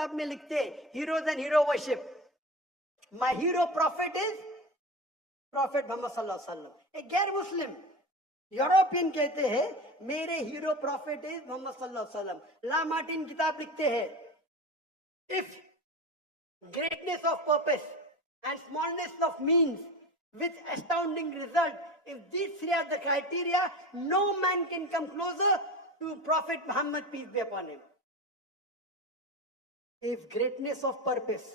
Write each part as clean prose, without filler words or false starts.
किताब में लिखते heroes and hero worship, my hero prophet is prophet Mohammed सल्लल्लाहु अलैहि वसल्लम। एक गैर मुस्लिम यूरोपियन कहते हैं मेरे हीरो प्रॉफिट इज मोहम्मद सल्लल्लाहु अलैहि वसल्लम। ला मार्टिन किताब लिखते हैं, if greatness of purpose and smallness of means with astounding result, if these three are the criteria, no man can come closer to Prophet Muhammad, peace be upon him. If greatness of purpose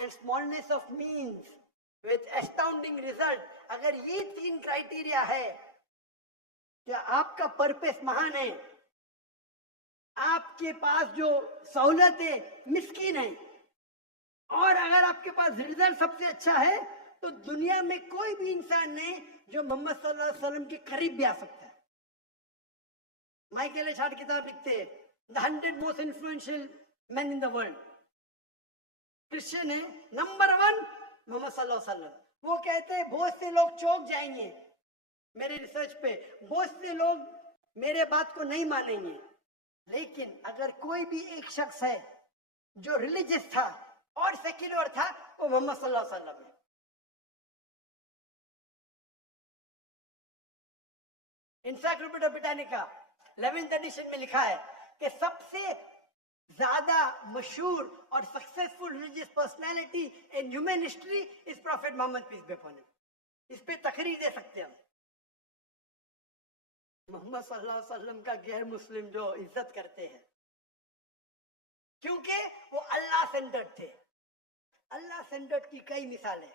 and smallness of means with astounding result, अगर ये तीन criteria है कि आपका purpose महान है, आपके पास जो सहूलत है मिस्कीन है, और अगर आपके पास रिजल्ट सबसे अच्छा है, तो दुनिया में कोई भी इंसान नहीं जो मोहम्मद सल्लल्लाहु अलैहि वसल्लम के करीब भी आ सकता है। माइकल एच हार्ट किताब लिखते हैं the 100 most influential man in the world. Christian है, नंबर 1 मोहम्मद सल्लल्लाहु अलैहि वसल्लम। वो कहते हैं बहुत से लोग चौंक जाएंगे मेरे रिसर्च पे, बहुत से लोग मेरे बात को नहीं मानेंगे, लेकिन अगर कोई भी एक शख्स है जो रिलीजियस था और सेक्युलर था, वो मोहम्मद सल्लल्लाहु अलैहि वसल्लम है। एनसाइक्लोपीडिया ब्रिटानिका 11th एडिशन में लिखा है कि सबसे ज्यादा मशहूर और successful religious personality in human history is prophet Mohammed, peace be upon him. इस पे तकरीर दे सकते हैं हम। मोहम्मद सल्लल्लाहु अलैहि वसल्लम का गैर मुस्लिम जो इज्जत करते हैं, क्योंकि वो अल्लाह सेंटर्ड थे। अल्लाह सेंटर्ड की कई मिसालें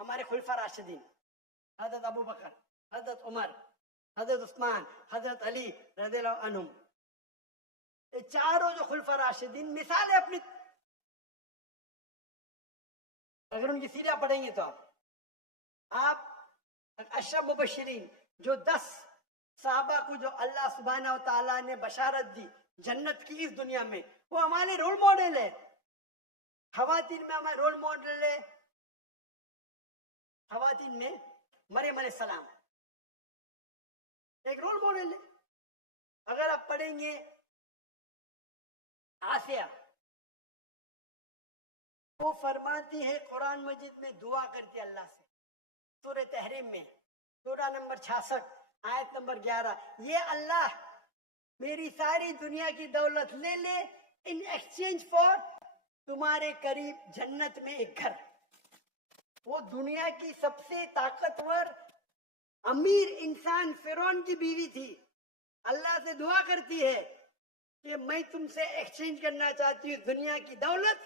हमारे खुलफा राशिदीन, हजरत अबू बकर, हजरत उमर, हजरत उस्मान, हजरत अली रज़ियल्लाहु अन्हुम, ये चारों जो खुलफा राशिदीन मिसालें अपनी, अगर उनकी सीरिया पढ़ेंगे तो आप अशरा मुबश्शिरीन जो 10 साहबा को जो अल्लाह सुब्हानहू व तआला ने बशारत दी जन्नत की इस दुनिया में, वो हमारे रोल मॉडल है। खवातीन में हमारे रोल मॉडल है, खवातीन में मरियम अलैहिस्सलाम एक रोल मॉडल है। अगर आप पढ़ेंगे आसिया, वो फरमाती है कुरान मजीद में दुआ करती है अल्लाह से, सूरह तहरीम में सूरह नंबर 66 आयत नंबर 11, ये अल्लाह मेरी सारी दुनिया की दौलत ले ले इन एक्सचेंज फॉर तुम्हारे करीब जन्नत में एक घर। वो दुनिया की सबसे ताकतवर अमीर इंसान फिरौन की बीवी थी, अल्लाह से दुआ करती है कि मैं तुमसे एक्सचेंज करना चाहती हूँ दुनिया की दौलत,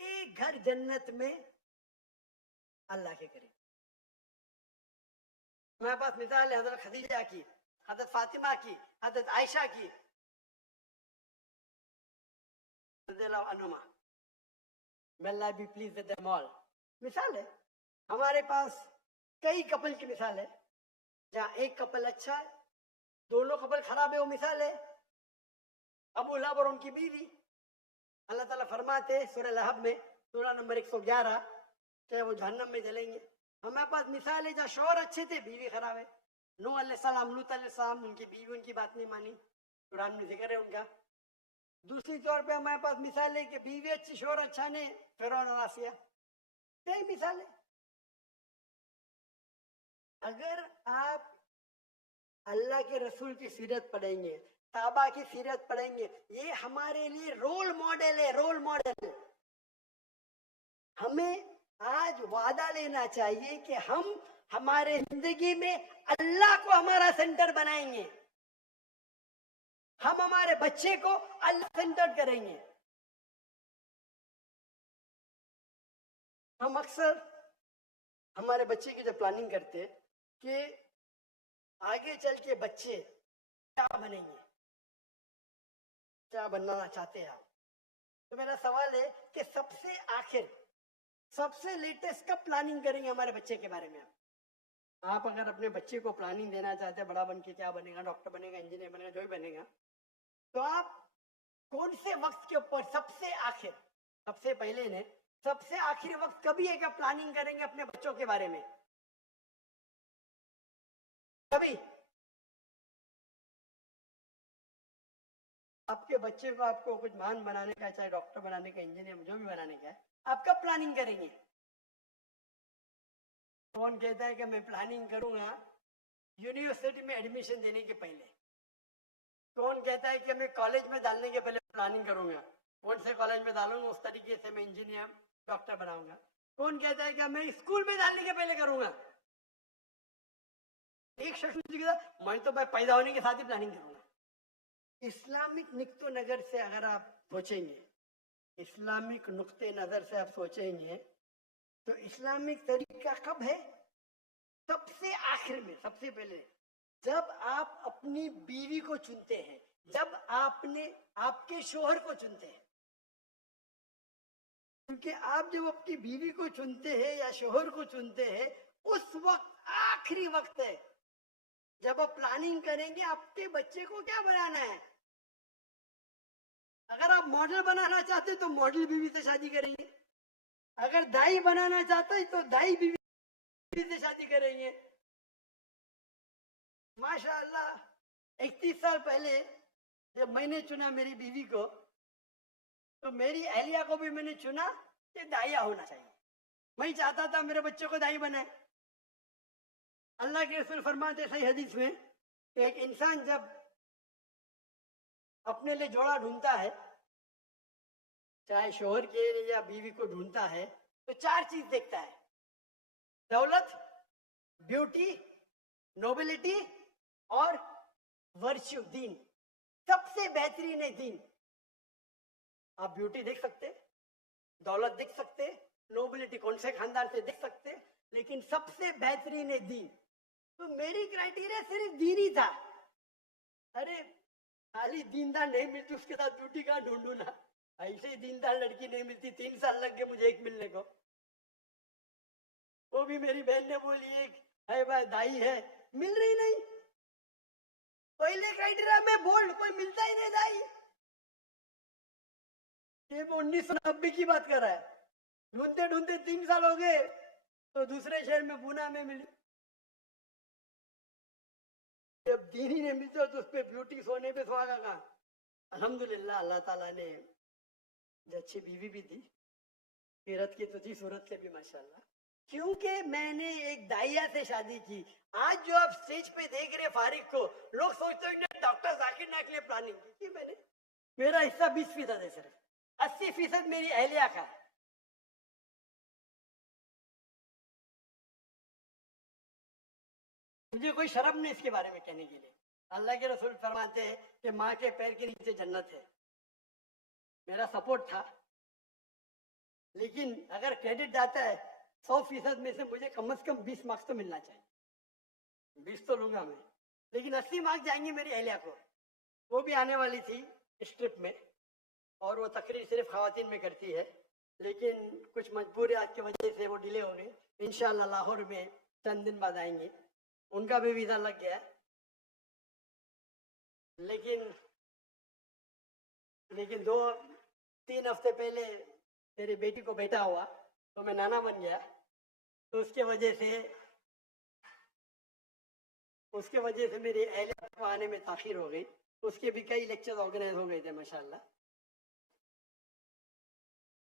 एक घर जन्नत में अल्लाह के करीब। हमारे पास मिसाल है हजरत खदीजा की, हजरत फातिमा की, हजरत आयशा की रज़ियल्लाहु अन्हुमा, may Allah be pleased with them all। मिसाल है हमारे पास कई कपल की मिसाल है, जहाँ एक कपल अच्छा है, दोनों कपल खराब है, वो मिसाल है अबू लहब और उनकी बीवी। अल्लाह ताला फरमाते सूरह लहब में सूरह नंबर 111 कि वो जहन्नम में जलेंगे। हमारे पास मिसाल है जहाँ शौहर अच्छे थे, बीवी खराब है। नूह अलैहिस्सलाम, लूत अलैहिस्सलाम, उनकी बीवी उनकी बात नहीं मानी, कुरान में जिक्र है उनका। दूसरी तौर पे हमारे पास मिसाल है कि बीवी अच्छी शौहर अच्छा नहीं, फिरौन और आसिया, कई मिसाल है। अगर आप अल्लाह के रसूल की सीरत पढ़ेंगे, साहबा की सीरत पढ़ेंगे, ये हमारे लिए रोल मॉडल है, रोल मॉडल। हमें आज वादा लेना चाहिए कि हम हमारे जिंदगी में अल्लाह को हमारा सेंटर बनाएंगे, हम हमारे बच्चे को अल्लाह सेंटर करेंगे। हम अक्सर हमारे बच्चे की जब प्लानिंग करते हैं कि आगे चल के बच्चे क्या बनेंगे, क्या बनना चाहते हैं आप, तो मेरा सवाल है कि सबसे आखिर सबसे लेटेस्ट कब प्लानिंग करेंगे हमारे बच्चे के बारे में? आप अगर अपने बच्चे को प्लानिंग देना चाहते हैं, बड़ा बन के क्या बनेगा, डॉक्टर बनेगा, इंजीनियर बनेगा, जो भी बनेगा, तो आप कौन से वक्त के ऊपर सबसे आखिर, सबसे पहले ने सबसे आखिरी वक्त कभी है क्या प्लानिंग करेंगे अपने बच्चों के बारे में? कभी आपके बच्चे को आपको कुछ महान बनाने का, चाहे डॉक्टर बनाने का, इंजीनियर जो भी बनाने का है, आप कब प्लानिंग करेंगे? कौन कहता है कि मैं प्लानिंग करूंगा यूनिवर्सिटी में एडमिशन देने के पहले? कौन कहता है कि मैं कॉलेज में डालने के पहले प्लानिंग करूंगा, कौन से कॉलेज में डालूंगा उस तरीके से मैं इंजीनियर डॉक्टर बनाऊंगा? कौन कहता है कि मैं स्कूल में डालने के पहले करूंगा? एक शख्स मैं तो मैं पैदा होने के साथ ही प्लानिंग करूंगा। इस्लामिक नुक्ते नजर से अगर आप सोचेंगे, इस्लामिक नुक्ते नजर से आप सोचेंगे तो इस्लामिक तरीका कब है? सबसे आखिर में, सबसे पहले जब आप अपनी बीवी को चुनते हैं, जब आपने आपके शोहर को चुनते हैं। क्योंकि आप जब अपनी बीवी को चुनते हैं या शोहर को चुनते हैं, उस वक्त आखिरी वक्त है जब आप प्लानिंग करेंगे आपके बच्चे को क्या बनाना है। अगर आप मॉडल बनाना चाहते तो मॉडल बीवी से शादी करेंगे, अगर दाई बनाना चाहते हैं तो दाई बीवी से शादी करेंगे। माशाअल्लाह 31 साल पहले जब मैंने चुना मेरी बीवी को, तो मेरी अहलिया को भी मैंने चुना कि दाइया होना चाहिए। मैं चाहता था मेरे बच्चे को दाई बनाए। अल्लाह के रसूल फरमाते सही हदीस में कि एक इंसान जब अपने लिए जोड़ा ढूंढता है, चाहे शोहर के लिए या बीवी को ढूंढता है, तो 4 चीज देखता है: दौलत, ब्यूटी, नोबिलिटी और वर्च्यू, दीन। सबसे बेहतरीन है दीन। आप ब्यूटी देख सकते, दौलत देख सकते, नोबिलिटी कौन से खानदान से देख सकते, लेकिन सबसे बेहतरीन है दीन। तो मेरी क्राइटेरिया सिर्फ दीन ही था। अरे खाली दीनदार नहीं मिलती, उसके साथ ब्यूटी कहाँ ढूंढू ना। ऐसे ही दीनदार लड़की नहीं मिलती, 3 साल लग गए मुझे एक मिलने को। वो भी मेरी बहन ने बोली एक है भाई दाई है, मिल रही नहीं। पहले क्राइटेरिया में बोल्ड, कोई मिलता ही नहीं दाई। ये 1990 की बात कर रहा है। ढूंढते ढूंढते 3 साल हो गए तो दूसरे शहर में पूना में मिली। जब दीन ही नहीं मिलता तो उस पर ब्यूटी सोने पे सुहागा कहाँ। अल्हम्दुलिल्लाह अल्लाह ताला ने अच्छी बीवी भी दी, सीरत की तो थी, सूरत के भी माशाल्लाह। क्योंकि मैंने एक दाइया से शादी की। आज जो आप स्टेज पे देख रहे फारिक को, लोग सोचते हैं डॉक्टर जाकिर नायक ने प्लानिंग की। मैंने, मेरा हिस्सा 20% है, सिर्फ 80% मेरी अहलिया का। मुझे कोई शर्म नहीं इसके बारे में कहने के लिए। अल्लाह के रसूल फरमाते हैं कि माँ के पैर के नीचे जन्नत है। मेरा सपोर्ट था, लेकिन अगर क्रेडिट जाता है 100% में से मुझे कम से कम 20 मार्क्स तो मिलना चाहिए। 20 तो लूंगा मैं, लेकिन 80 मार्क्स जाएंगे मेरी अहलिया को। वो भी आने वाली थी इस ट्रिप में, और वो तकरीर सिर्फ खवातीन में करती है, लेकिन कुछ मजबूरियात की वजह से वो डिले हो गई। इंशाल्लाह लाहौर में चंद दिन बाद आएंगे। उनका भी वीजा लग गया, लेकिन 2-3 हफ्ते पहले मेरी बेटी को बेटा हुआ तो मैं नाना बन गया। तो उसके वजह से मेरी अहलिया को आने में ताखिर हो गई। उसके भी कई लेक्चर ऑर्गेनाइज हो गए थे माशाल्लाह।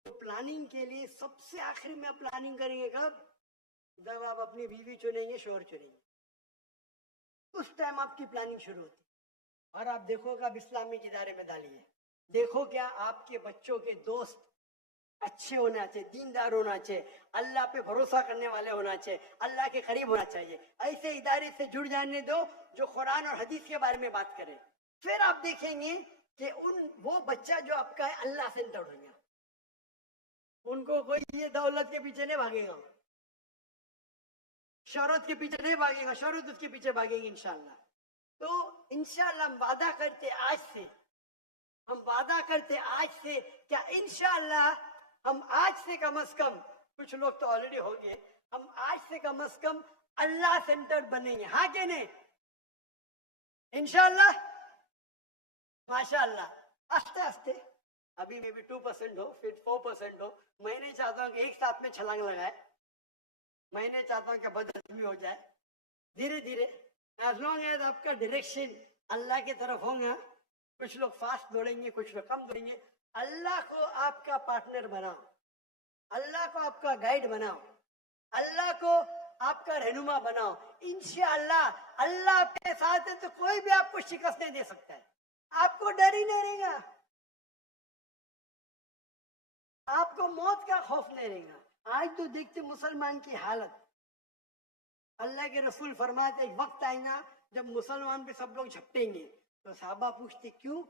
तो प्लानिंग के लिए सबसे आखिर में आप प्लानिंग करेंगे कब? जब आप अपनी बीवी चुनेंगे, शोहर चुनेंगे, उस टाइम आपकी प्लानिंग शुरू होती। और आप देखो कि आप इस्लामिक इदारे में डालिए, देखो क्या आपके बच्चों के दोस्त अच्छे होना चाहिए, दीनदार होना चाहिए, अल्लाह पे भरोसा करने वाले होना चाहिए, अल्लाह के करीब होना चाहिए। ऐसे इदारे से जुड़ जाने दो जो कुरान और हदीस के बारे में बात करे। फिर आप देखेंगे कि वो बच्चा जो आपका है अल्लाह सेंटर्ड होगा। उनको कोई ये दौलत के पीछे नहीं भागेगा, शौहरत के पीछे नहीं भागेगा, शौहरत उसके पीछे भागेगी इंशाल्लाह। तो इंशाल्लाह हम वादा करते आज से क्या इंशाल्लाह हम आज से कम से कम, कुछ लोग तो ऑलरेडी हो गए, हम आज से कम अल्लाह सेंटर्ड बनेंगे। हाँ के नहीं? इंशाल्लाह माशाल्लाह। आस्ते आस्ते, अभी मे भी 2% हो, फिर 4% हो। मैं नहीं चाहता हूँ कि एक साथ में छलांग लगाए, मैं नहीं चाहता हूँ कि बदहजमी हो जाए। धीरे धीरे, एज लॉन्ग एज आपका डायरेक्शन अल्लाह की तरफ होगा, कुछ कुछ लोग फास्ट दौड़ेंगे, कुछ लोग कम दौड़ेंगे। अल्लाह को आपका पार्टनर बनाओ, अल्लाह को आपका गाइड बनाओ, अल्लाह को आपका रहनुमा बनाओ। इंशाअल्लाह अल्लाह आपके साथ है तो कोई भी आपको शिकस्त नहीं दे सकता है, आपको डर ही नहीं रहेगा, आपको मौत का खौफ नहीं रहेगा। आज तो देखते मुसलमान की हालत, अल्लाह के रसूल फरमाते एक वक्त आएगा जब मुसलमान पे सब लोग झपटेंगे। तो साहबा पूछते क्यों,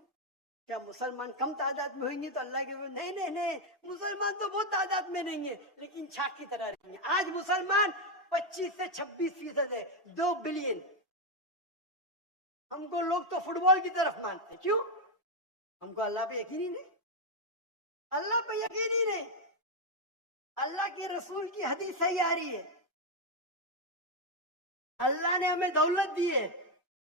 क्या मुसलमान कम तादाद में होंगे? तो अल्लाह के नहीं नहीं नहीं, मुसलमान तो बहुत तादाद में नहीं है, लेकिन छाक की तरह रहेंगे। आज मुसलमान 25 से 26% है, 2 बिलियन। हमको लोग तो फुटबॉल की तरफ मानते हैं, क्यों? हमको अल्लाह पे यकीन ही नहीं, अल्लाह पे यकीन ही नहीं। अल्लाह के रसूल की हदीस सही आ रही है, अल्लाह ने हमें दौलत दी है।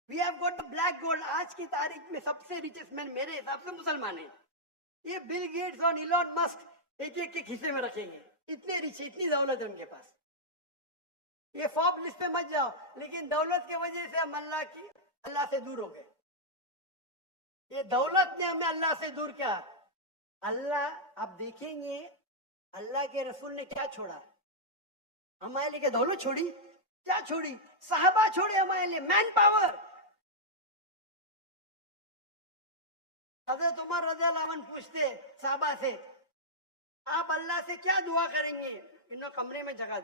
We have got black gold. आज की तारीख में सबसे रिचेस्ट मैन मेरे हिसाब से मुसलमान है। ये बिल गेट्स और इलॉन मस्क एक एक के खिस्से में रखेंगे, इतने रिच, इतनी दौलत है उनके पास। ये फॉर्ब लिस्ट पे मत जाओ, लेकिन दौलत की वजह से हम अल्लाह से दूर हो गए। ये दौलत ने हमें अल्लाह से दूर किया। अल्लाह, आप देखेंगे अल्लाह के रसूल ने क्या छोड़ा हमारे लिए? दौलत छोड़ी? क्या छोड़ी? साहबा छोड़े हमारे लिए, मैन पावर। हज़रत उमर रज़ियल्लाहु अन्हु पूछते साहबा से, आप अल्लाह से क्या दुआ करेंगे? इन कमरे में जगह,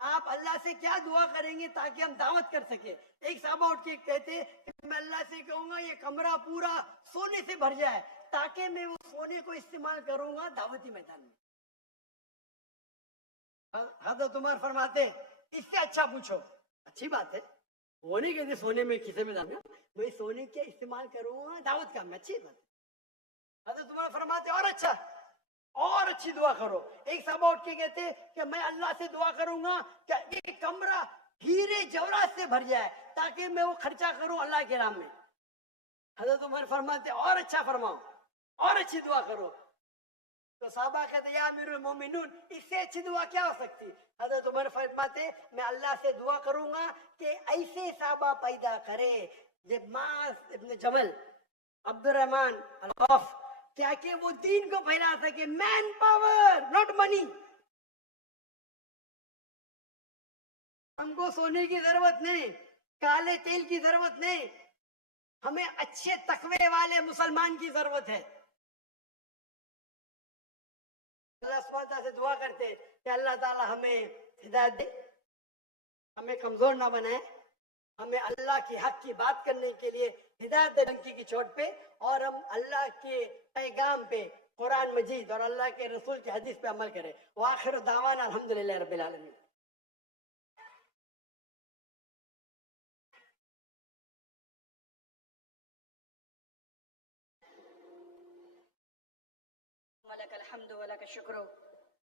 आप अल्लाह से क्या दुआ करेंगे ताकि हम दावत कर सके? एक साहबा उठ के कहते कि मैं अल्लाह से कहूंगा ये कमरा पूरा सोने से भर जाए ताकि मैं वो सोने को इस्तेमाल करूंगा दावती मैदान में। हज़रत उमर फरमाते इससे अच्छा पूछो। अच्छी बात है, वो नहीं कहते सोने में किसे में जाना, मैं सोने के इस्तेमाल करूंगा दावत का, अच्छी बात है। हज़रत उमर फरमाते और अच्छा, और अच्छी दुआ करो। एक साहबा उठ के कहते कि मैं अल्लाह से दुआ करूंगा कि एक कमरा हीरे जवाहरात से भर जाए ताकि मैं वो खर्चा करूं अल्लाह के नाम में। हज़रत उमर फरमाते और अच्छा फरमाओ, और अच्छी दुआ करो। तो साहबा कहते या अमीरुल मोमिनून, इससे अच्छी दुआ क्या हो सकती? हज़रत उमर फरमाते मैं अल्लाह से दुआ करूंगा कि ऐसे साहबा पैदा करे जब मास इब्न जमल, अब्दुर्रहमान अल-औफ, क्या कि वो दीन को फैला सके। Man power, not money. हमको सोने की जरूरत नहीं, काले तेल की जरूरत नहीं, हमें अच्छे तकवे वाले मुसलमान की जरूरत है। अल्लाह सुब्हानहू तआला से दुआ करते कि अल्लाह ताला हमें हिदायत दे, हमें कमजोर ना बनाए, हमें अल्लाह की हक की बात करने के लिए हिदायत दे डंकी की चोट पे, और हम अल्लाह के पैगाम पे, कुरान मजीद और अल्लाह के रसूल की हदीस पे अमल करें। व आखिर दावाना अल्हम्दुलिल्लाह रब्बिल आलमीन। लकल हम्दु व लकल शुक्र,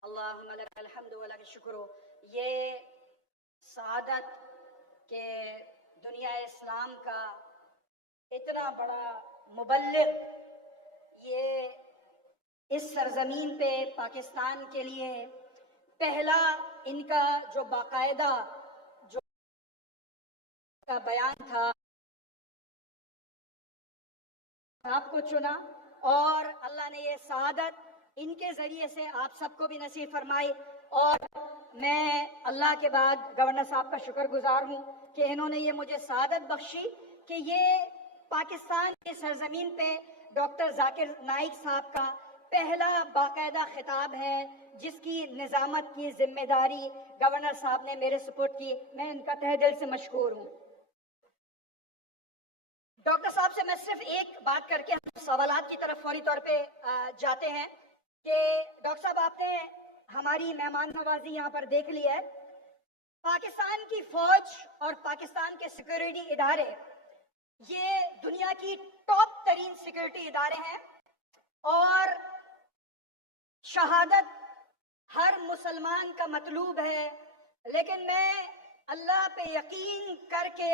अल्लाहुम्मा लकल हम्दु व लकल शुक्र। ये सआदत के दुनिया इस्लाम का इतना बड़ा मुबल्लिग, ये इस सरजमीन पे पाकिस्तान के लिए पहला इनका जो बाकायदा जो का बयान था, आपको चुना और अल्लाह ने ये सआदत इनके जरिए से आप सबको भी नसीब फरमाई। और मैं अल्लाह के बाद गवर्नर साहब का शुक्रगुजार हूँ कि इन्होंने ये मुझे सआदत बख्शी कि ये पाकिस्तान के सरजमीन पे डॉक्टर जाकिर नाइक साहब का पहला बाकायदा खिताब है जिसकी निजामत की जिम्मेदारी गवर्नर साहब ने मेरे सुपुर्द की। मैं इनका तहे दिल से मशकूर हूँ। डॉक्टर साहब से मैं सिर्फ एक बात करके हम सवालात की तरफ फौरी तौर पे जाते हैं कि डॉक्टर साहब, आपने हमारी मेहमान नवाजी यहाँ पर देख ली है। पाकिस्तान की फौज और पाकिस्तान के सिक्योरिटी इदारे ये दुनिया की टॉप तरीन सिक्योरिटी इदारे हैं और शहादत हर मुसलमान का मतलूब है। लेकिन मैं अल्लाह पे यकीन करके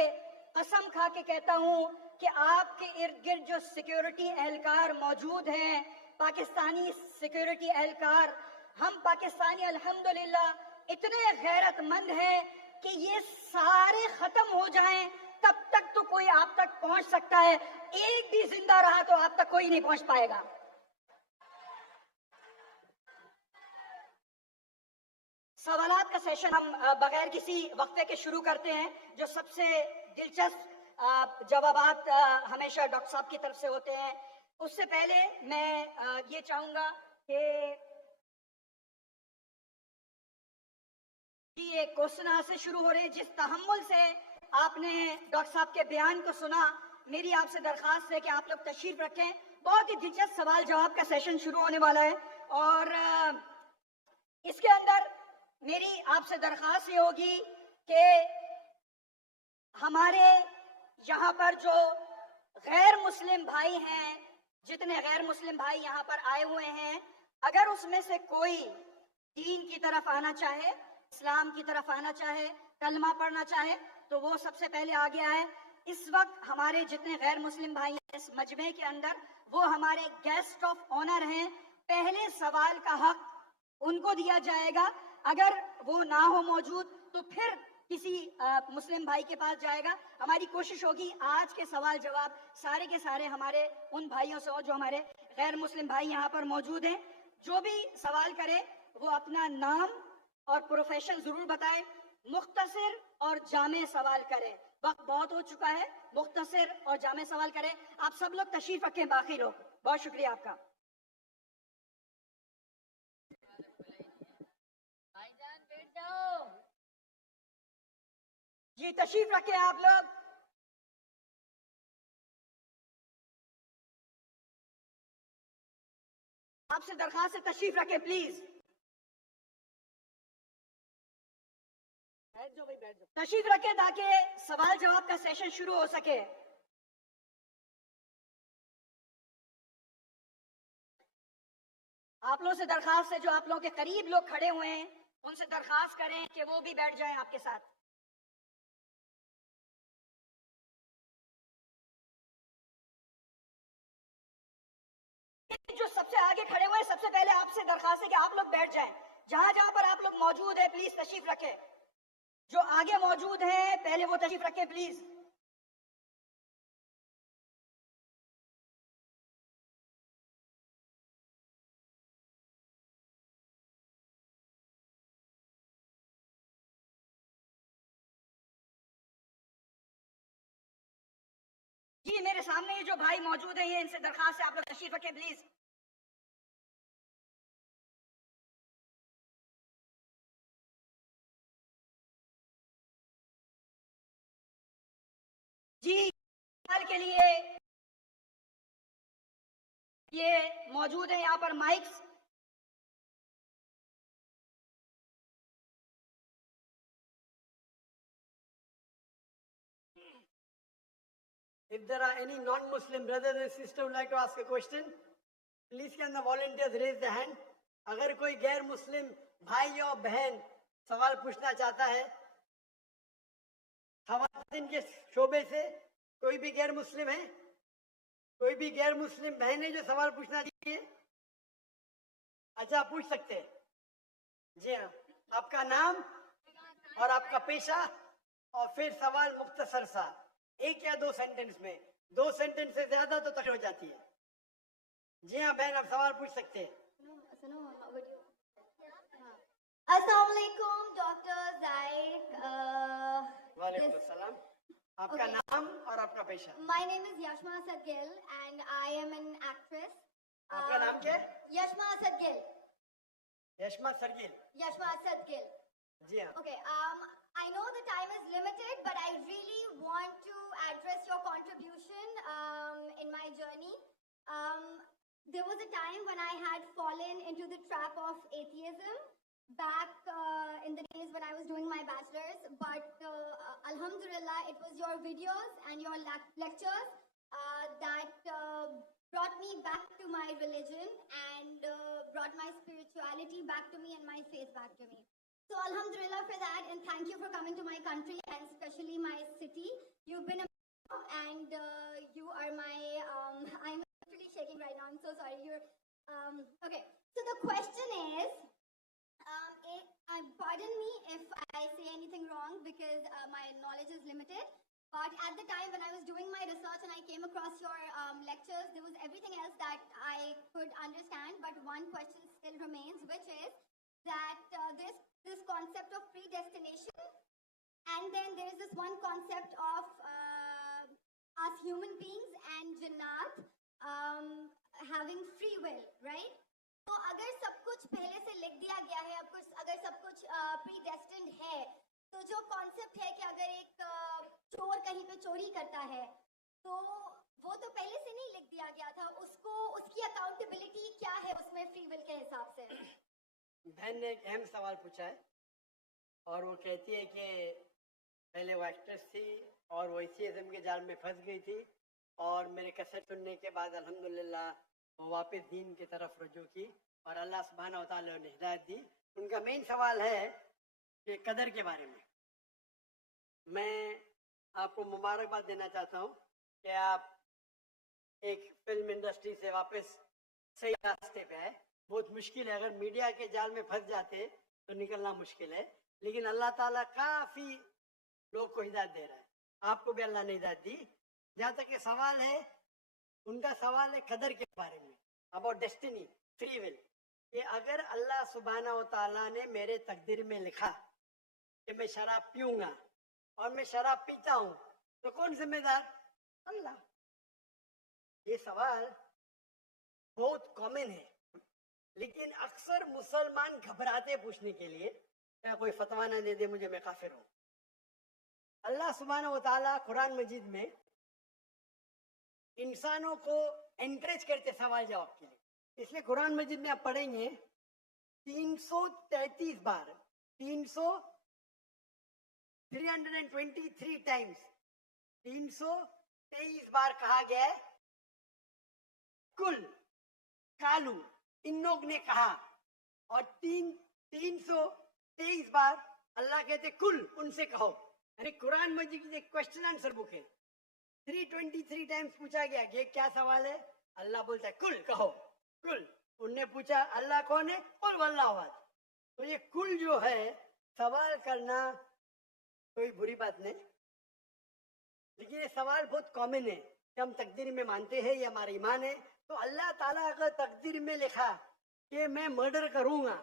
कसम खा के कहता हूँ कि आपके इर्द गिर्द जो सिक्योरिटी एहलकार मौजूद हैं, पाकिस्तानी सिक्योरिटी एहलकार, हम पाकिस्तानी अल्हम्दुलिल्लाह इतने गैरतमंद हैं कि ये सारे खत्म हो जाएं तब तक तो कोई आप तक पहुंच सकता है, एक भी जिंदा रहा तो आप तक कोई नहीं पहुंच पाएगा। सवालात का सेशन हम बगैर किसी वक्फे के शुरू करते हैं। जो सबसे दिलचस्प जवाबात हमेशा डॉक्टर साहब की तरफ से होते हैं। उससे पहले मैं ये चाहूंगा कि ये क्वेश्चन से शुरू हो रहे हैं। जिस तहम्मुल से आपने डॉक्टर साहब के बयान को सुना, मेरी आपसे दरखास्त है कि आप लोग तशरीफ रखें। बहुत ही दिलचस्प सवाल जवाब का सेशन शुरू होने वाला है और इसके अंदर मेरी आपसे दरखास्त ये होगी कि हमारे यहाँ पर जो गैर मुस्लिम भाई हैं, जितने गैर मुस्लिम भाई यहाँ पर आए हुए हैं, अगर उसमें से कोई दीन की तरफ आना चाहे, इस्लाम की तरफ आना चाहे, कलमा पढ़ना चाहे, तो वो सबसे पहले आगे आए। इस वक्त हमारे जितने गैर मुस्लिम भाई हैं इस मजमे के अंदर, वो हमारे गेस्ट ऑफ ऑनर हैं। पहले सवाल का हक उनको दिया जाएगा। अगर वो ना हो मौजूद तो फिर किसी मुस्लिम भाई के पास जाएगा। हमारी कोशिश होगी आज के सवाल जवाब सारे के सारे हमारे उन भाइयों से हो जो हमारे गैर मुस्लिम भाई यहाँ पर मौजूद हैं। जो भी सवाल करे वो अपना नाम और प्रोफेशन जरूर बताए, मुख्तसर और जामे सवाल करें। वक्त बहुत हो चुका है, मुख्तसर और जामे सवाल करें। आप सब लोग तशरीफ रखें, बाकी लोग। बहुत शुक्रिया आपका। भाईजान बैठ जाओ। जी तशरीफ रखें आप लोग। आपसे दरखास्त है तशरीफ रखें प्लीज। बैठ जाओ भाई, बैठ जाओ। तशरीफ रखें ताकि सवाल जवाब का सेशन शुरू हो सके। आप लोगों से दरखास्त है, जो आप लोगों के करीब लोग खड़े हुए हैं उनसे दरखास्त करें कि वो भी बैठ जाएं आपके साथ। जो सबसे आगे खड़े हुए हैं, सबसे पहले आपसे दरखास्त है कि आप लोग बैठ जाएं। जहां जहां पर आप लोग मौजूद हैं प्लीज तशरीफ रखें। जो आगे मौजूद हैं पहले वो तशरीफ रखें प्लीज। जी मेरे सामने ये जो भाई मौजूद है, ये इनसे दरखास्त है आप लोग तशरीफ रखें प्लीज। जी सवाल के लिए ये मौजूद है यहाँ पर mics. If there are any non-Muslim brothers and sisters who would like to ask a question, please can the volunteers raise their hand. अगर कोई गैर मुस्लिम भाई या बहन सवाल पूछना चाहता है, खवातीन के शोबे से कोई भी गैर मुस्लिम है, कोई भी गैर मुस्लिम बहन है जो सवाल पूछना चाहिए, अच्छा पूछ सकते हैं। जी हाँ, आपका नाम और आपका पेशा और फिर सवाल मुख्तसर सा, एक या दो सेंटेंस में। दो सेंटेंस से ज्यादा तो तकलीफ हो जाती है। जी हाँ बहन, आप सवाल पूछ सकते हैं। अस्सलाम वालेकुम डॉक्टर जायक। वालेकुम अस्सलाम। आपका नाम और आपका पेशा। My name is Yashma Asad Gill and I am an actress. आपका नाम क्या है? Yashma Asad Gill. Yashma सरगिल। Yashma Asad Gill. जी हाँ। Okay. I know the time is limited, but I really want to address your contribution in my journey. There was a time when I had fallen into the trap of atheism back in the days when I was doing my bachelor's, but alhamdulillah, it was your videos and your lectures that brought me back to my religion and brought my spirituality back to me and my faith back to me. So alhamdulillah for that, and thank you for coming to my country and especially my city. You've been and you are my I'm literally shaking right now. I'm so sorry. You're okay. So the question is, pardon me if I say anything wrong because my knowledge is limited. But at the time when I was doing my research and I came across your lectures, there was everything else that I could understand. But one question still remains, which is that this concept of predestination, and then there is this one concept of us human beings and Jannat having free will, right? तो अगर सब कुछ पहले से लिख दिया गया है, अगर सब कुछ प्रीडेस्टिन्ड है, तो जो कॉन्सेप्ट है कि अगर एक चोर कहीं पे चोरी करता है, तो वो तो पहले से नहीं लिख दिया गया था, उसकी अकाउंटेबिलिटी क्या है उसमें फ्री विल के हिसाब से? बहन ने एक अहम सवाल पूछा है और वो कहती है कि पहले वो एक्ट्रेस थी और वो इसी इज़्म के जाल में फंस गई थी और मेरे कैसेट सुनने के बाद अल्हम्दुलिल्लाह वो वापस दीन की तरफ रुजू की और अल्लाह सुब्हानहू व तआला ने हिदायत दी। उनका मेन सवाल है कि कदर के बारे में। मैं आपको मुबारकबाद देना चाहता हूँ कि आप एक फिल्म इंडस्ट्री से वापस सही रास्ते पे है। बहुत मुश्किल है, अगर मीडिया के जाल में फंस जाते तो निकलना मुश्किल है, लेकिन अल्लाह ताला काफ़ी लोग को हिदायत दे रहा है। आपको भी अल्लाह ने हिदायत दी। जहाँ तक ये सवाल है, उनका सवाल है कदर के बारे में, अबाउट डेस्टिनी, फ्री विल, कि अगर अल्लाह सुब्हानहू व तआला ने मेरे तकदीर में लिखा कि मैं शराब पीऊंगा और मैं शराब पीता हूँ, तो कौन जिम्मेदार? अल्लाह। ये सवाल बहुत कॉमन है, लेकिन अक्सर मुसलमान घबराते पूछने के लिए, क्या कोई फतवा ना दे दे मुझे, मैं काफिर हूँ। अल्लाह सुब्हानहू व तआला कुरान मजीद में इंसानों को एनकरेज करते सवाल जवाब के लिए, इसलिए कुरान मजीद में आप पढ़ेंगे 333 बार, 323 टाइम्स, 323 बार कहा गया है कुल, कालू, इन लोग ने कहा, और 323 बार अल्लाह कहते कुल, उनसे कहो। यानी कुरान मजीद की एक क्वेश्चन आंसर बुक है। 323 टाइम्स पूछा गया कि क्या सवाल है, अल्लाह बोलता है कुल कहो, कुल। उनने पूछा अल्लाह कौन है, कुल वल्लाहु अहद। तो ये कुल जो है, सवाल करना कोई बुरी बात नहीं, लेकिन ये सवाल बहुत कॉमन है कि हम तकदीर में मानते हैं, ये हमारा ईमान है। तो अल्लाह ताला अगर तकदीर में लिखा कि मैं मर्डर करूंगा,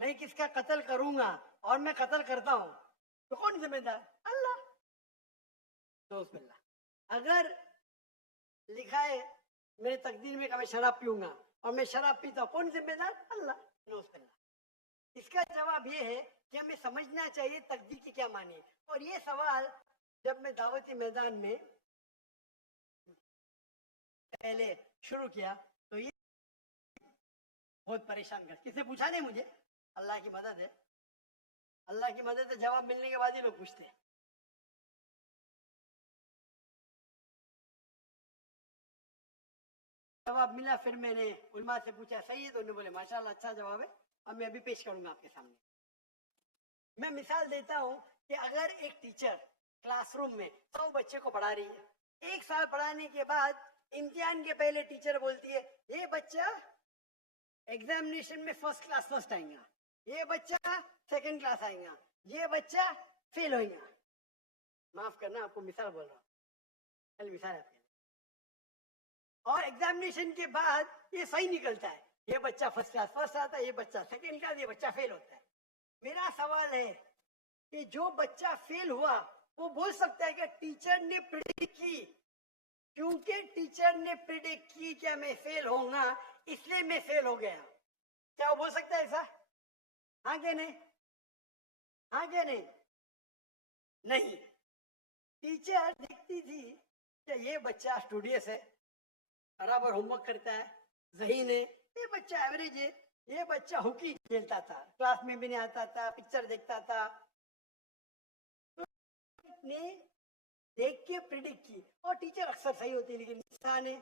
मैं किसका कत्ल करूंगा और मैं कत्ल करता हूं, तो कौन जिम्मेदार? अल्लाह। तो बिस्मिल्लाह, अगर लिखा है मेरे तकदीर में कि मैं शराब पीऊंगा और मैं शराब पीता हूं, कौन जिम्मेदार? अल्लाह। नौज़ुबिल्लाह। इसका जवाब ये है कि हमें समझना चाहिए तकदीर की क्या मानी है। और ये सवाल जब मैं दावती मैदान में पहले शुरू किया तो ये बहुत परेशान कर, किसी पूछा नहीं मुझे, अल्लाह की मदद है, अल्लाह की मदद है, जवाब मिलने के बाद ही लोग पूछते हैं। जवाब मिला, फिर मैंने उलमा से पूछा सही है, तो उन्होंने बोले माशाल्लाह अच्छा जवाब है, अब मैं अभी पेश करूंगा आपके सामने। मैं मिसाल देता हूं कि अगर एक टीचर क्लासरूम में 100 बच्चे को पढ़ा रही है, 1 साल पढ़ाने के बाद इम्तिहान के पहले टीचर बोलती है ये बच्चा एग्जामिनेशन में फर्स्ट क्लास फर्स्ट आएगा, ये बच्चा सेकंड क्लास आएगा, ये बच्चा फेल होगा। माफ करना, आपको मिसाल बोल रहा हूँ, मिसाल आपके। और एग्जामिनेशन के बाद ये सही निकलता है, ये बच्चा फर्स्ट क्लास फर्स्ट आता है, ये बच्चा सेकंड क्लास, ये बच्चा फेल होता है। मेरा सवाल है कि जो बच्चा फेल हुआ वो बोल सकता है कि टीचर ने प्रेडिक्ट की, क्योंकि टीचर ने प्रेडिक्ट की कि मैं फेल होऊंगा इसलिए मैं फेल हो गया। क्या वो बोल सकता है ऐसा? हाँ क्या नहीं? हाँ क्या नहीं? नहीं। टीचर देखती थी कि ये बच्चा स्टूडियस है, बराबर होमवर्क करता है, ज़हीन है, ये बच्चा एवरेज है, ये बच्चा हॉकी खेलता था, क्लास में भी नहीं आता था, पिक्चर देखता था, तो ने देख के प्रेडिक्ट की। और टीचर अक्सर सही होती है, लेकिन इंसान है,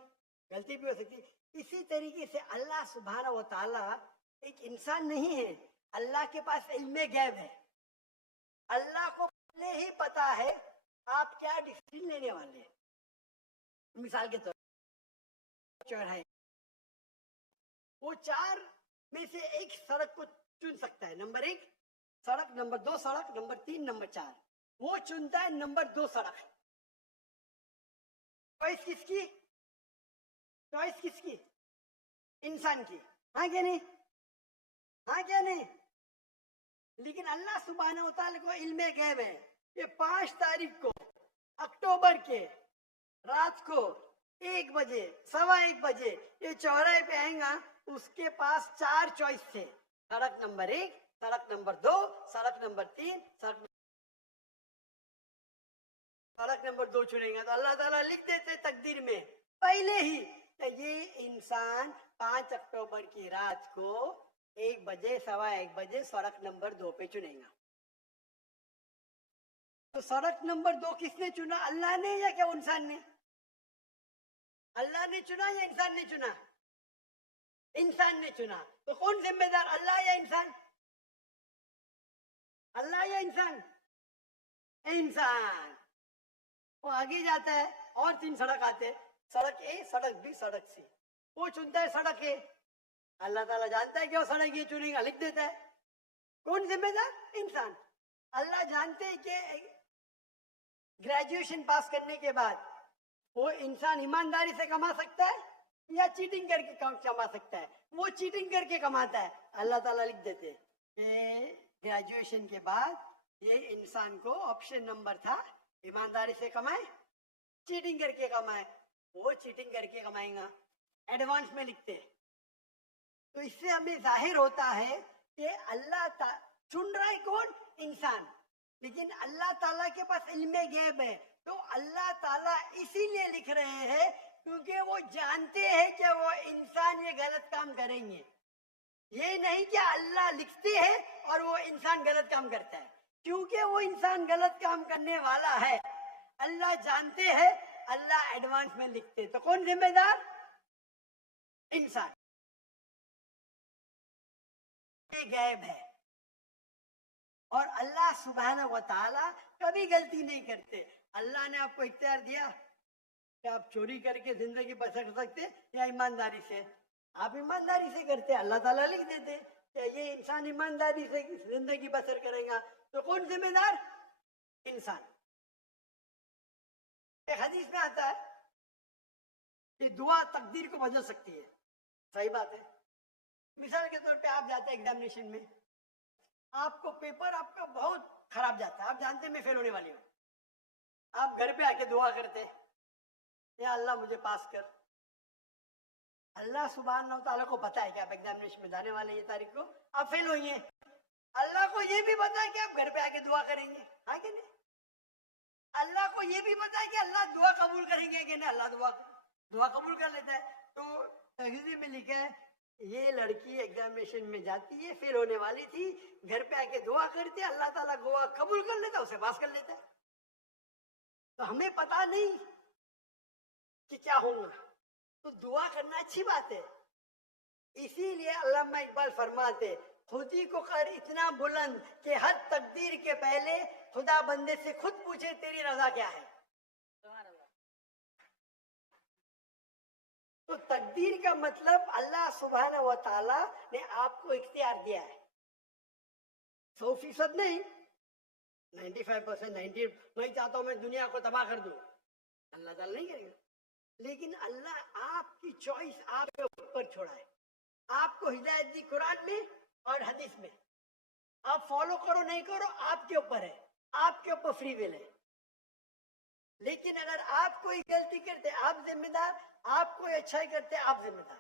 गलती भी हो सकती है। इसी तरीके से अल्लाह सुब्हानहू व तआला एक इंसान नहीं है, अल्लाह के पास इल्मे गैब है। अल्लाह को पहले ही पता है आप क्या डिसीजन लेने वाले हैं। मिसाल के तौर चौराहे, वो 4 में से एक सड़क को चुन सकता है, नंबर 1 सड़क, नंबर 2 सड़क, नंबर 3, नंबर 4। वो चुनता है नंबर 2 सड़क। चॉइस किसकी? चॉइस किसकी? इंसान की। हाँ क्या नहीं? हाँ क्या नहीं? लेकिन अल्लाह सुब्हानहू व तआला को इल्मे गैब है कि 5 तारीख को अक्टूबर के रात को 1 बजे, 1:15 बजे ये चौराहे पे आएगा। उसके पास 4 चॉइस थे, सड़क नंबर 1, सड़क नंबर 2, सड़क नंबर 3, सड़क नंबर 2 चुनेगा। तो अल्लाह ताला लिख देते तकदीर में पहले ही कि ये इंसान 5 अक्टूबर की रात को 1 बजे, 1:15 बजे सड़क नंबर 2 पे चुनेगा। तो सड़क नंबर 2 किसने चुना? अल्लाह ने या क्या इंसान ने? अल्लाह ने चुना या इंसान ने चुना? इंसान ने चुना। तो कौन जिम्मेदार, अल्लाह या इंसान? अल्लाह या इंसान? इंसान। वो आगे जाता है और 3 सड़क आते हैं, सड़क ए, सड़क बी, सड़क सी। वो चुनता है सड़क ए। अल्लाह ताला जानता है कि वो सड़क ये चुनेगा, लिख देता है। कौन जिम्मेदार? इंसान। अल्लाह जानते हैं कि ग्रेजुएशन पास करने के बाद वो इंसान ईमानदारी से कमा सकता है या चीटिंग करके कमा सकता है। वो चीटिंग करके कमाता है। अल्लाह ताला लिख देते कि ग्रेजुएशन के बाद ये इंसान को ऑप्शन नंबर था, ईमानदारी से कमाए, चीटिंग करके कमाए। वो चीटिंग करके कमाएगा, एडवांस में लिखते हैं। तो इससे हमें जाहिर होता है कि अल्लाह चुन रहा है कौन? इंसान। लेकिन अल्लाह ताला के पास इल्मे गैब है। तो अल्लाह ताला इसीलिए लिख रहे हैं क्योंकि वो जानते हैं कि वो इंसान ये गलत काम करेंगे। ये नहीं कि अल्लाह लिखते हैं और वो इंसान गलत काम करता है, क्योंकि वो इंसान गलत काम करने वाला है। अल्लाह जानते हैं, अल्लाह एडवांस में लिखते। तो कौन जिम्मेदार? इंसान। ये गैब है। और अल्लाह सुब्हानहू व तआला कभी गलती नहीं करते। अल्लाह ने आपको इख्तियार दिया कि आप चोरी करके जिंदगी बसर सकते या ईमानदारी से। आप ईमानदारी से करते, अल्लाह ताला लिख देते कि ये इंसान ईमानदारी से जिंदगी बसर करेगा। तो कौन जिम्मेदार? इंसान। एक हदीस में आता है कि दुआ तकदीर को बदल सकती है। सही बात है। मिसाल के तौर पे आप जाते हैं एग्जामिनेशन में, आपको पेपर आपका बहुत खराब जाता है, आप जानते हैं मैं फेल होने वाली हूँ। आप घर पे आके दुआ करते, या अल्लाह मुझे पास कर। अल्लाह सुब्हानहू व तआला को पता है कि आप एग्जामिनेशन में जाने वाले ये तारीख को आप फेल होंगे। अल्लाह को ये भी पता है कि आप घर पे आके दुआ करेंगे। हाँ कि नहीं? अल्लाह को ये भी पता है कि अल्लाह दुआ कबूल करेंगे कि नहीं। अल्लाह दुआ कबूल कर लेता है। तो तहजीर में लिखा है ये लड़की एग्जामिनेशन में जाती है, फेल होने वाली थी, घर पे आके दुआ करती है, अल्लाह ताला दुआ कबूल कर लेता है, उसे पास कर लेता है। तो हमें पता नहीं कि क्या होगा, तो दुआ करना अच्छी बात है। इसीलिए अल्लामा इकबाल फरमाते, खुदी को कर इतना बुलंद कि हर तकदीर के पहले खुदा बंदे से खुद पूछे तेरी रजा क्या है। तो तकदीर का मतलब अल्लाह सुब्हानहू व तआला ने आपको इख्तियार दिया है। 100% नहीं, 95%, 90। मैं चाहता हूं मैं दुनिया को तबाह कर दूं, अल्लाह ताला नहीं करेगा। लेकिन अल्लाह आपकी चॉइस आपके ऊपर छोड़ा है। आपको हिदायत दी कुरान में और हदीस में, आप फॉलो करो नहीं करो आपके ऊपर है, आपके ऊपर फ्री विल है। लेकिन अगर आप कोई गलती करते आप जिम्मेदार, आप कोई अच्छाई करते आप जिम्मेदार।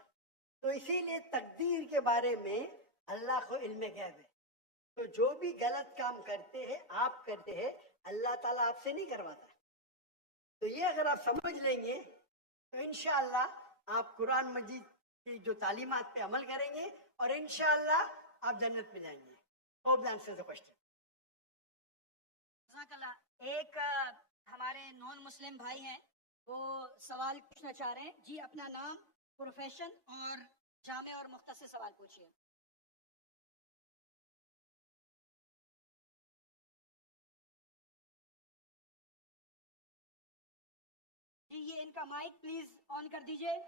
तो इसीलिए तकदीर के बारे में अल्लाह को इल्म गैब है। तो जो भी गलत काम करते हैं आप करते हैं, अल्लाह ताला आपसे नहीं करवाता। तो ये अगर आप समझ लेंगे तो इंशाअल्लाह आप कुरान मजीद की जो तालीमात पे अमल करेंगे और इंशाअल्लाह आप जन्नत में जाएंगे। Hope that answers the question. जज़ाकल्लाह। एक हमारे नॉन मुस्लिम भाई हैं, वो सवाल पूछना चाह रहे हैं। जी अपना नाम, प्रोफेशन और जामे और मुख्तसर सवाल पूछिए। जी ये इनका माइक प्लीज ऑन कर दीजिए।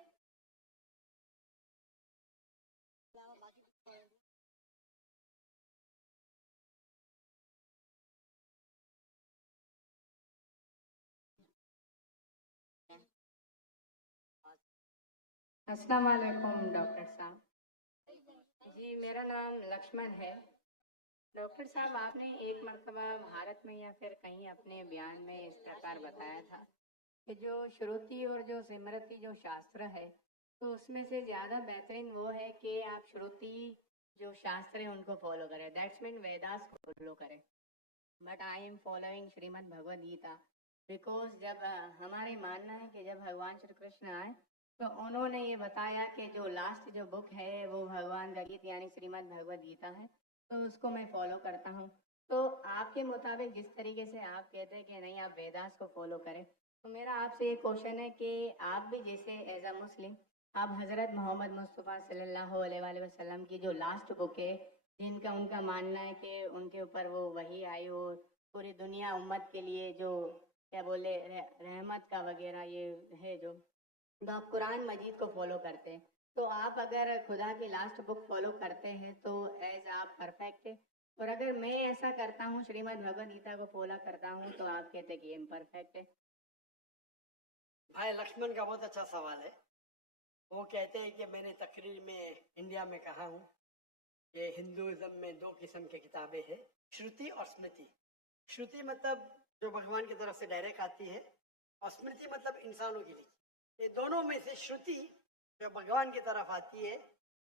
अस्सलाम वालेकुम डॉक्टर साहब। जी मेरा नाम लक्ष्मण है। डॉक्टर साहब आपने एक मर्तबा भारत में या फिर कहीं अपने बयान में इस प्रकार बताया था कि जो श्रुति और जो स्मृति जो शास्त्र है तो उसमें से ज़्यादा बेहतरीन वो है कि आप श्रुति जो शास्त्र है उनको फॉलो करें, दैट्स मीन वेदास को फॉलो करें। But I am following Shrimad Bhagavad Gita because जब हमारे मानना है कि जब भगवान श्री कृष्ण आए तो उन्होंने ये बताया कि जो लास्ट जो बुक है वो भगवान का गीत यानी श्रीमद् भगवद गीता है, तो उसको मैं फॉलो करता हूँ। तो आपके मुताबिक जिस तरीके से आप कहते हैं कि नहीं आप वेदास को फॉलो करें, तो मेरा आपसे ये क्वेश्चन है कि आप भी जैसे एज अ मुस्लिम आप हज़रत मोहम्मद मुस्तफ़ा सल्लल्लाहु अलैहि वसल्लम की जो लास्ट बुक है जिनका उनका मानना है कि उनके ऊपर वो वही आई हो पूरी दुनिया उम्मत के लिए जो क्या बोले रहमत का वगैरह ये है जो, तो आप कुरान मजीद को फॉलो करते हैं। तो आप अगर खुदा की लास्ट बुक फॉलो करते हैं तो एज आप परफेक्ट है, और अगर मैं ऐसा करता हूँ श्रीमद् भगवद गीता को फॉलो करता हूँ तो आप कहते हैं कि इम्परफेक्ट है। भाई लक्ष्मण का बहुत अच्छा सवाल है। वो कहते हैं कि मैंने तकरीर में इंडिया में कहा हूँ कि हिंदुइज्म में दो किस्म की किताबें हैं, श्रुति और स्मृति। श्रुति मतलब जो भगवान की तरफ से डायरेक्ट आती है, और स्मृति मतलब इंसानों की लिखी। ये दोनों में से श्रुति जो भगवान की तरफ आती है,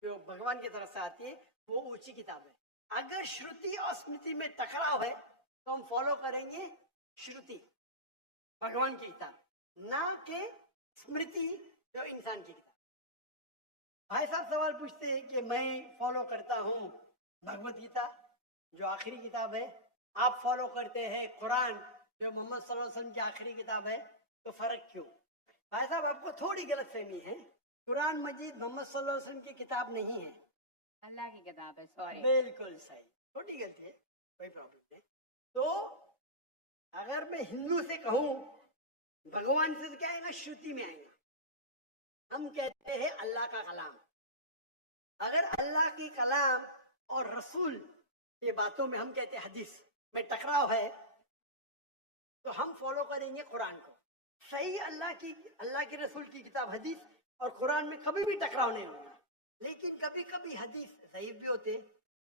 जो भगवान की तरफ से आती है, वो ऊंची किताब है। अगर श्रुति और स्मृति में टकराव है तो हम फॉलो करेंगे श्रुति, भगवान की किताब, ना कि स्मृति जो इंसान की किताब। भाई साहब सवाल पूछते हैं कि मैं फॉलो करता हूँ भगवत गीता जो आखिरी किताब है, आप फॉलो करते हैं कुरान जो मोहम्मद सल्लल्लाहु अलैहि वसल्लम की आखिरी किताब है, तो फर्क क्यों? भाई साहब आपको थोड़ी गलतफहमी है, कुरान मजीद मोहम्मद सल्लल्लाहु अलैहि वसल्लम की किताब नहीं है, अल्लाह की किताब है। सॉरी, बिल्कुल सही, छोटी गलती है, कोई प्रॉब्लम नहीं। तो अगर मैं हिंदू से कहूँ भगवान से तो क्या आएगा, श्रुति में आएगा। हम कहते हैं अल्लाह का कलाम। अगर अल्लाह की कलाम और रसूल ये बातों में हम कहते हैं हदीस में टकराव है तो हम फॉलो करेंगे कुरान को। सही अल्लाह की रसूल की किताब हदीस और कुरान में कभी भी टकराव नहीं होगा, लेकिन कभी कभी हदीस सही भी होते,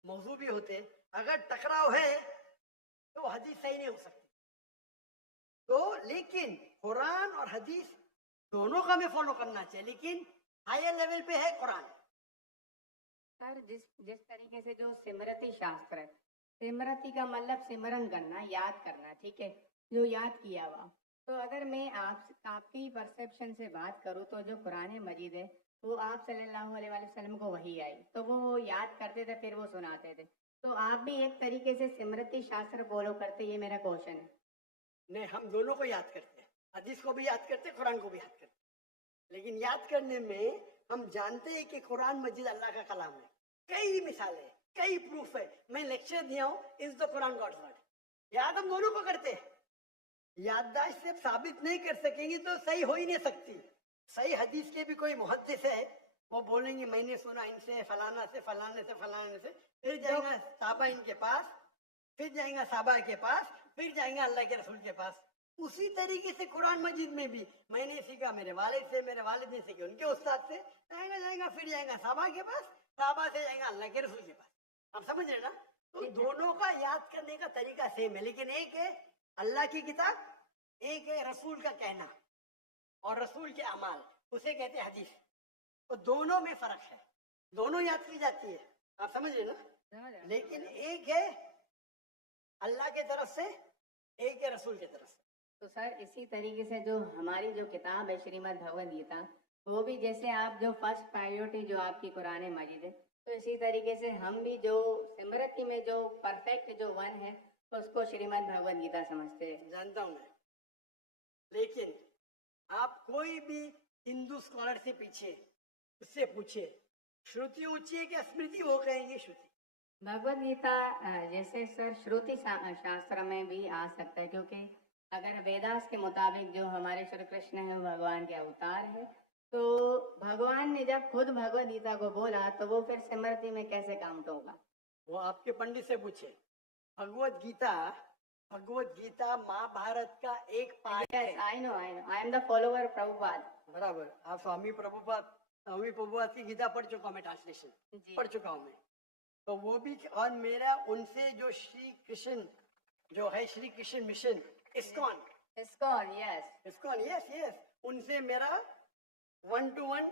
मौजू भी होते। अगर टकराव है तो हदीस सही नहीं हो सकती। तो लेकिन कुरान और हदीस दोनों का हमें फॉलो करना चाहिए, लेकिन हायर लेवल पे है कुरान। सर जिस तरीके से जो सिमरती शास्त्र है, सिमरती का मतलब सिमरन करना, याद करना, ठीक है, जो याद किया हुआ। तो अगर मैं आपकी परसेप्शन से बात करूँ तो जो कुरान मजीद है वो आप सल्लल्लाहु अलैहि वसल्लम को वही आई तो वो याद करते थे फिर वो सुनाते थे, तो आप भी एक तरीके से सिमरती शास्त्र फॉलो करते, ये मेरा क्वेश्चन है। नहीं, हम दोनों को याद करते हैं, हदीस को भी याद करते हैं, कुरान को भी याद करते हैं। लेकिन याद करने में हम जानते हैं कि कुरान मजीद अल्लाह का कलाम है। कई मिसालें, कई प्रूफ है, मैं लेक्चर दिया हूँ, is the Quran God's word. याद हम दोनों को करते हैं। याददाश्त से साबित नहीं कर सकेंगे तो सही हो ही नहीं सकती। सही हदीस के भी कोई मुहद्दिस है, वो बोलेंगे मैंने सुना इनसे फलाना से फलाने से फलाने से, फिर जाएगा साहबा इनके पास, फिर जाएगा साहबा के पास, फिर जाएगा अल्लाह के रसूल के पास। उसी तरीके से कुरान मजीद में भी मैंने सीखा मेरे वालिद से, मेरे वालिद ने सीखे उनके उस्ताद से, जाएगा फिर जाएगा साहबा के पास, साहबा से जाएगा अल्लाह के रसूल के पास। आप समझ रहे ना? तो दोनों का याद करने का तरीका सेम है, लेकिन एक है अल्लाह की किताब, एक है रसूल का कहना और रसूल के अमाल, उसे कहते हैं हदीस। तो दोनों में फर्क है, दोनों याद की जाती है, आप समझ रहे ना? लेकिन एक है अल्लाह के तरफ से, एक है रसूल की तरफ से। तो सर इसी तरीके से जो हमारी जो किताब है श्रीमद् भगवद गीता, वो भी जैसे आप जो फर्स्ट प्रायोरिटी जो आपकी कुरान मजीद है, तो इसी तरीके से हम भी जो स्मृति में जो परफेक्ट जो वन है उसको श्रीमद् भगवद गीता समझते हैं। जानता हूं मैं, लेकिन आप कोई भी हिंदू स्कॉलर से पीछे उससे पूछे श्रुति ऊंची है क्या स्मृति, वो कहेंगे श्रुति। भगवद गीता जैसे सर श्रुति शास्त्र में भी आ सकता है, क्योंकि अगर वेदास के मुताबिक जो हमारे श्री कृष्ण है भगवान के अवतार है, तो भगवान ने जब खुद भगवद गीता को बोला तो वो फिर स्मृति में कैसे काउंट होगा? वो आपके पंडित से पूछे। भगवद गीता महाभारत का एक पार्ट है। I know, I am the follower Prabhupada. बराबर, आप स्वामी प्रभुपाद स्वामी प्रभुपाद की गीता पढ़ चुका हूँ मैं, ट्रांसलेशन जी। पढ़ चुका हूँ मैं। तो वो भी, और मेरा उनसे जो श्री कृष्ण जो है, Shri Krishna mission ISKCON, ISKCON, yes. ISKCON, yes yes, उनसे मेरा 1-to-1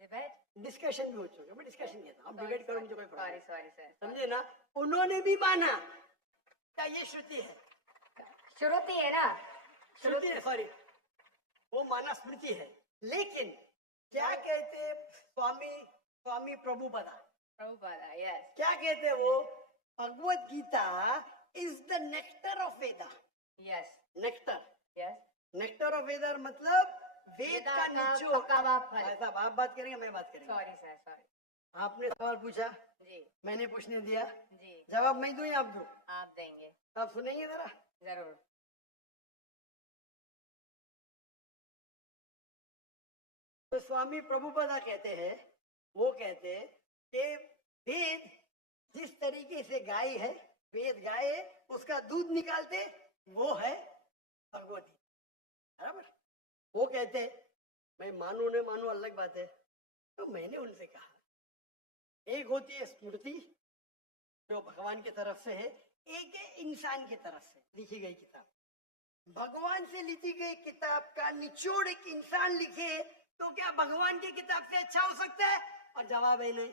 Debate? डिस्कशन भी हो चुका है। मैं डिस्कशन कहता हूँ, डिबेट करो, मुझे कोई प्रॉब्लम Sorry, नहीं। sorry, sir. समझे ना? उन्होंने भी माना क्या ये श्रुति है, श्रुति है ना? श्रुति है, सॉरी, वो माना स्मृति है। लेकिन क्या कहते स्वामी प्रभुपदा, प्रभुपादा, yes. क्या कहते वो, Bhagavad Gita is the nectar of Veda. Yes, nectar, yes. Nectar of Veda मतलब वेद वेदा का का निचोड़। पका हुआ फल। भाई साहब, आप बात करेंगे, मैं बात करेंगे। Sorry, sir, sorry. आपने सवाल पूछा, जी, मैंने पूछने दिया, जी, जवाब मैं दूं या आप दो? आप देंगे, आप सुनेंगे जरा। जरूर। तो स्वामी प्रभुपादा कहते हैं, वो कहते हैं कि वेद जिस तरीके से गाय है, वेद गाय है, उसका दूध निकालते वो है भगवत गीता, बराबर। वो कहते, मैं मानू न मानू अलग बात है। तो मैंने उनसे कहा, एक होती है स्मृति जो भगवान की तरफ से है, एक है इंसान की तरफ से लिखी गई किताब। भगवान से लिखी गई किताब का निचोड़ एक इंसान लिखे तो क्या भगवान की किताब से अच्छा हो सकता है? और जवाब है नहीं।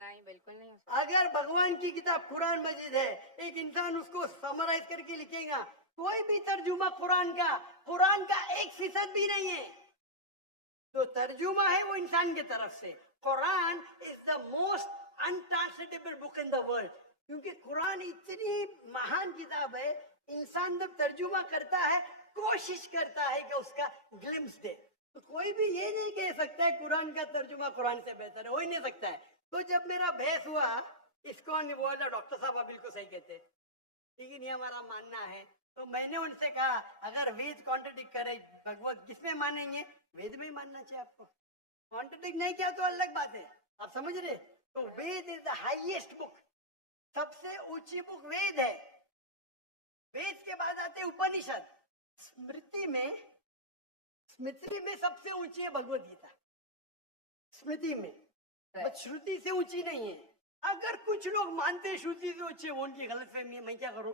नहीं, बिल्कुल नहीं हो सकता। अगर भगवान की किताब कुरान मजीद है, एक इंसान उसको समराइज करके लिखेगा, कोई भी तर्जुमा कुरान का 1% भी नहीं है। तो तर्जुमा है वो इंसान की तरफ से। Quran is the most untranslatable book in the world, क्योंकि कुरान इतनी महान किताब है, इंसान जब तर्जुमा करता है, कोशिश करता है कि उसका ग्लिम्स दे। तो कोई भी ये नहीं कह सकता है कुरान का तर्जुमा कुरान से बेहतर है, हो ही नहीं सकता है। तो जब मेरा बहस हुआ, इसको नहीं बोला, डॉक्टर साहब आप बिल्कुल सही कहते, लेकिन ये हमारा मानना है। तो मैंने उनसे कहा, अगर वेद कॉन्ट्रडिक्ट करे भगवत, किसमें मानेंगे? वेद में ही मानना चाहिए आपको। कॉन्ट्रडिक्ट नहीं किया तो अलग बात है, आप समझ रहे? तो वेद इज द हाईएस्ट बुक, सबसे ऊंची बुक वेद है। वेद के बाद आते उपनिषद। स्मृति में सबसे ऊंची है भगवत गीता, स्मृति में, बट श्रुति से ऊंची नहीं है। अगर कुछ लोग मानते हैं श्रुति से ऊंची है, वो उनकी गलतफहमी है, मैं क्या करूं?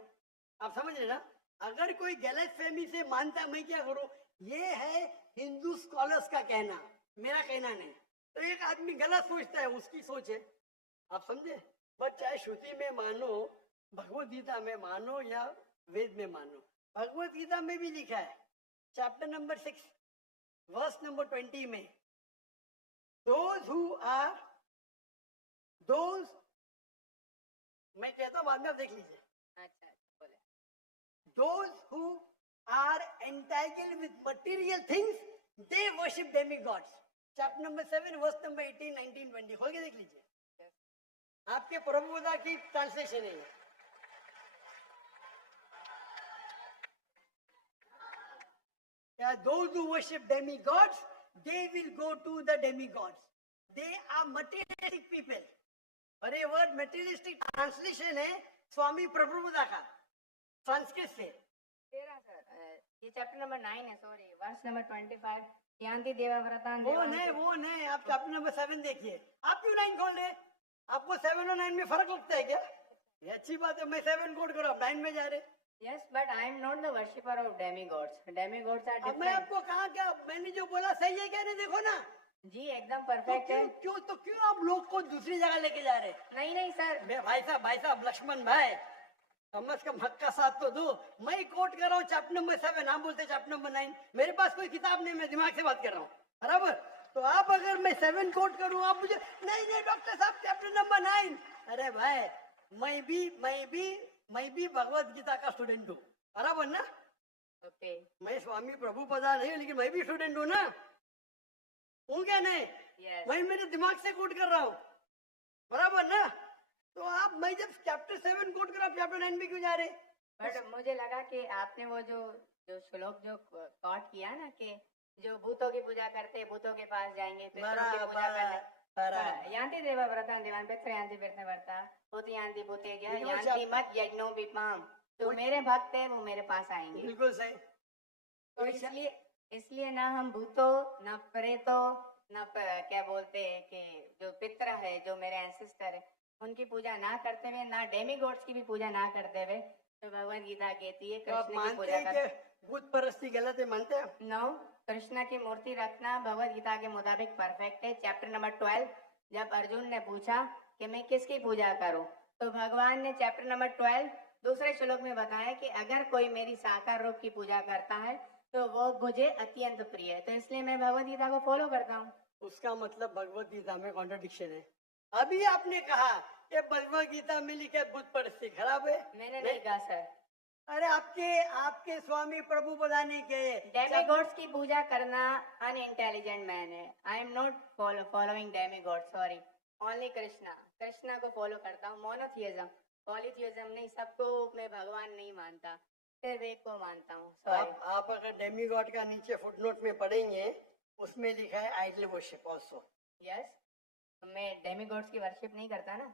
आप समझ रहे ना? अगर कोई गलतफहमी से मानता है, मैं क्या करूं? ये है हिंदू स्कॉलर्स का कहना, मेरा कहना नहीं। तो एक आदमी गलत सोचता है, उसकी सोच है, आप समझे? बट चाहे श्रुति में मानो, भगवत गीता में मानो या वेद में मानो, भगवत गीता में भी लिखा है, चैप्टर नंबर 6 वर्स नंबर 20 में, मैं कहता हूं, बाद में आप देख लीजिए। अच्छा, बोले। Those who are entangled with material things, they worship demigods. Chapter number 7, verse number 18, 19, 20. खोल के देख लीजिए, आपके प्रभुदा की ट्रांसलेशन है ये। Those who worship demigods, they will go to the demigods. They are materialistic people. और ये वर्ड materialistic ट्रांसलेशन है स्वामी प्रभुदा का, संस्कृत से। तेरा सर, ये चैप्टर नंबर 9 है, सॉरी, वर्स नंबर 25, यान्ति देवव्रतान् वो नहीं, आप चैप्टर नंबर 7 देखिए। आप क्यों 9 खोल रहे? आपको 7 और 9 में फर्क लगता है क्या? ये अच्छी बात है, मैं 7 कोट करूँ, आप 9 में जा रहे। Yes, but I am not the worshipper of demigods. Demigods are अब मैं different. आपको कहा क्या, मैंने जो बोला सही है क्या नहीं? देखो ना, जी एकदम तो परफेक्ट है। क्यों आप लोग को दूसरी जगह लेके जा रहे? नहीं सर, भाई साहब लक्ष्मण भाई, कम से कम हक का साथ तो दो। मैं कोट कर रहा हूँ चैप्टर नंबर 7, आप बोलते चैप्टर नंबर 9। मेरे पास कोई किताब नहीं, मैं दिमाग से बात कर रहा हूँ, बराबर? तो आप अगर मैं 7 कोट करूँ, आप मुझे नहीं डॉक्टर साहब चैप्टर नंबर 9। अरे भाई, मैं भी भगवत गीता का स्टूडेंट हूँ, बराबर ना? ओके, मैं स्वामी प्रभुपादा नहीं, लेकिन मैं भी स्टूडेंट हूँ ना, हूँ क्या नहीं? यस, मैं मेरे दिमाग से कोट कर रहा हूँ, बराबर ना? तो आप, मैं जब चैप्टर 7 कोट कर रहा हूँ, चैप्टर 9 में क्यों जा रहे? बट मुझे लगा कि आपने वो जो श्लोक जो कोट किया ना, कि जो भूतों की पूजा करते हैं भूतों के पास जाएंगे, पितरों की पूजा करते, यान्ति देवव्रतान् देवान् पितॄन् पितृव्रता भूत यान्ति भूतेज्य यान्ति मत् यज्ञो विपाम। तो मेरे भक्त है, वो मेरे पास आएंगे। बिल्कुल सही। तो इसलिए ना हम भूतों, ना प्रेतों, क्या बोलते हैं कि जो पितर है, जो मेरे एंसेस्टर है, उनकी पूजा ना करते हुए, ना डेमी गॉड्स की भी पूजा ना करते हुए, तो भगवत गीता कहती है तो आप कृष्ण की मानते पूजा हैं कर। कि बुत परस्ती गलत है, मानते हैं आप? नो, कृष्ण की मूर्ति रखना भगवत गीता के मुताबिक परफेक्ट है। चैप्टर नंबर 12, जब अर्जुन ने पूछा कि मैं किसकी पूजा करूं, तो भगवान ने चैप्टर नंबर 12 दूसरे श्लोक में बताया कि अगर कोई मेरी साकार रूप की पूजा करता है तो वो मुझे अत्यंत प्रिय है, तो इसलिए मैं भगवत गीता को फॉलो करता हूँ। उसका मतलब भगवत गीता में कॉन्ट्रडिक्शन है। अभी आपने कहा कि भगवत गीता में लिखा है बुत परस्ती खराब है। मैंने नहीं कहा सर। अरे आपके आपके स्वामी प्रभु बताने के डेमी गॉड्स की पूजा करना अनइंटेलिजेंट मैन है। I am not following Demi God, sorry, only Krishna. Krishna को फॉलो करता हूँ। मोनोथियज्म, पॉलीथियज्म नहीं, सबको मैं भगवान नहीं मानता, सिर्फ एक को मानता हूँ। सॉरी। आप अगर डेमी गॉड का नीचे फुटनोट में पढ़ेंगे, उसमें लिखा है आइडल वर्शिप ऑल्सो। यस, मैं डेमी गॉड्स की वर्शिप नहीं करता ना।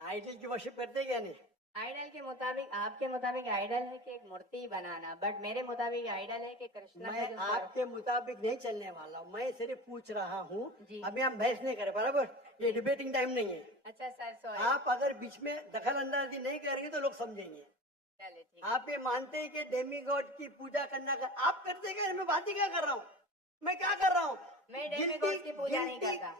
आइडल की वर्शिप करते क्या नहीं? आइडल के मुताबिक, आपके मुताबिक आइडल है कि एक मूर्ति बनाना, बट मेरे मुताबिक आइडल है कि कृष्णा मैं का जो आपके मुताबिक नहीं चलने वाला हूँ, मैं सिर्फ पूछ रहा हूँ। जी। अभी हम बहस नहीं करें, बराबर? ये डिबेटिंग टाइम नहीं है। अच्छा सर, सॉरी। आप अगर बीच में दखल अंदाजी नहीं करेंगे तो लोग समझेंगे। चलिए ठीक। आप ये मानते हैं कि डेमी गॉड की पूजा करना का आप करते क्या? मैं बात ही क्या कर रहा हूँ? मैं क्या कर रहा हूँ? मैं डेमी गॉड्स की पूजा नहीं करता।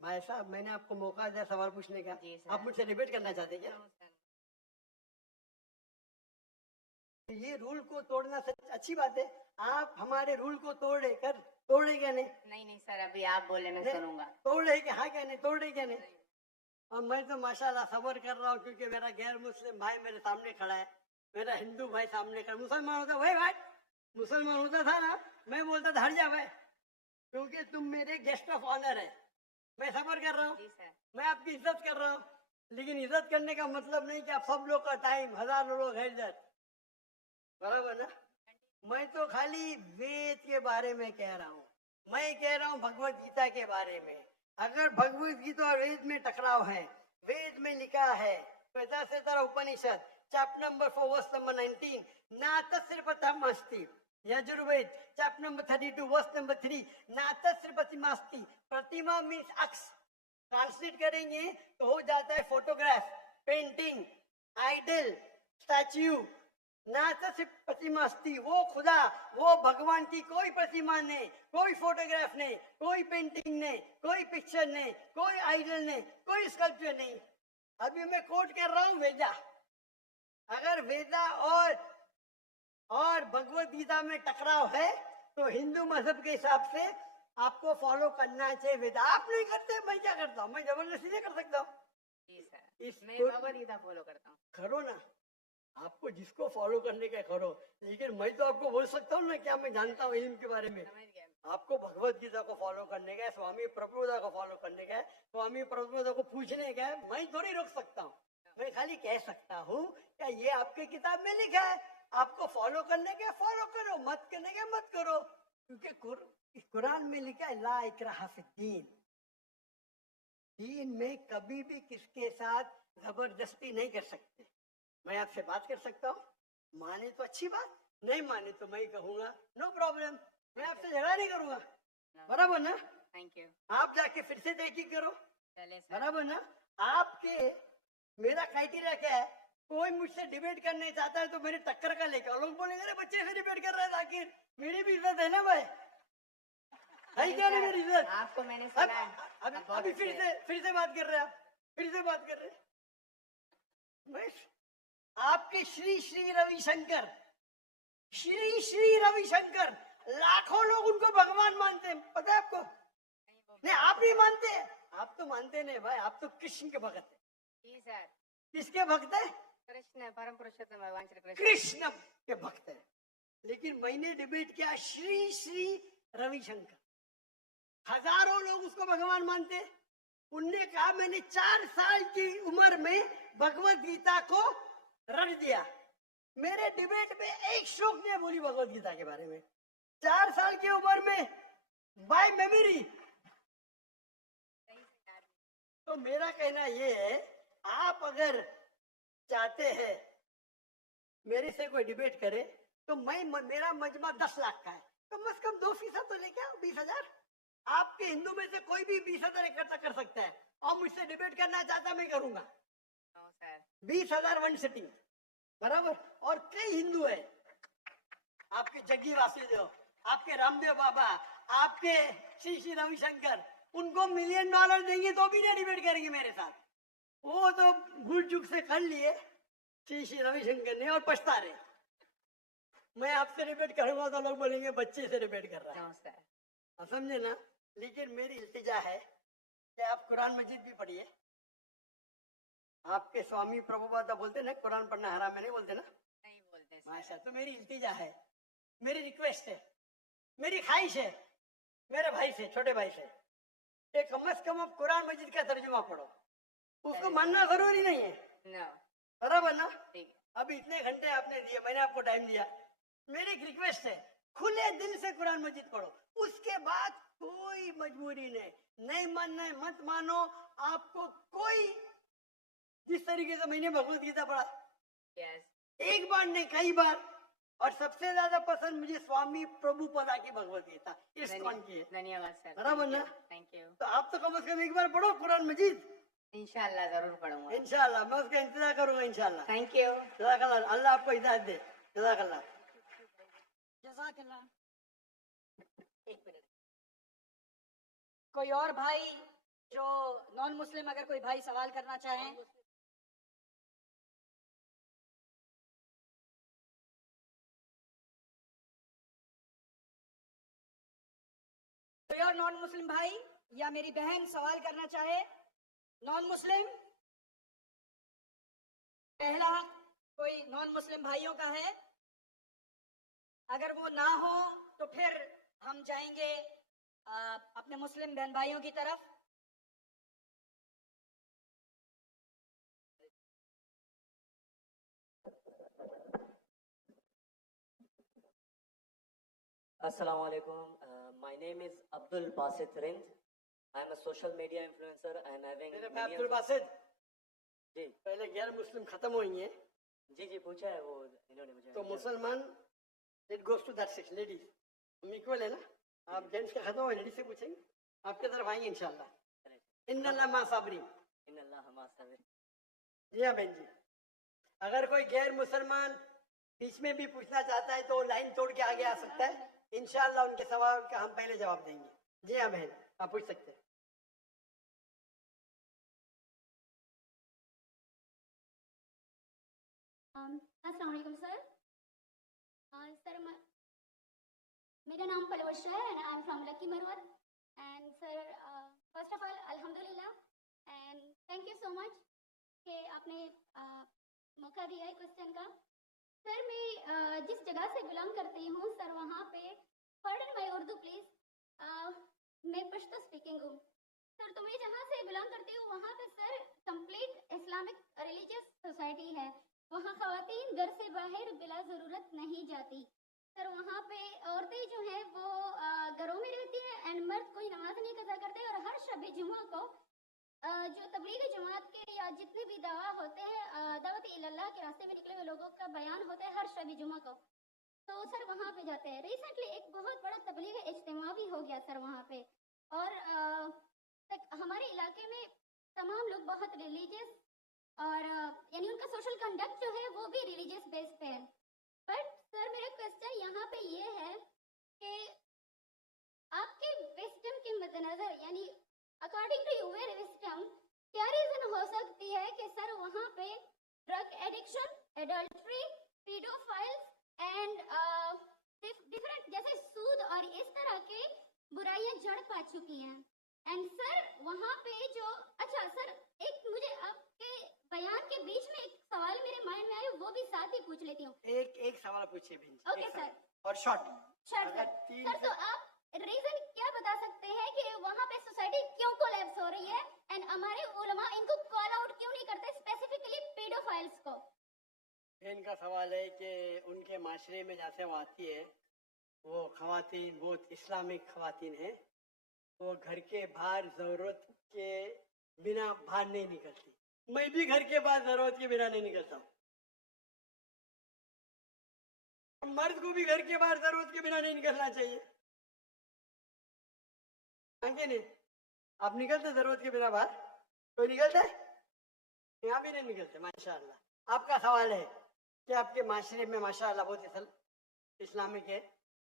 भाई साहब, मैंने आपको मौका दिया सवाल पूछने का, जी सर। आप मुझसे डिबेट करना चाहते हैं क्या? No sir. ये रूल को तोड़ना सच अच्छी बात है। आप हमारे रूल को तोड़े क्या नहीं? नहीं सर, अभी आप बोले मैं नहीं, सुनूंगा। तोड़े क्या? हाँ क्या नहीं? तोड़े क्या नहीं? और मैं तो माशाल्लाह सबर कर रहा हूँ, क्योंकि मेरा गैर मुस्लिम भाई मेरे सामने खड़ा है, मेरा हिंदू भाई सामने खड़ा। मुसलमान होता भाई भाई मुसलमान होता था ना, मैं बोलता था हट जा भाई, क्योंकि तुम मेरे गेस्ट ऑफ ऑनर है। मैं सबर कर रहा हूँ, जी सर। मैं आपकी इज्जत कर रहा हूँ, लेकिन इज्जत करने का मतलब नहीं कि आप सब लोग का टाइम, हजारों लोग है इज्जत, बराबर ना? मैं तो खाली वेद के बारे में कह रहा हूँ, मैं कह रहा हूँ भगवत गीता के बारे में। अगर भगवत गीता और वेद में टकराव है, वेद में लिखा है वेदासेतर Upanishad chapter number 4 verse number 19, ना तस्य प्रथमस्ति। Yajurveda chapter number 32 verse number 3, ना तस्य प्रतिमास्ति। प्रतिमा मीन्स अक्ष, ट्रांसलेट करेंगे तो हो जाता है फोटोग्राफ, पेंटिंग, आइडल, स्टैच्यू। ना तो प्रतिमा अस्ति, वो खुदा, वो भगवान की कोई प्रतिमा नहीं, कोई फोटोग्राफ नहीं, कोई पेंटिंग नहीं, कोई पिक्चर नहीं, कोई आइडल नहीं, कोई स्कल्पचर नहीं। अभी मैं कोट कर रहा हूँ वेदा। अगर वेदा और भगवत गीता में टकराव है तो हिंदू मजहब के हिसाब से आपको फॉलो करना चाहिए वेदा। आप नहीं करते, मैं क्या करता हूँ? मैं जबरदस्ती नहीं कर सकता हूँ। जी सर, इस मैं तो- भगवत गीता फॉलो करता हूँ। करो ना, आपको जिसको फॉलो करने का करो, लेकिन मैं तो आपको बोल सकता हूँ ना क्या मैं जानता हूँ इल्म के बारे में। समझ गया। आपको भगवत गीता को फॉलो करने का है, स्वामी प्रभुदा को फॉलो करने का है, स्वामी प्रभुदा को पूछने का है। मैं थोड़ी रोक सकता हूँ, मैं खाली कह सकता हूँ क्या ये आपके किताब में लिखा है, आपको फॉलो करने का फॉलो करो, मत करने का मत करो, क्योंकि कुरान में लिखा है ला इकराहा फिद्दीन। दीन में कभी भी किसके साथ जबरदस्ती नहीं कर सकते। मैं आपसे बात कर सकता हूँ, माने तो अच्छी बात, नहीं माने तो मैं कहूँगा नो प्रॉब्लम, मैं आपसे झगड़ा नहीं करूंगा, बराबर ना? Thank you. आप जाके फिर से तहकीक करो, चले सर। बराबर ना? आपके मेरा क्राइटेरिया क्या है? कोई मुझसे डिबेट करने चाहता है तो मेरे टक्कर का लेकर, लोग बोलेंगे अरे बच्चे से डिबेट कर रहे हैं, आखिर मेरी भी इज्जत है ना भाई, है क्या नहीं मेरी इज्जत? आपको मैंने सुना है। अभी फिर से बात कर रहे हैं आप, फिर से बात कर रहे हैं। बस आपके श्री श्री रविशंकर, श्री श्री रविशंकर, लाखों लोग उनको भगवान मानते हैं, पता है आपको? नहीं, आप नहीं मानते, आप तो मानते नहीं भाई, आप तो कृष्ण के भक्त है। जी सर। किसके भक्त है? कृष्ण, परम पुरुषोत्तम भगवान श्री कृष्ण। कृष्ण के भक्त है। लेकिन मैंने डिबेट किया श्री श्री रविशंकर, हजारों लोग उसको भगवान मानते हैं। उनने कहा मैंने 4 साल की उम्र में भगवत गीता को रट दिया। मेरे डिबेट में एक श्लोक नहीं बोली भगवत गीता के बारे में, 4 साल की उम्र में बाय मेमोरी। तो मेरा कहना ये है, आप अगर चाहते हैं मेरे से कोई डिबेट करे तो मेरा मजमा 10 लाख का है, कम से कम 2% तो लेके आओ, 20,000। आपके हिंदू में से कोई भी 20,000 इकट्ठा कर सकता है, और मुझसे डिबेट करना चाहता मैं करूंगा। No sir. 20,000 वन सिटिंग, बराबर। और कई हिंदू है, आपके जग्गी वासुदेव, आपके रामदेव बाबा, आपके श्री श्री रविशंकर, उनको $1 मिलियन देंगे तो भी नहीं डिबेट करेंगे मेरे साथ। वो तो भूल चूक से कर लिए श्री श्री रविशंकर ने और पछता रहे। मैं आपसे डिबेट करूंगा तो लोग बोलेंगे बच्चे से डिबेट कर रहा है। No sir. आप समझे ना। लेकिन मेरी इल्तिजा है कि आप कुरान मजीद भी पढ़िए। आपके स्वामी प्रभुपाद बोलते ना कुरान पढ़ना हराम है, नहीं बोलते ना? नहीं बोलते सर। माशा। तो मेरी इल्तिजा है, मेरी रिक्वेस्ट है, मेरी ख्वाहिश है मेरे भाई से, छोटे भाई से, कि कम से कम आप कुरान मजीद का तर्जुमा पढ़ो। उसको मानना जरूरी नहीं है, नो। बराबर ना? ठीक है। अभी इतने घंटे आपने दिए, मैंने आपको टाइम दिया। मेरी एक रिक्वेस्ट है, खुले दिल से कुरान मजीद पढ़ो। उसके बाद कोई मजबूरी नहीं मानना है मत मानो। आपको कोई, जिस तरीके से मैंने भगवत गीता पढ़ा, यस। एक बार नहीं कई बार, और सबसे ज्यादा पसंद मुझे स्वामी प्रभुपदा की भगवत गीता, इस्कॉन की है। धन्यवाद सर। बराबर ना? Thank you. तो आप तो कम से कम एक बार पढ़ो कुरान मजीद। इंशाल्लाह जरूर पढ़ूंगा। इंशाल्लाह मैं उसका इंतजार करूंगा इंशाल्लाह। Thank you. जज़ाकल्लाह, अल्लाह आपको हिदायत दे। जज़ाकल्लाह। जज़ाकल्लाह। एक मिनट, कोई और भाई जो नॉन मुस्लिम, अगर कोई भाई सवाल करना चाहे? कोई और नॉन मुस्लिम भाई या मेरी बहन सवाल करना चाहे? नॉन मुस्लिम, पहला हक कोई नॉन मुस्लिम भाइयों का है। अगर वो ना हो तो फिर हम जाएंगे अपने मुस्लिम बहन भाइयों की तरफ। Assalamu alaikum. My name is Abdul Basit Rind. I am a social media influencer. I am having मेरे भाई millions- अब्दुल बासित जी पहले गैर मुस्लिम खत्म हुई है, जी पूछा है वो इन्होंने मुझे। तो मुसलमान it goes to that section. Ladies हम इक्वल है ना, आप जेंट्स का खत्म हुआ, लेडीज से पूछेंगे, आपके तरफ आएंगे इंशाल्लाह। इन्नल्लाह मा साबरीन। इन्नल्लाह हमा साबिर। जी हाँ बहन जी, अगर कोई गैर मुसलमान बीच में भी पूछना चाहता है तो लाइन तोड़ के आगे आ सकता है, इंशाल्लाह उनके सवाल का हम पहले जवाब देंगे। जी हाँ बहन, आप पूछ सकते हैं। अस्सलाम वालेकुम सर। सर मेरा नाम पलवश है and I am from Lakki Marwat. And sir first of all अल्हम्दुलिल्लाह and thank you so much कि आपने मौका दिया है क्वेश्चन का। सर मैं जिस जगह से बिलोंग करती हूँ सर, वहाँ पे पार्डन माय उर्दू प्लीज़, मैं पश्तो स्पीकिंग हूँ सर। तो मैं जहाँ से बिलोंग करती हूँ वहाँ पे sir complete Islamic religious society है। वहाँ ख़वातीन घर से बाहर बिला ज़रूरत नहीं जाती सर। वहाँ पे औरतें जो हैं वो घरों में रहती हैं एंड मर्द कोई नमाज नहीं कज़ा करते। और हर शब जुमा को जो तबलीगी जमात के या जितने भी दावा होते हैं, दावत इल्लल्लाह के रास्ते में निकले हुए लोगों का बयान होता है हर शब जुमा को, तो सर वहाँ पे जाते हैं। रिसेंटली एक बहुत बड़ा तबलीगी इज्तिमा भी हो गया सर वहाँ पे, और हमारे इलाके में तमाम लोग बहुत रिलीजियस और यानी उनका सोशल कंडक्ट जो है वो भी रिलीजियस बेस पे है। बट सर मेरा क्वेश्चन यहाँ पे ये है कि आपके विस्डम के मद्देनजर, यानी अकॉर्डिंग टू यूर विस्डम, क्या रीजन हो सकती है कि सर वहाँ पे drug addiction, adultery, paedophiles and different जैसे सूद और इस तरह के बुराइयां जड़ पा चुकी हैं। एंड सर वहाँ पे जो, अच्छा सर एक मुझे आपके बयान के बीच में एक सवाल मेरे माइंड में आया, वो भी साथ ही पूछ लेती हूँ। एक सवाल पूछिए बहन जी। Okay sir. और शॉर्ट सर तो आप रीजन क्या बता सकते हैं कि वहाँ पे सोसाइटी क्यों कोलैप्स हो रही है एंड हमारे उलमा इनको कॉल आउट क्यों नहीं करते, स्पेसिफिकली पेडोफाइल्स को? इनका सवाल है कि उनके माशरे में जैसे वो आती है, वो खवातीन बहुत इस्लामिक खवातीन है, वो घर के बाहर जरूरत के बिना बाहर नहीं निकलती। मैं भी घर के बाहर जरूरत के बिना नहीं निकलता हूँ। मर्द को भी घर के बाहर जरूरत के बिना नहीं निकलना चाहिए, आगे नहीं। आप निकलते जरूरत के बिना बाहर? कोई निकलता है? यहाँ भी नहीं निकलते। माशाअल्लाह। आपका सवाल है कि आपके माशरे में माशाअल्लाह बहुत इस्लामिक है,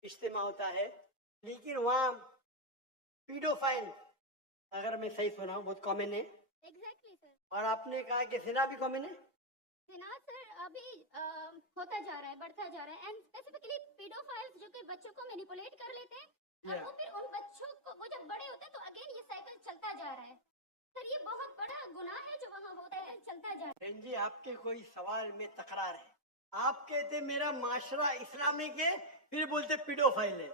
इज्तिमा होता है, लेकिन वहाँ पीडोफाइल, अगर मैं सही सुना हूँ, बहुत कॉमन है। Exactly sir. और आपने कहा कि जिना भी कॉमन है। जिना सर अभी होता जा रहा है, बढ़ता जा रहा है, एंड स्पेसिफिकली पीडोफाइल्स जो कि बच्चों को मैनिपुलेट कर लेते हैं और Yeah. वो फिर उन बच्चों को, वो जब बड़े होते हैं तो अगेन ये साइकिल चलता जा रहा है। सर ये बहुत बड़ा गुनाह है जो वहाँ होता है, चलता जा रहा है। बहन जी, आपके कोई सवाल में तकरार है। आप कहते मेरा माशरा इस्लामिक है, फिर बोलते पीडोफाइल है।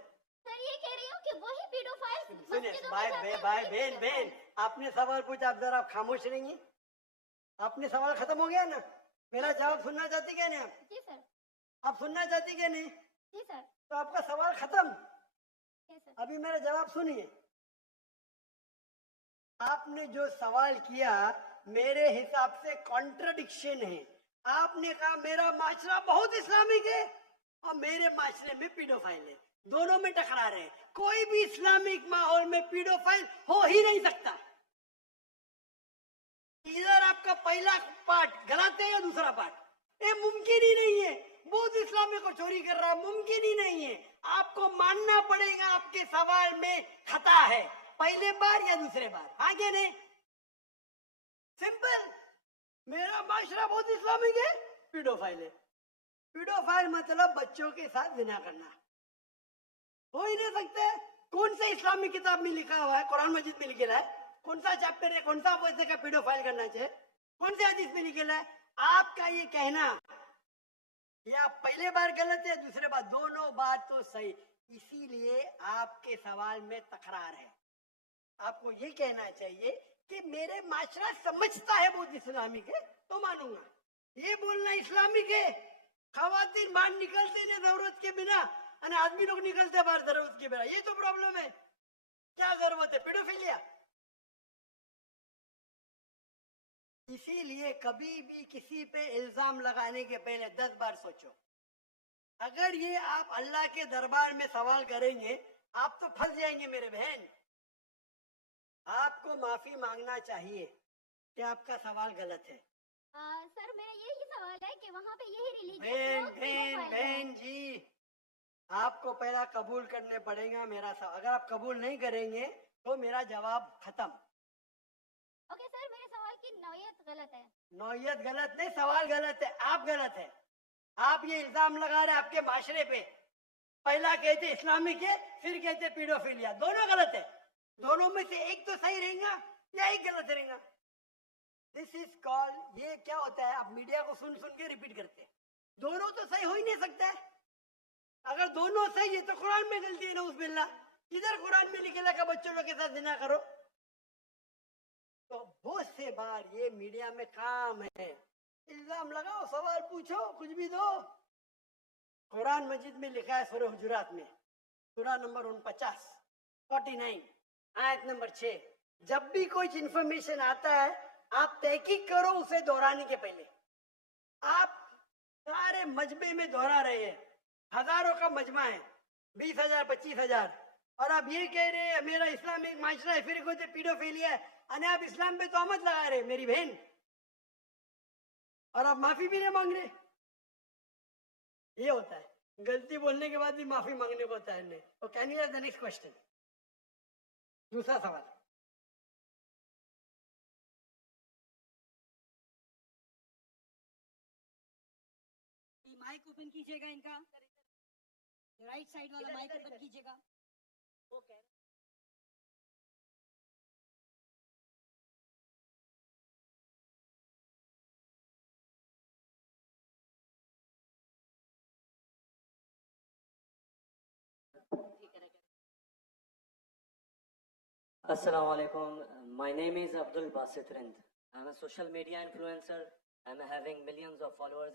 सर ये कह रही हूँ कि वही पीडोफाइल्स सुनिए मस्जिदों में भाई जाते हैं, भाई वही बहन बहन, pedophile। आपने सवाल पूछा, आप जरा खामोश रहेंगे? आपने सवाल खत्म हो गया ना? मेरा जवाब सुनना चाहती क्या नहीं? आप जी सर। आप सुनना चाहती क्या नहीं? जी सर। तो आपका सवाल खत्म। Yes sir. अभी मेरा जवाब सुनिए। आपने जो सवाल किया मेरे हिसाब से कॉन्ट्रडिक्शन है। आपने कहा मेरा माशरा बहुत इस्लामिक है और मेरे माशरे में पीडोफाइल है, दोनों में टकरार है। कोई भी इस्लामिक माहौल में पीडोफाइल हो ही नहीं सकता। इधर आपका पहला पार्ट गलत है या दूसरा पार्ट? ये मुमकिन ही नहीं है। बहुत इस्लामिक को चोरी कर रहा है, मुमकिन ही नहीं है। आपको मानना पड़ेगा आपके सवाल में खता है, पहले बार या दूसरे बार, आगे नहीं। सिंपल। मेरा माशरा बहुत इस्लामिक है, पीडोफाइल है। पीडोफाइल मतलब बच्चों के साथ जिना करना। हो ही नहीं सकते। कौन सा इस्लामिक किताब में लिखा हुआ है? कुरान मजीद में लिखा है? कौन सा चैप्टर है, कौन सा वैसे का पीडोफाइल करना चाहिए? कौन से हदीस में लिखा है? आपका ये कहना या पहले बार गलत है, दूसरे बार, दोनों बार तो सही। इसीलिए आपके सवाल में तकरार है। आपको ये कहना चाहिए कि मेरे माशरा समझता है बहुत इस्लामिक है तो मानूंगा। ये बोलना इस्लामिक है, खवातीन बाहर निकलते नहीं जरूरत के बिना, और आदमी लोग निकलते बाहर जरूरत के बिना, ये तो प्रॉब्लम है। क्या जरूरत है? पेडोफिलिया। इसीलिए कभी भी किसी पे इल्जाम लगाने के पहले 10 बार सोचो। अगर ये आप अल्लाह के दरबार में सवाल करेंगे, आप तो फंस जाएंगे मेरे बहन। आपको माफी मांगना चाहिए कि आपका सवाल गलत है। सर मेरा यही सवाल है कि वहाँ पे यही बहन रिलीजियस बहन बहन जी, आपको पहला कबूल करने पड़ेगा मेरा सवाल। अगर आप कबूल नहीं करेंगे तो मेरा जवाब खत्म। ओके सर, मेरे सवाल की नौयत गलत है। नौयत गलत नहीं, सवाल गलत है, आप गलत है। आप ये इल्जाम लगा रहे हैं आपके माशरे पे। पहला कहते इस्लामिक है, फिर कहते पीडोफिलिया, दोनों गलत है। दोनों में से एक तो सही रहेगा या एक गलत रहेगा। दिस इज कॉल, ये क्या होता है, आप मीडिया को सुन सुन के रिपीट करते हैं। दोनों तो सही हो ही नहीं सकता है। अगर दोनों सही है तो कुरान में गलती है ना, उस बिल्ला। किधर कुरान में लिखेला का बच्चों लोग के साथ जिना करो? तो बहुत से बार ये मीडिया में काम है, इल्जाम लगाओ, सवाल पूछो, कुछ भी दो। कुरान मजीद में लिखा है सूरह हुजुरात में, सूरह नंबर 49 आयत नंबर 6, जब भी कोई इंफॉर्मेशन आता है आप तहकीक करो उसे दोहराने के पहले। आप सारे मजमे में दोहरा रहे हैं, हजारों का मजमा है, 20,000 25,000, और आप ये कह रहे हैं मेरा इस्लामिक माशरा है, फिर कोई पीडोफिलिया है, और आप इस्लाम पे तोहमत लगा रहे मेरी बहन, और आप माफी भी नहीं मांग रहे। ये होता है, गलती बोलने के बाद भी माफी मांगने को होता है नहीं। तो can you the next question? दूसरा सवाल। माइक ओपन कीजिएगा इनका, राइट साइड वाला माइक ओपन कीजिएगा। Assalamu alaikum. My name is Abdul Basit Rind. I'm a social media influencer. I'm having millions of followers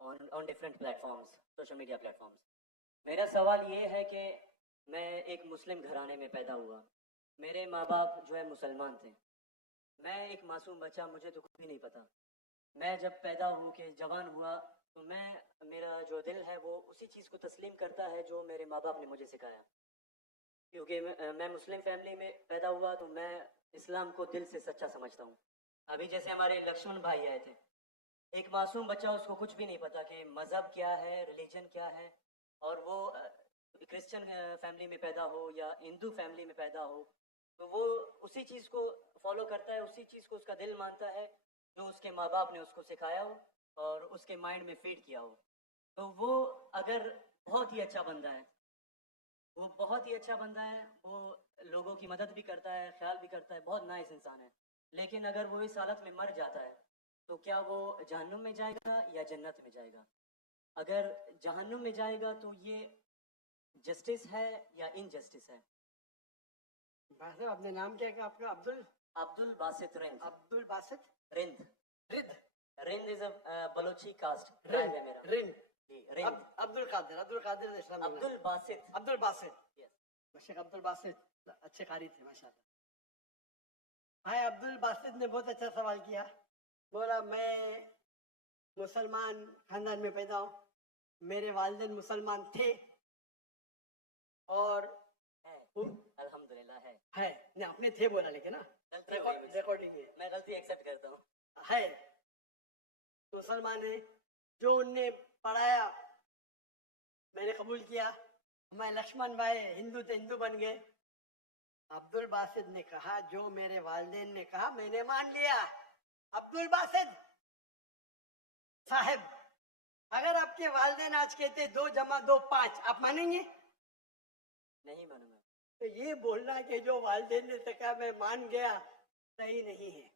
on different platforms, social media platforms. मेरा सवाल ये है कि मैं एक मुस्लिम घराने में पैदा हुआ। मेरे माँ बाप जो है मुसलमान थे। मैं एक मासूम बच्चा, मुझे तो कुछ भी नहीं पता। मैं जब पैदा हूँ के जवान हुआ तो मेरा जो दिल है वो उसी चीज़ को तस्लीम करता है जो मेरे माँ बाप ने मुझे सिखाया। क्योंकि मैं मुस्लिम फैमिली में पैदा हुआ, तो मैं इस्लाम को दिल से सच्चा समझता हूँ। अभी जैसे हमारे लक्ष्मण भाई आए थे, एक मासूम बच्चा, उसको कुछ भी नहीं पता कि मज़हब क्या है, रिलीजन क्या है, और वो क्रिश्चियन फैमिली में पैदा हो या हिंदू फैमिली में पैदा हो, तो वो उसी चीज़ को फॉलो करता है, उसी चीज़ को उसका दिल मानता है जो उसके माँ बाप ने उसको सिखाया हो और उसके माइंड में फीड किया हो। तो वो अगर बहुत ही अच्छा बंदा है, वो बहुत ही अच्छा बंदा है, वो लोगों की मदद भी करता है, ख्याल भी करता है, बहुत नाइस इंसान है, लेकिन अगर वो इस हालत में मर जाता है तो क्या वो जहन्नुम में जाएगा या जन्नत में जाएगा? अगर जहन्नुम में जाएगा तो ये जस्टिस है या इनजस्टिस है? भाई साहब, आपने नाम क्या कहा आपका? अब्दुल बासित रिंद। अब्दुल बासित रिंद रिद Rind is a Balochi caste tribe है मेरा। रिंद जी, रिंद। अब्दुल कादिर इस्लाम में अब्दुल बासित। अब्दुल बासित। यस। शेख अब्दुल बासित अच्छे कारी थे माशाल्लाह। भाई अब्दुल बासित ने बहुत अच्छा सवाल किया। बोला मैं मुसलमान खानदान में पैदा हूँ, मेरे वालिदैन मुसलमान थे और है, उन- अल्हम्दुलिल्लाह है। है नहीं, अपने थे बोला लेकिन ना गलती हो गई मुझसे। रिकॉर्डिंग है। मैं गलती एक्सेप्ट करता हूँ। है मुसलमान है, जो उनने पढ़ाया मैंने कबूल किया। हमारे लक्ष्मण भाई हिंदू थे, हिंदू बन गए। अब्दुल बासित ने कहा जो मेरे वालिदैन ने कहा मैंने मान लिया। अब्दुल बासित साहब, अगर आपके वालिदैन आज कहते 2 + 2 5, आप मानेंगे? नहीं मानूंगा। तो ये बोलना कि जो वालिदैन ने कहा मैं मान गया, सही नहीं है।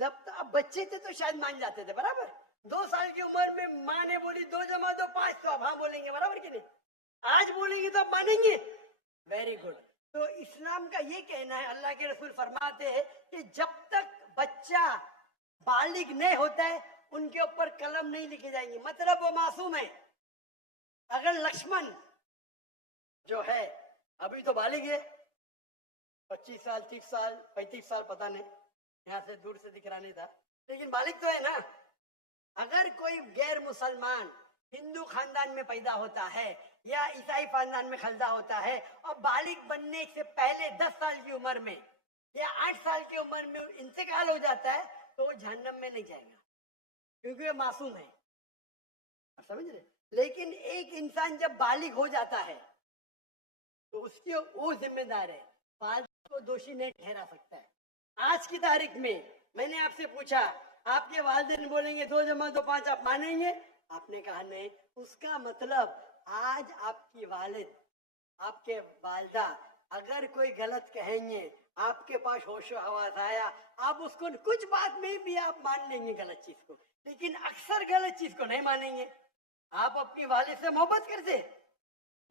जब आप बच्चे थे तो शायद मान जाते थे, बराबर। 2 साल की उम्र में माँ ने बोली 2 + 2 5, तो आप हाँ बोलेंगे, बराबर कि नहीं? आज बोलेंगे तो आप मानेंगे। Very good. तो इस्लाम का ये कहना है, अल्लाह के रसूल फरमाते हैं कि जब तक बच्चा बालिग नहीं होता है उनके ऊपर कलम नहीं लिखे जाएंगे, मतलब वो मासूम है। अगर लक्ष्मण जो है अभी तो बालिग है, 25 साल 30 साल 35 साल पता नहीं, यहाँ से दूर से दिख रहा नहीं था, लेकिन बालिग तो है ना। अगर कोई गैर मुसलमान हिंदू खानदान में पैदा होता है या ईसाई खानदान में खलदा होता है और बालिग बनने से पहले 10 साल की उम्र में या 8 साल की उम्र में इंतकाल हो जाता है, तो वो जहन्नम में नहीं जाएगा, क्योंकि वो मासूम है। आप समझ रहे? लेकिन एक इंसान जब बालिग हो जाता है तो उसके वो जिम्मेदार है, बालिग को दोषी नहीं ठहरा सकता है। आज की तारीख में मैंने आपसे पूछा, आपके वालिदैन बोलेंगे 2 + 2 5, आप मानेंगे? आपने कहा नहीं। उसका मतलब आज आपकी वालिद, आपके वालदा अगर कोई गलत कहेंगे, आपके पास होशो हवास आया, आप उसको कुछ बात में भी आप मान लेंगे गलत चीज को, लेकिन अक्सर गलत चीज को नहीं मानेंगे। आप अपनी वालिद से मोहब्बत करते,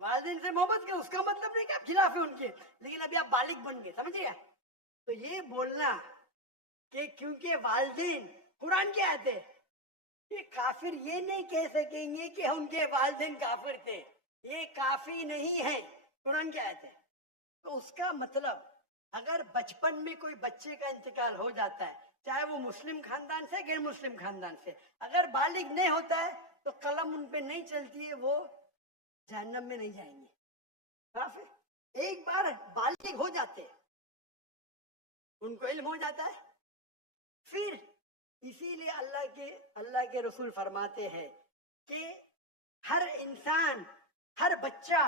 वालिदैन से मोहब्बत कर, उसका मतलब नहीं कि आप खिलाफ है उनके, लेकिन अभी आप बालिग बन गए, समझिए। तो ये बोलना कि क्योंकि वालिदैन, कुरान क्या आते ये काफिर ये नहीं कह सकेंगे कि उनके वालिदैन काफिर थे, ये काफी नहीं है, कुरान क्या आते। तो उसका मतलब अगर बचपन में कोई बच्चे का इंतकाल हो जाता है, चाहे वो मुस्लिम खानदान से गैर मुस्लिम खानदान से, अगर बालिग नहीं होता है तो कलम उन पे नहीं चलती है, वो जहन्नम में नहीं जाएंगे। काफिर एक बार बालिग हो जाते, उनको इल्म हो जाता है, फिर इसीलिए अल्लाह के रसूल फरमाते हैं कि हर इंसान, हर बच्चा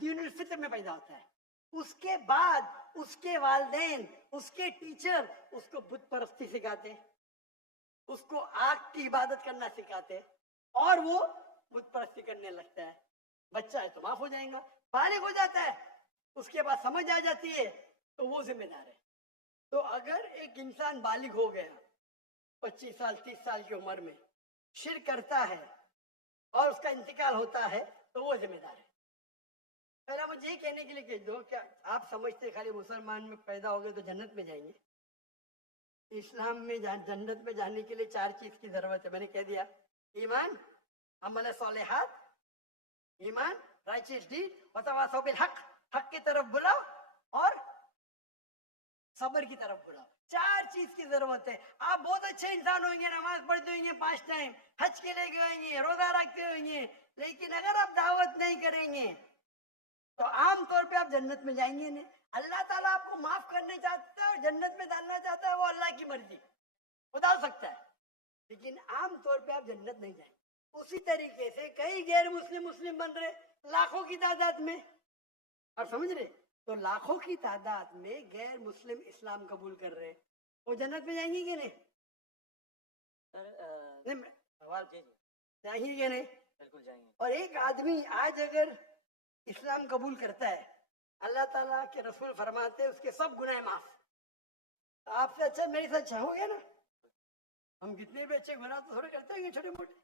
दीनुल फित्र में पैदा होता है, उसके बाद उसके वालिदैन, उसके टीचर उसको बुत परस्ती सिखाते, उसको आग की इबादत करना सिखाते, और वो बुत परस्ती करने लगता है। बच्चा है तो माफ हो जाएगा, बालिग हो जाता है उसके बाद समझ आ जाती है तो वो जिम्मेदार है। तो अगर एक इंसान बालिग हो गया 25 साल 30 साल की उम्र में, शिर्क करता है और उसका इंतकाल होता है, तो वो जिम्मेदार है। पहला मुझे ये कहने के लिए कह दो, क्या आप समझते खाली मुसलमान में पैदा हो गए तो जन्नत में जाएंगे? इस्लाम में जन्नत में जाने के लिए 4 चीज की जरूरत है, मैंने कह दिया। ईमान, अमल सालेहात, ईमान, राइचियस डीड, वतवासौ बिल हक, हक की तरफ बुलाओ और सब्र की तरफ बुलाओ। 4 चीज की जरूरत है। आप बहुत अच्छे इंसान होंगे, नमाज पढ़ते होंगे 5 टाइम, हज के लिए गएंगे, रोजा रखते होंगे, लेकिन अगर आप दावत नहीं करेंगे तो आमतौर पे आप जन्नत में जाएंगे नहीं। अल्लाह ताला आपको माफ करने चाहता है और जन्नत में डालना चाहता है, वो अल्लाह की मर्जी, वो डाल सकता है, लेकिन आमतौर पे आप जन्नत नहीं जाएंगे। उसी तरीके से कई गैर मुस्लिम मुस्लिम बन रहे लाखों की तादाद में, आप समझ रहे? तो लाखों की तादाद में गैर मुस्लिम इस्लाम कबूल कर रहे, वो जन्नत में जाएंगे कि नहीं? सर नहीं, सवाल जी जी जाएंगे कि नहीं? बिल्कुल जाएंगे। और एक आदमी आज अगर इस्लाम कबूल करता है, अल्लाह ताला के रसूल फरमाते हैं उसके सब गुनाह माफ। तो आपसे अच्छा मेरे से अच्छा हो गया ना। हम कितने भी अच्छे गुनाह तो थोड़े करते हैं छोटे मोटे।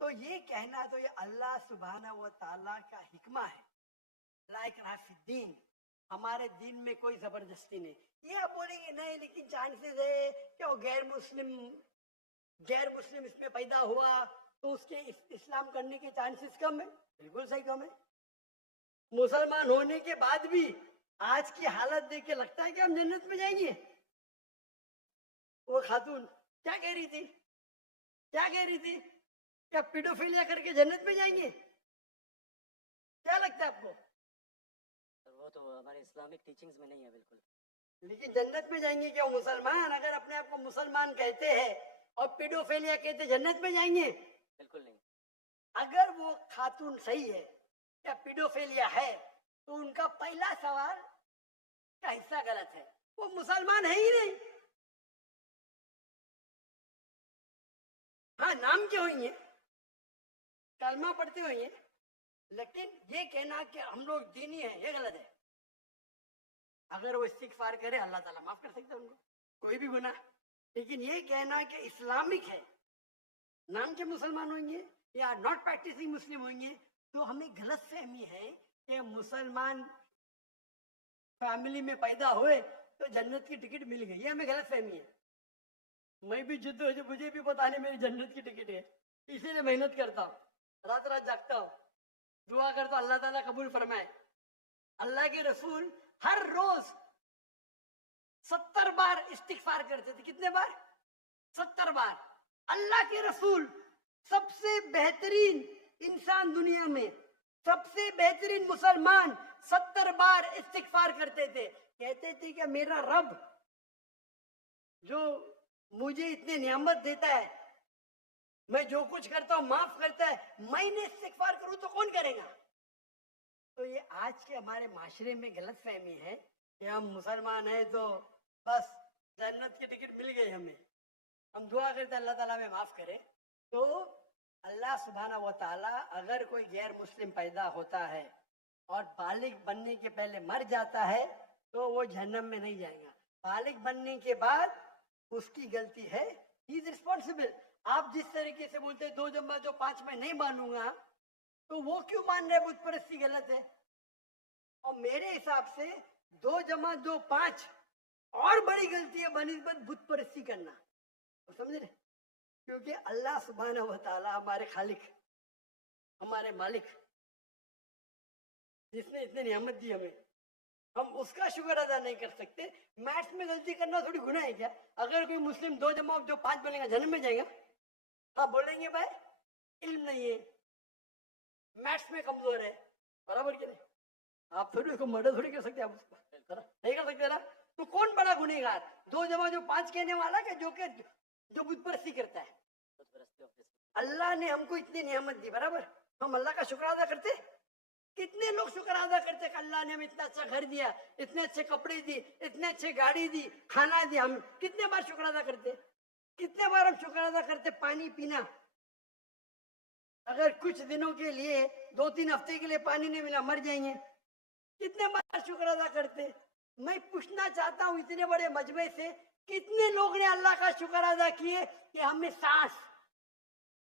तो ये कहना तो ये अल्लाह सुब्हाना व ताला का हिकमा है, लाइक राफिद्दीन, हमारे दीन में कोई जबरदस्ती नहीं। ये आप बोलेंगे नहीं लेकिन चांसेस है कि वो गैर मुस्लिम इसमें पैदा हुआ तो उसके इस्लाम करने के चांसेस कम है। बिल्कुल सही कम है। मुसलमान होने के बाद भी आज की हालत देख के लगता है कि हम जन्नत में जाएंगे। वो खातून क्या कह रही थी? क्या पीडोफिलिया करके जन्नत में जाएंगे? क्या लगता है आपको? सर वो तो हमारे इस्लामिक टीचिंग्स में नहीं है बिल्कुल। लेकिन जन्नत में जाएंगे क्या मुसलमान? अगर अपने आप को मुसलमान कहते हैं और पीडोफिलिया कहते जन्नत में जाएंगे? बिल्कुल नहीं। अगर वो खातून सही है या पीडोफिलिया है तो उनका पहला सवाल का हिस्सा गलत है। वो मुसलमान है ही नहीं। हाँ, नाम के होंगे, कलमा पढ़ते होंगे, लेकिन ये कहना कि हम लोग दीनी है ये गलत है। अगर वो इस्तिगफार करे अल्लाह ताला माफ कर सकता है उनको, कोई भी गुनाह। लेकिन ये कहना कि इस्लामिक है, नाम के मुसलमान होंगे या नॉट प्रैक्टिसिंग मुस्लिम होंगे, तो हमें गलत फहमी है कि मुसलमान फैमिली में पैदा हुए तो जन्नत की टिकट मिल गई। ये हमें गलत फहमी है। मैं भी जिद्द हो, मुझे भी पता नहीं मेरी जन्नत की टिकट है, इसीलिए मेहनत करता हूँ, रात रात जागता हूँ, दुआ करता हूँ अल्लाह ताला कबूल फरमाए। अल्लाह के रसूल हर रोज 70 बार इस्तिगफार करते थे। कितने बार? 70 बार। अल्लाह के रसूल सबसे बेहतरीन इंसान दुनिया में, सबसे बेहतरीन मुसलमान 70 बार इस्तिगफार करते थे। कहते थे कि मेरा रब जो मुझे इतने नियामत देता है, मैं जो कुछ करता हूं माफ करता है, मैंने इस्तिगफार करूं तो कौन करेगा? तो ये आज के हमारे माशरे में गलत फहमी है कि हम मुसलमान हैं तो बस जन्नत की टिकट मिल गई हमें। हम दुआ करते अल्लाह ताला में माफ करे। तो अल्लाह सुब्हाना व ताला अगर कोई गैर मुस्लिम पैदा होता है और बालिग बनने के पहले मर जाता है तो वो जहन्नम में नहीं जाएगा। बालिग बनने के बाद उसकी गलती है, ही इज रिस्पॉन्सिबल। आप जिस तरीके से बोलते हैं 2 जमा 2 5 मैं नहीं मानूंगा, तो वो क्यों मान रहे बुत परस्ती गलत है? और मेरे हिसाब से 2 जमा 2 5 और बड़ी गलती है बनिस्बत बुत परस्ती करना। तो समझ रहे? क्योंकि अल्लाह सुब्हानहू व तआला हमारे खालिक, हमारे मालिक, जिसने इतने नियामत दी हमें, हम उसका शुक्र अदा नहीं कर सकते। मैथ्स में गलती करना थोड़ी गुनाह है क्या? अगर कोई मुस्लिम 2 जमा 2 5 बोलेगा जन्म में जाएगा? हाँ बोलेंगे भाई इल्म नहीं है, मैथ्स में कमजोर है, बराबर के नहीं? आप थोड़ी उसको मर्डर थोड़ी कर सकते, आप उसको नहीं कर सकते ना। तो कौन बड़ा गुनहगार, 2 जमा 2 5 कहने वाला के जो बुत परस्ती करता है? अल्लाह ने हमको इतनी नियामत दी, बराबर, हम अल्लाह का शुक्र अदा करते? कितने लोग शुक्र अदा करते कि अल्लाह ने हमें इतना अच्छा घर दिया, इतने अच्छे कपड़े दी, इतने अच्छे गाड़ी दी, खाना दिया? हम कितने बार शुक्र अदा करते? कितने बार हम शुक्र अदा करते? पानी पीना, अगर कुछ दिनों के लिए 2-3 हफ्ते के लिए पानी नहीं मिला मर जाएंगे, कितने बार शुक्र अदा करते? मैं पूछना चाहता हूँ इतने बड़े मजमे से कितने लोग ने अल्लाह का शुक्र अदा किए कि हमें सांस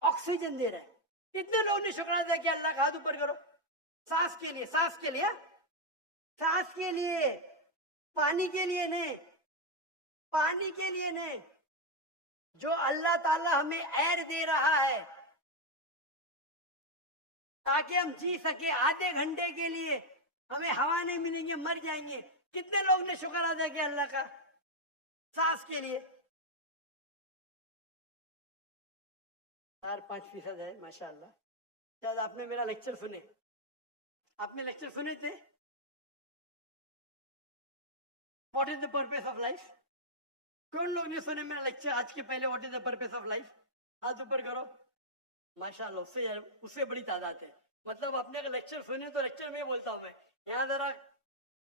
ऑक्सीजन दे रहा है? कितने लोग ने शुक्र अदा किया? अल्लाह का हाथ ऊपर करो। सांस के लिए, सांस के लिए, सांस के लिए, पानी के लिए नहीं, पानी के लिए नहीं। जो अल्लाह ताला हमें एयर दे रहा है ताकि हम जी सके, आधे घंटे के लिए हमें हवा नहीं मिलेंगे मर जाएंगे, कितने लोग ने शुक्र अदा किया अल्लाह का सांस के लिए? 4-5% है माशाअल्लाह। शायद आपने मेरा लेक्चर सुने, आपने लेक्चर सुने थे what is the purpose of life? कौन लोग ने सुने मेरा लेक्चर आज के पहले what is the purpose of life? हाथ ऊपर करो। माशाअल्लाह, उससे बड़ी तादाद है। मतलब अपने अगर लेक्चर सुने तो लेक्चर में बोलता हूं मैं, यहाँ जरा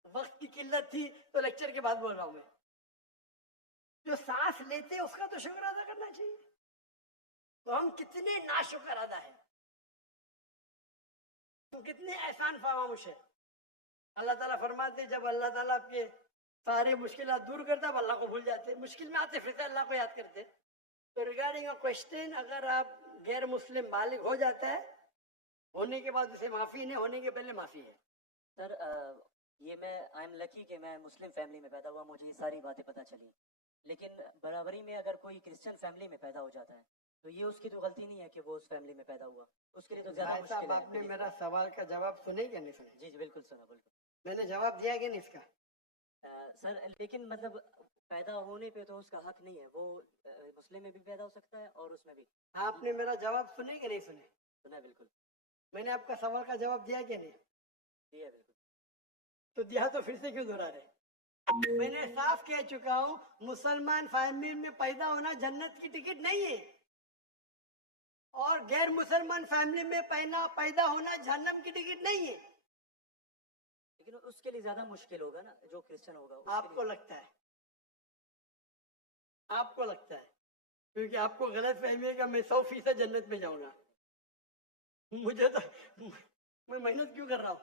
वक्त की किल्लत थी तो लेक्चर के बाद बोल रहा हूं मैं। जो सांस लेते हैं उसका तो शुक्र अदा करना चाहिए। तो हम कितने नाशुक्र अदा है, तो कितने एहसान फरामोश है। अल्लाह ताला फरमाते जब अल्लाह ताला आपके सारे मुश्किलात दूर करता है, अल्लाह को भूल जाते, मुश्किल में आते फिर से अल्लाह को याद करते। तो रिगार्डिंग अ क्वेश्चन, अगर आप गैर मुस्लिम बालिग हो जाता है, होने के बाद उसे माफी नहीं, होने के पहले माफी है। सर ये मैं आई एम लकी कि मैं मुस्लिम फैमिली में पैदा हुआ, मुझे ये सारी बातें पता चली। लेकिन बराबरी में अगर कोई क्रिश्चियन फैमिली में पैदा हो जाता है तो ये उसकी तो गलती नहीं है कि वो उस फैमिली में पैदा हुआ, उसके लिए तो ज्यादा भाई साहब, मुश्किल है। आपने मेरा सवाल का जवाब सुने क्या नहीं सुने? जी जी बिल्कुल सुना, बिल्कुल। मैंने जवाब दिया कि नहीं इसका? सर लेकिन मतलब पैदा होने पे तो उसका हक नहीं है, वो मुस्लिम में भी पैदा हो सकता है और उसमें भी। आपने मेरा जवाब सुने कि नहीं सुने? सुना बिल्कुल। मैंने आपका सवाल का जवाब दिया कि नहीं? जी है बिल्कुल। तो दिया तो फिर से क्यों दोहरा रहे? मैंने साफ कह चुका हूं, मुसलमान फैमिली में पैदा होना जन्नत की टिकट नहीं है, और गैर मुसलमान फैमिली में पैदा होना जहन्नम की टिकट नहीं है। लेकिन उसके लिए ज्यादा मुश्किल होगा ना, जो क्रिश्चियन होगा उसके आपको लगता है, आपको लगता है, क्योंकि आपको गलत फहमी है कि मैं 100% जन्नत में जाऊंगा। मुझे तो, मैं मेहनत क्यों कर रहा हूं,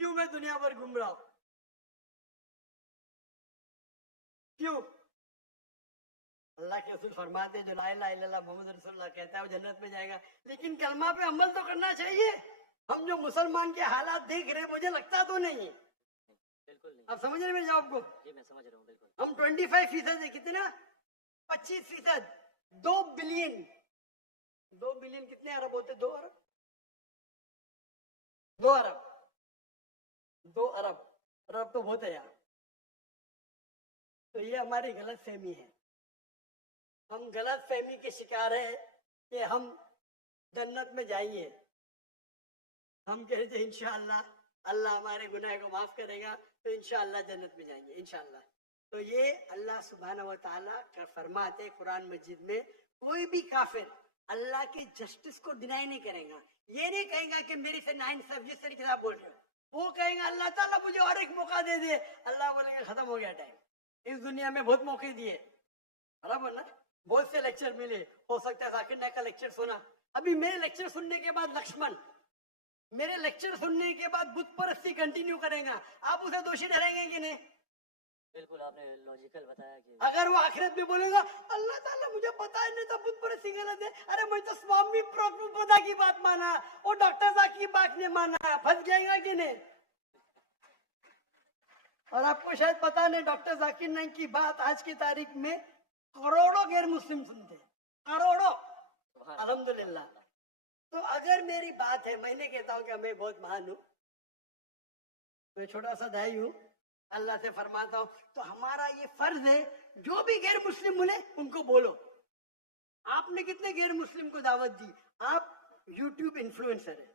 क्यों मैं दुनिया भर घूम रहा हूं, क्यों? अल्लाह के रसूल फरमाते हैं जो ला इलाहा इल्लल्लाह मोहम्मद रसूलुल्लाह कहता है वो जन्नत में जाएगा। लेकिन कलमा पे अमल तो करना चाहिए। हम जो मुसलमान के हालात देख रहे हैं, मुझे लगता तो नहीं है। बिल्कुल नहीं। आप समझ रहे मेरे जवाब को? जी मैं समझ रहा हूँ बिल्कुल। हम 25% है, कितना? 25%। 2 बिलियन, 2 बिलियन कितने अरब होते? 2 अरब, 2 अरब, 2 अरब, अरब तो बहुत है यार। तो ये हमारी गलत फहमी है, हम गलत फहमी के शिकार है कि हम जन्नत में जाएंगे। हम कह रहे थे इंशाअल्लाह अल्लाह हमारे गुनाह को माफ करेगा तो इंशाअल्लाह जन्नत में जाएंगे इंशाअल्लाह। तो ये अल्लाह सुब्हानहू व तआला का फरमाते कुरान मजीद में, कोई भी काफिर अल्लाह के जस्टिस को डिनाई नहीं करेगा। ये नहीं कहेगा कि मेरी से नाइंसाफ, जिस तरीके से आप बोल रहे हो, वो कहेगा अल्लाह ताला मुझे और एक मौका दे दे। अल्लाह बोलेगा खत्म हो गया टाइम, इस दुनिया में बहुत मौके दिए, बराबर ना? बहुत से लेक्चर मिले, हो सकता है जाकिर नायक का लेक्चर सुना। अभी मेरे लेक्चर सुनने के बाद लक्ष्मण मेरे लेक्चर सुनने के बाद बुत परस्ती कंटिन्यू करेगा, आप उसे दोषी ठहरेंगे कि नहीं? बिल्कुल, आपने लॉजिकल बताया कि अगर वो आखिरत में बोलेगा अल्लाह ताला मुझे पता ही नहीं था बुत परस्ती गलत है, अरे मैं तो स्वामी प्रभुपदा की बात माना और डॉक्टर साहब की बात नहीं माना, फंस जाएगा कि नहीं? और आपको शायद पता नहीं, डॉक्टर जाकिर नाइक की बात आज की तारीख में करोड़ों गैर मुस्लिम सुनते हैं, करोड़ों, अल्हम्दुलिल्लाह। तो अगर मेरी बात है, मैंने कहता हूं कि मैं बहुत महान हूं, मैं छोटा सा दाई हूं, अल्लाह से फरमाता हूं, तो हमारा ये फर्ज है जो भी गैर मुस्लिम मिले उनको बोलो। आपने कितने गैर मुस्लिम को दावत दी? आप यूट्यूब इन्फ्लुएंसर है,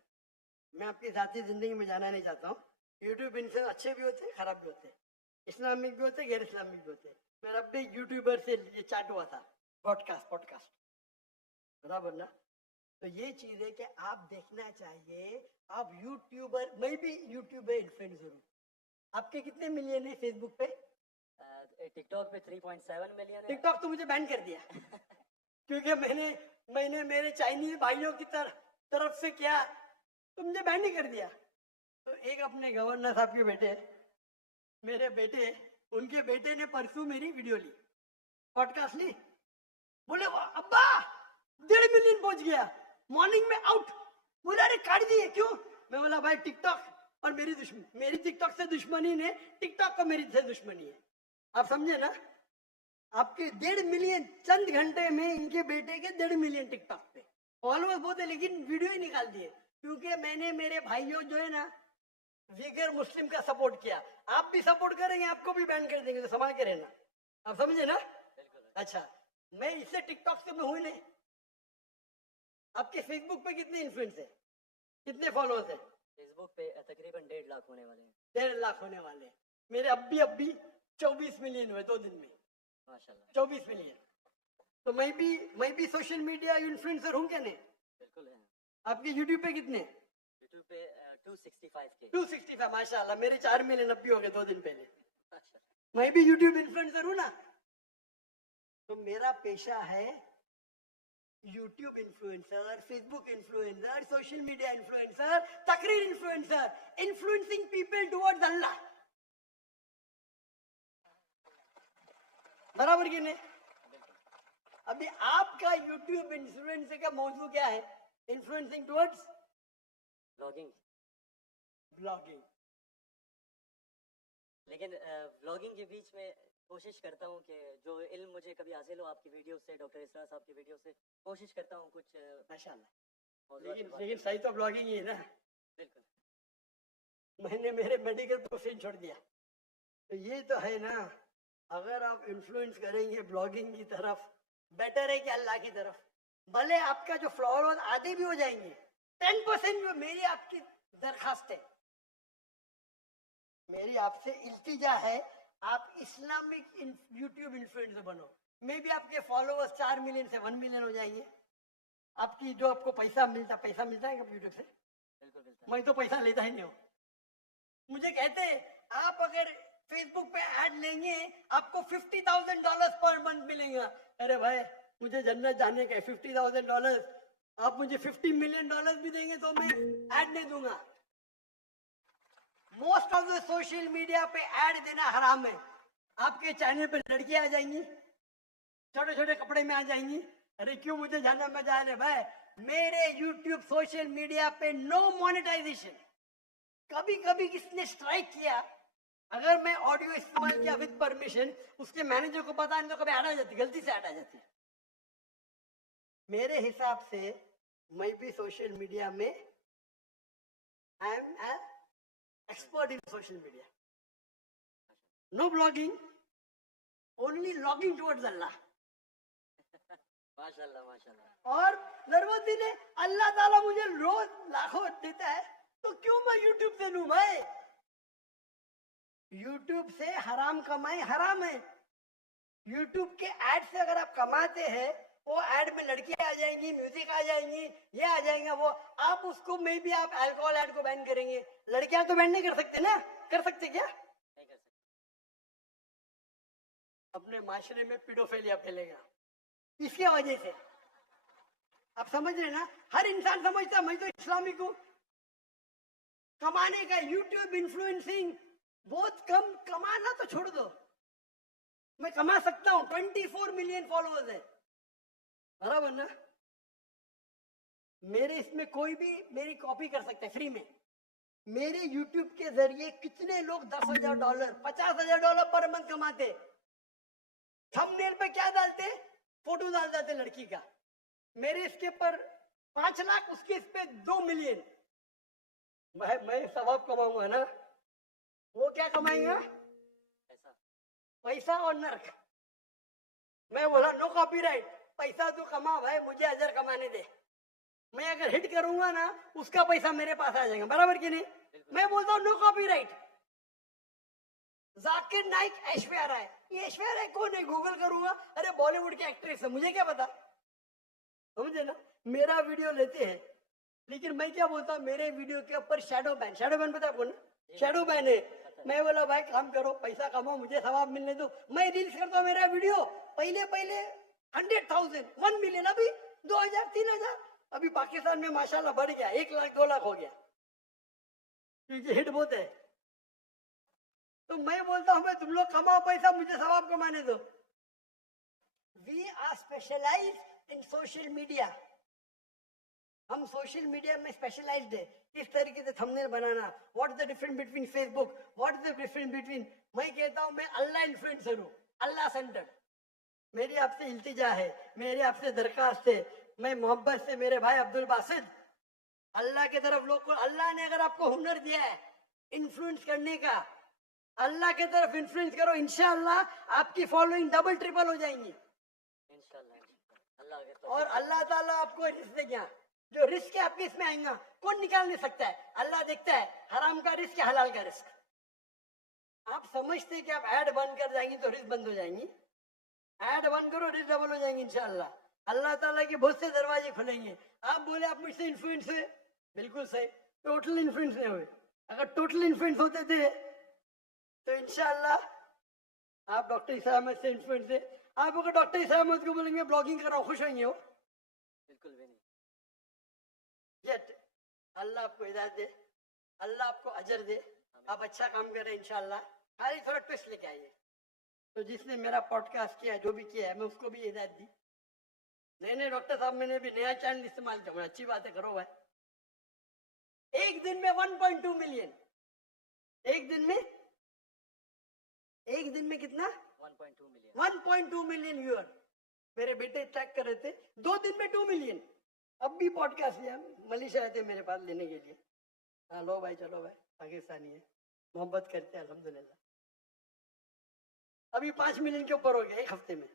मैं आपकी जाती जिंदगी में जाना नहीं चाहता हूँ। यूट्यूब इन्फ्लुएंसर अच्छे भी होते हैं, खराब भी होते हैं, इस्लामिक भी होते हैं, गैर इस्लामिक भी होते हैं। मेरा अपने यूट्यूबर से ये चाट हुआ था, पॉडकास्ट, बराबर ना? तो ये चीज है कि आप देखना चाहिए, आप यूट्यूबर, मैं भी यूट्यूबर इन्फ्लुएंसर हूँ। आपके कितने मिलियन है फेसबुक पे? टिकटॉक पे 3.7 मिलियन है। टिकटॉक तो मुझे बैन कर दिया क्योंकि मैंने मेरे चाइनीज भाइयों की तरफ से किया, तो मुझे बैन नहीं कर दिया। तो एक अपने गवर्नर साहब के बेटे, मेरे बेटे, उनके बेटे ने परसों मेरी वीडियो ली, पॉडकास्ट ली, बोले अब्बा 1.5 मिलियन पहुंच गया, मॉर्निंग में आउट। बोला अरे काट दिए क्यों? मैं बोला भाई टिकटॉक और मेरी टिकटॉक से दुश्मनी ने, टिकटॉक को मेरी से दुश्मनी है। आप समझे ना? आपके 1.5 मिलियन चंद घंटे में, इनके बेटे के 1.5 मिलियन टिकटॉक पे फॉलोअर्स बहुत है, लेकिन वीडियो ही निकाल दिए क्योंकि मैंने, मेरे भाइयों जो है ना, विगर मुस्लिम का सपोर्ट किया, आप भी सपोर्ट करेंगे, आपको भी बैन कर देंगे, तो संभाल के रहना। आप समझे ना? अच्छा, मैं इससे टिकटॉक से मैं हुई नहीं। आपके फेसबुक पे कितने इन्फ्लुएंस है, कितने फॉलोअर्स है? फेसबुक पे तकरीबन 1.5 लाख होने वाले हैं। 1.5 लाख होने वाले हैं। मेरे अभी 24 मिलियन हुए 2 दिन में, माशाल्लाह। 24 मिलियन। तो मैं भी सोशल मीडिया इन्फ्लुएंसर हूँ क्या नहीं? बिल्कुल है। आपके यूट्यूब पे कितने? यूट्यूब पे 265 के। 265, माशाल्लाह। मेरे 4 मिलियन अभी हो गए 2 दिन पहले। माशाल्लाह। मैं भी यूट्यूब इन्फ्लुएंसर हूँ ना। तो मेरा पेशा है YouTube influencer, Facebook influencer, social media influencer, तकरीर इन्फ्लुएंसर, इन्फ्लुएंसिंग पीपल टुवर्ड्स अल्लाह। बराबर कि नहीं? अभी आपका यूट्यूब इन्फ्लुएंसर का मौजू क्या है? Influencing towards blogging. ब्लॉगिंग। लेकिन व्लॉगिंग के बीच में कोशिश करता हूँ कि जो इल्म मुझे कभी हासिल हो आपकी वीडियो से, डॉक्टर इसरा साहब की वीडियो से, कोशिश करता हूँ कुछ माशाल्लाह। मौज़ूआत पे बात लेकिन सही तो ब्लॉगिंग ही है ना। बिल्कुल। मैंने मेरे मेडिकल प्रोफेशन छोड़ दिया, तो ये तो है ना। अगर आप इन्फ्लुएंस करेंगे ब्लॉगिंग की तरफ, बेटर है कि अल्लाह की तरफ। भले आपका जो फॉलोअर्स आधे भी हो जाएंगे, 10% मेरी आपकी दरखास्त है, मेरी आपसे इल्तिजा है, आप इस्लामिक यूट्यूब इन्फ्लुएंसर बनो। मे भी आपके फॉलोअर्स 4 मिलियन से 1 मिलियन हो जाएंगे। आपकी जो आपको पैसा मिलता है यूट्यूब से? बिल्कुल बिल्कुल। मैं तो पैसा लेता ही नहीं हूँ। मुझे कहते हैं आप अगर फेसबुक पे ऐड लेंगे आपको $50,000 पर मंथ मिलेगा। अरे भाई, मुझे जन्नत जाने का है, $50,000 आप मुझे $50 मिलियन भी देंगे तो मैं ऐड नहीं दूंगा। Most of the social media पे ऐड देना हराम है। आपके चैनल पे लड़कियां आ जाएंगी, छोटे छोटे कपड़े में आ जाएंगी। अरे क्यों मुझे जाना मजा है भाई? मेरे यूट्यूब सोशल मीडिया पे नो मोनेटाइजेशन। कभी कभी किसने स्ट्राइक किया, अगर मैं ऑडियो इस्तेमाल किया विद परमिशन, उसके मैनेजर को पता नहीं तो कभी ऐड आ जाती, गलती से ऐड आ जाती। मेरे हिसाब से मैं भी सोशल मीडिया में I am expert in social media. No blogging, only logging towards Allah. माशाल्लाह माशाल्लाह। और जरूरत है, अल्लाह ताला मुझे रोज लाखों देता है, तो क्यों मैं यूट्यूब से लूं? भाई, यूट्यूब से हराम कमाई हराम है। यूट्यूब के ऐड से अगर आप कमाते हैं, वो ऐड में लड़कियां आ जाएंगी, म्यूजिक आ जाएंगी, ये आ जाएगा वो, आप उसको में भी आप अल्कोहल ऐड को बैन करेंगे। लड़कियां तो बैन नहीं कर सकते ना? कर सकते क्या? नहीं कर सकते। अपने माशरे में पीडोफिलिया फैलेगा इसके वजह से। आप समझ रहे ना? हर इंसान समझता मैं तो इस्लामिक हूं। कमाने का यूट्यूब इन्फ्लुएंसिंग बहुत कम, कमाना तो छोड़ दो, मैं कमा सकता हूं। 24 मिलियन फॉलोअर्स है, बराबर ना? मेरे इसमें कोई भी मेरी कॉपी कर सकता है फ्री में। मेरे यूट्यूब के जरिए कितने लोग $10,000, $50,000 पर मंथ कमाते। थंबनेल पे क्या डालते? फोटो डाल देते लड़की का। मेरे इसके पर 5 लाख, उसके इस पे 2 मिलियन। मैं सवाब कमाऊंगा ना, वो क्या कमाएगा? पैसा और नर्क। मैं बोला नो कॉपीराइट, पैसा तू कमा भाई, मुझे अजर कमाने दे। मैं अगर हिट करूंगा ना, उसका पैसा मेरे पास आ जाएगा, बराबर कि नहीं? मैं बोलता हूँ नो कॉपीराइट। जाकिर नाइक ऐश्वर्या राय, ये ऐश्वर्या राय कौन है? गूगल करूंगा, अरे बॉलीवुड की एक्ट्रेस है, मुझे क्या पता? समझे ना? मेरा वीडियो लेते हैं, लेकिन मैं क्या बोलता हूँ, मेरे वीडियो के ऊपर शैडो बैन पता है आपको ना? शैडो बैन है। मैं बोला भाई काम करो, पैसा कमाओ, मुझे सवाब मिलने दो। मैं रील्स करता हूँ, मेरा वीडियो पहले 100,000, 1 मिलियन, अभी 2,000, 3,000। अभी पाकिस्तान में माशाल्लाह बढ़ गया, 1 लाख 2 लाख हो गया, क्योंकि हिट बहुत है। तो मैं बोलता हूँ भाई तुम लोग कमाओ पैसा, मुझे सवाब कमाने दो। We are specialised in social media. हम सोशल मीडिया में स्पेशलाइज्ड है। किस तरीके से थंबनेल बनाना, what is the difference between Facebook, what is the difference between. मैं कहता हूं मैं अल्लाह इन्फ्लुएंसर हूं, अल्लाह सेंटर्ड। मेरी आपसे इल्तिजा है, मेरी आपसे दरखास्त है, मैं मोहब्बत से मेरे भाई अब्दुल बासित, अल्लाह की तरफ लोग को, अल्लाह ने अगर आपको हुनर दिया है, इन्फ्लुएंस करने का। अल्लाह की तरफ इन्फ्लुएंस करो, इंशाअल्लाह आपकी फॉलोइंग डबल ट्रिपल हो जाएंगी। इंशाल्लाह अल्लाह के तो और अल्लाह ताला आपको रिस्क देगा। जो रिस्क है आपके इसमें आएगा, कौन निकाल नहीं सकता है? अल्लाह देखता है हराम का रिस्क है हलाल का रिस्क। आप समझते कि आप ऐड बंद कर जाएंगी तो रिस्क बंद हो जाएंगी। ऐड बंद करो, रिस्क डबल हो जाएंगे इंशाअल्लाह। अल्लाह ताला के बहुत से दरवाजे खुलेंगे। आप बोले आप मुझसे इन्फ्लुएंस हुए, बिल्कुल सही, टोटल इन्फ्लुएंस नहीं हुए। अगर टोटल इन्फ्लुएंस होते थे तो इंशाअल्लाह आप डॉक्टर इस्लाम अहमद से इन्फ्लुएंस थे। आप अगर डॉक्टर इस्लाम अहमद को बोलेंगे ब्लॉगिंग कर रहा हूँ, खुश होंगे हो? बिल्कुल भी नहीं। येट अल्लाह आपको हिदायत दे, अल्लाह आपको अजर दे, आप अच्छा काम करें इंशाअल्लाह। खाली थोड़ा ट्विस्ट लेके आइए। तो जिसने मेरा पॉडकास्ट किया, जो भी किया है, मैं उसको भी हिदायत दी। नहीं डॉक्टर साहब, मैंने भी नया चैनल इस्तेमाल किया। अच्छी बात है, करो भाई। एक दिन में 1.2 मिलियन, एक दिन में कितना? 1.2 मिलियन। 1.2 million viewer. मेरे बेटे ट्रैक कर रहे थे, 2 दिन में 2 मिलियन। अब भी पॉडकास्ट लिया, मलेशिया आए थे मेरे पास लेने के लिए। हाँ लो भाई, चलो भाई, पाकिस्तानी है, मोहब्बत करते हैं अल्हम्दुलिल्लाह। अभी 5 मिलियन के ऊपर हो गया एक हफ्ते में।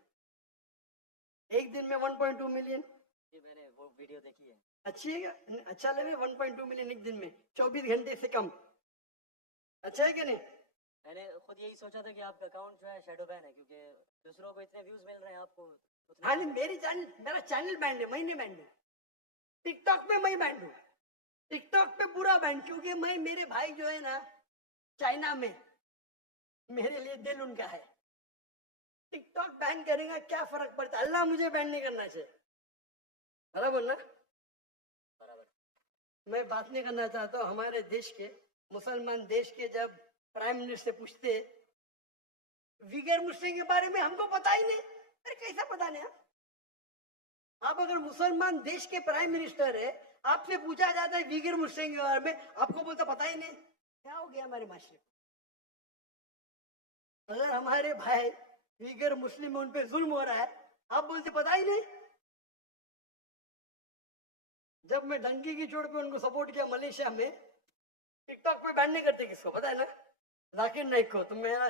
एक दिन में 1.2 मिलियन। जी मैंने वो वीडियो देखी है। अच्छी है क्या? अच्छा लगे 1.2 मिलियन एक दिन में, 24 घंटे से कम। अच्छा है कि नहीं? मैंने खुद यही सोचा था कि आपका अकाउंट जो है शैडो बैन है, क्योंकि दूसरों को इतने व्यूज मिल रहे हैं, आपको उतने हाँ नहीं, मेरा चैनल बैंड है, मैं नहीं बैंड हूँ। टिकटॉक पे मैं बैंड हूँ, टिकटॉक पे पूरा बैंड। क्योंकि मेरे भाई जो है ना चाइना में, मेरे लिए दिल उनका है। टिकटॉक बैन करेगा क्या फर्क पड़ता है? अल्लाह मुझे बैन नहीं करना चाहिए, बराबर ना? बराबर। मैं बात नहीं करना चाहता हूँ हमारे देश के, मुसलमान देश के, जब प्राइम मिनिस्टर से पूछते विगर मुस्लिम के बारे में, हमको पता ही नहीं। अरे कैसा पता नहीं? आप अगर मुसलमान देश के प्राइम मिनिस्टर है, आपसे पूछा जाता है विगर मुस्लिम के बारे में, आपको बोलता पता ही नहीं। क्या हो गया हमारे माशरे को? अगर हमारे भाई विगर मुस्लिम उन पे जुल्म हो रहा है, आप बोलते पता ही नहीं। जब मैं डंकी की चोट पे उनको सपोर्ट किया मलेशिया में, टिकटॉक पे बैन नहीं करते, किसको पता है ना? जाकिर नाइक को। तुम मेरा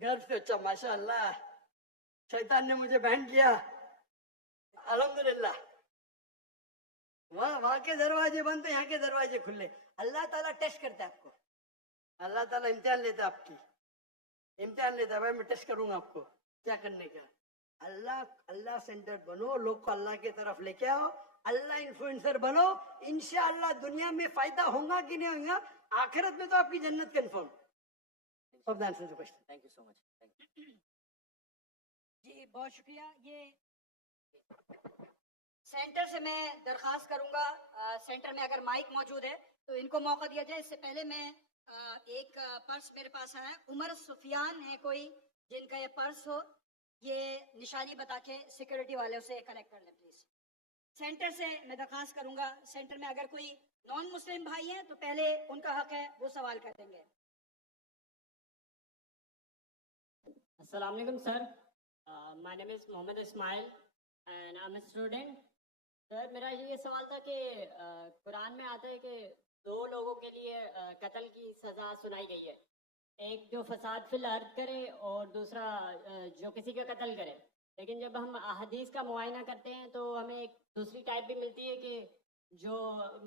गर्व से, अच्छा माशाअल्लाह, शैतान ने मुझे बैन किया, अल्हम्दुलिल्लाह। वहां के दरवाजे बंद तो यहाँ के दरवाजे खुले। अल्लाह ताला टेस्ट करता है आपको, अल्लाह ताला इम्तिहान लेता है आपकी, इम्तिहान लेता है। भाई मैं टेस्ट करूंगा आपको क्या करने का। अल्लाह सेंटर्ड बनो, लोग को अल्लाह की तरफ लेके आओ, अल्लाह इन्फ्लुएंसर बनो। इंशाअल्लाह दुनिया में फायदा होगा कि नहीं होगा, आखिरत में तो आपकी जन्नत confirm. Hope that answers the question. Thank you so much. Thank you. जी बहुत शुक्रिया। ये सेंटर से मैं दरखास्त करूंगा, सेंटर में अगर माइक मौजूद है तो इनको मौका दिया जाए। इससे पहले मैं एक पर्स मेरे पास आया, उमर सुफियान है कोई जिनका ये पर्स हो, ये निशानी बता के सिक्योरिटी वाले से कलेक्ट कर लें प्लीज। सेंटर से मैं दरखास्त करूंगा, सेंटर में अगर कोई नॉन मुस्लिम भाई हैं तो पहले उनका हक है, वो सवाल कर देंगे। Assalamu alaikum, sir. My name is Mohammed Ismail and I'm a student. Sir मेरा ये सवाल था कि कुरान में आता है कि 2 लोगों के लिए कत्ल की सज़ा सुनाई गई है, एक जो फसाद फिल अर्द करे और दूसरा जो किसी का कत्ल करे। लेकिन जब हम हदीस का मुआयना करते हैं तो हमें एक दूसरी टाइप भी मिलती है कि जो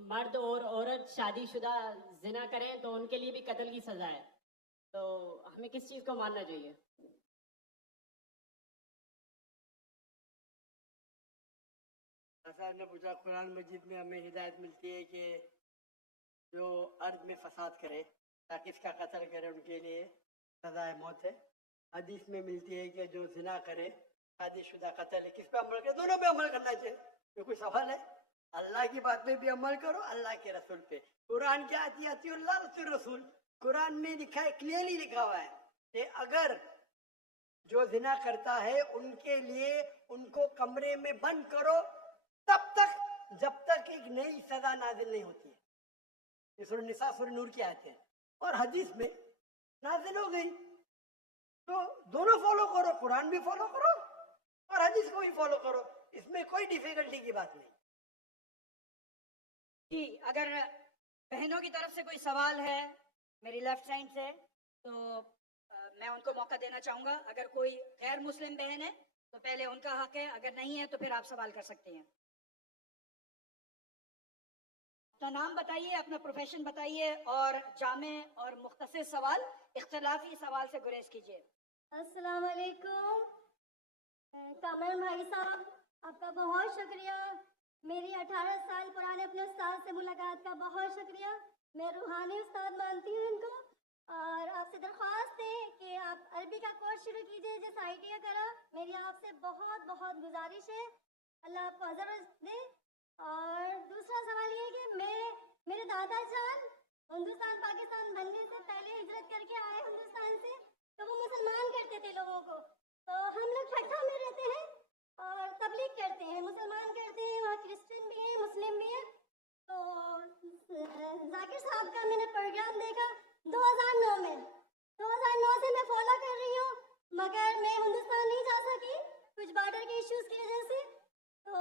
मर्द और औरत शादीशुदा जिना करें तो उनके लिए भी कत्ल की सज़ा है। तो हमें किस चीज़ को मानना चाहिए? साहब ने पूछा, कुरान मजीद में हमें हिदायत मिलती है कि जो अर्द में फसाद करे ताकि इसका कत्ल करे उनके लिए सजाए मौत है। हदीस में मिलती है कि जो जिना करे, शादीशुदा कत्ल है, किस पे अमल करे? दोनों पे अमल करना चाहिए। ये कोई सवाल है? अल्लाह की बात पे भी अमल करो, अल्लाह के रसूल पे। कुरान क्या आती अल्लाह रसूल। कुरान में लिखा है, क्लियरली लिखा हुआ है कि अगर जो जिना करता है उनके लिए उनको कमरे में बंद करो तब तक, जब तक एक नई सजा नाजिल नहीं होती है। ये सूरह निसा, सूरह नूर की आयत है और हदीस में नाजिल हो गई। तो दोनों फॉलो करो, कुरान भी फॉलो करो और हदीस को भी फॉलो करो, इसमें कोई डिफिकल्टी की बात नहीं। जी अगर बहनों की तरफ से कोई सवाल है, मेरी लेफ्ट साइड से, तो मैं उनको मौका देना चाहूंगा। अगर कोई गैर मुस्लिम बहन है तो पहले उनका हक है, अगर नहीं है तो फिर आप सवाल कर सकते हैं। अपना नाम बताइए, अपना प्रोफेशन बताइए और जामे और मुख्तसर सवाल, इख्तलाफी सवाल से गुरेज कीजिए। अस्सलाम वालेकुम। कामरान भाई साहब, आपका बहुत शुक्रिया। मेरी 18 साल पुराने अपने उस्ताद से मुलाकात का बहुत शुक्रिया। मैं रूहानी उस्ताद मानती हूँ इनको, और आपसे दरख्वास्त है कि आप अरबी का कोर्स शुरू कीजिए जैसे ITA करा। मेरी आपसे बहुत बहुत गुजारिश है, अल्लाह आपको अजर दे। और दूसरा सवाल ये है कि मेरे दादा जान हिंदुस्तान पाकिस्तान बनने से पहले हिजरत करके आए हिंदुस्तान से, तो वो मुसलमान करते थे लोगों को। तो हम लोग ठट्ठा में रहते हैं और तबलीग करते हैं, मुसलमान करते हैं, वहाँ क्रिश्चियन भी हैं, मुस्लिम भी हैं। तो जाकिर साहब का मैंने प्रोग्राम देखा 2009 में। 2009 से मैं फॉलो कर रही हूँ, मगर मैं हिंदुस्तान नहीं जा सकी कुछ बॉर्डर के इश्यूज की वजह से। तो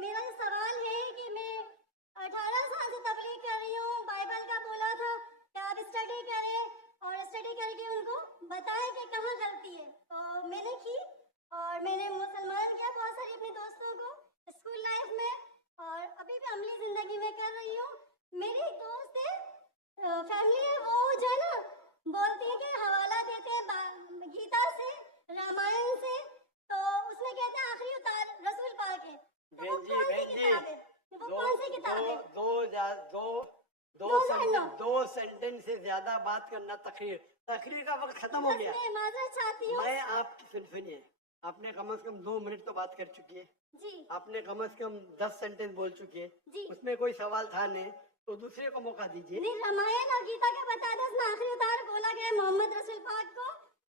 मेरा सवाल है कि मैं 18 साल से तबलीग कर रही हूँ, बाइबल का बोला था कि आप स्टडी करें और स्टडी करके उनको बताएं कि कहाँ गलती है। तो मैंने की और मैंने मुसलमान किया बहुत सारे अपने दोस्तों को स्कूल लाइफ में, और अभी भी अमली जिंदगी में कर रही हूँ। मेरी एक दोस्त है, फैमिली है, वो जो है ना बोलती है कि हवाला देते हैं गीता से, रामायण से, तो उसमें कहते हैं आखिरी उतार रसूल पाक है। तो वो कौन सी किताब है? वो कौन सी किताब है? दो सेंटेंस से ज्यादा बात करना तकरीर का वक्त खत्म हो गया। मैं माजरत चाहती हूँ। मैं आपकी सुनिए, आपने कम से कम 2 मिनट तो बात कर चुकी है, जी आपने कम से कम 10 सेंटेंस बोल चुकी है, जी। उसमें कोई सवाल था नहीं, तो दूसरे को मौका दीजिए। नहीं, रामायण और गीता का बता दो, उसमें आखिरी उतार बोला गया है मोहम्मद रसूल पाक को,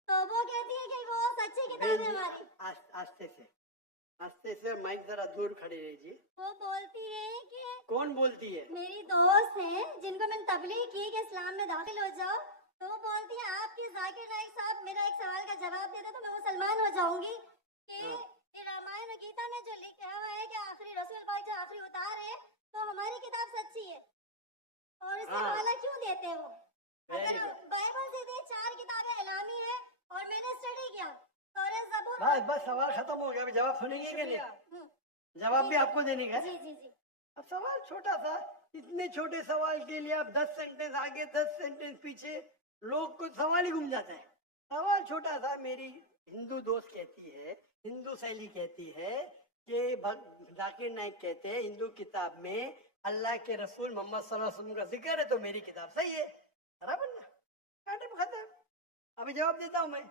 तो वो कहती है कि वो सच्ची किताब है हमारी। आस्ते से माइक जरा दूर खड़े रहिए। वो बोलती है कि कौन बोलती है? मेरी दोस्त है जिनको मैंने तबलीग की कि इस्लाम में दाखिल हो जाओ, तो वो बोलती है आपकी जाकिर नाइक साहब मेरा एक सवाल का जवाब दे दे तो मैं मुसलमान हो जाऊंगी कि ये रामायण और गीता में जो लिखा हुआ है कि आखिरी रसूल पाक जो आखिरी उतार है, तो हमारी किताब सच्ची है, और इससे हवाला क्यों देते हैं वो? अगर बाइबल से दे 4 किताबें इलामी है और मैंने स्टडी किया, तौरात ज़बूर। बस सवाल खत्म हो गया, अभी जवाब सुनेंगे कि नहीं? जवाब भी आपको देने का है? जी जी जी। अब सवाल छोटा सा, इतने छोटे सवाल के लिए आप 10 सेंटेंस आगे 10 सेंटेंस पीछे, लोग को सवाल ही घूम जाता है। सवाल छोटा सा। मेरी हिंदू दोस्त कहती है, हिंदू शैली कहती है कि जाकिर नाइक कहते हैं हिंदू किताब में अल्लाह के रसूल मोहम्मद सल्लल्लाहु अलैहि वसल्लम का जिक्र है, तो मेरी किताब सही है। बराबर ना? कांटे में खत्म। अभी जवाब देता हूं मैं।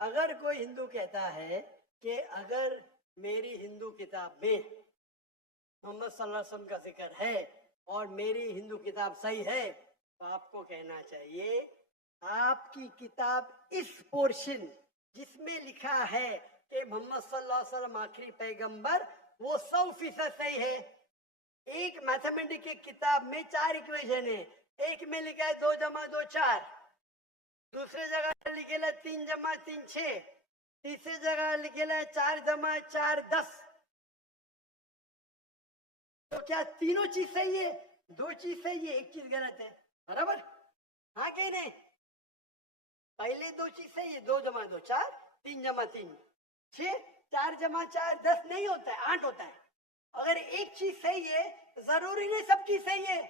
अगर कोई हिंदू कहता है कि अगर मेरी हिंदू किताब में मोहम्मद सल्लल्लाहु अलैहि वसल्लम का जिक्र है और मेरी हिंदू किताब सही है, तो आपको कहना चाहिए आपकी किताब इस पोर्शन जिसमें लिखा है कि मोहम्मद सल्लल्लाहु अलैहि वसल्लम आखिरी पैगंबर, वो 100% सही है। एक मैथमेटिक्स की किताब में 4 इक्वेशन है, एक में लिखा है 2 + 2 4, दूसरे जगह लिखेला है 3 + 3 6, तीसरी जगह लिखेला है 4 + 4 10। तो क्या तीनों चीज सही है? 2 चीज सही है, 1 चीज गलत है। बराबर? हाँ कहीं नहीं? पहले 2 चीज सही है, 2 + 2 4, 3 + 3 6, 4 + 4 10 नहीं होता है, 8 होता है। अगर एक चीज सही है, जरूरी नहीं सब चीज सही है।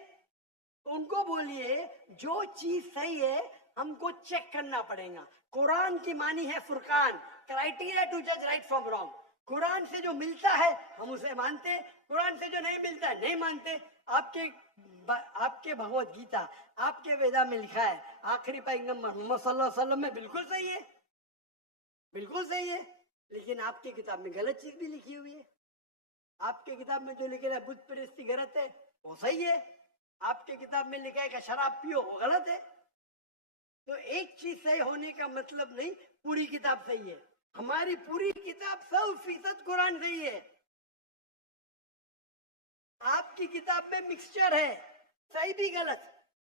उनको बोलिए जो चीज सही है हमको चेक करना पड़ेगा। कुरान की मानी है फुरकान, क्राइटेरिया टू जज राइट फ्रॉम रॉन्ग। कुरान से जो मिलता है हम उसे मानते, कुरान से जो नहीं मिलता है नहीं मानते। आपके भगवत गीता, आपके वेदा में लिखा है आखिरी पैगंबर मोहम्मद सल्लल्लाहु अलैहि वसल्लम में बिल्कुल सही है, बिल्कुल सही है। लेकिन आपकी किताब में गलत चीज भी लिखी हुई है। आपके किताब में जो लिखा है बुत परस्ती गलत है, वो सही है। आपके किताब में लिखा है कि शराब पियो, वो गलत है। तो एक चीज सही होने का मतलब नहीं पूरी किताब सही है। हमारी पूरी किताब 100% कुरान सही है। आपकी किताब में मिक्सचर है, सही भी गलत।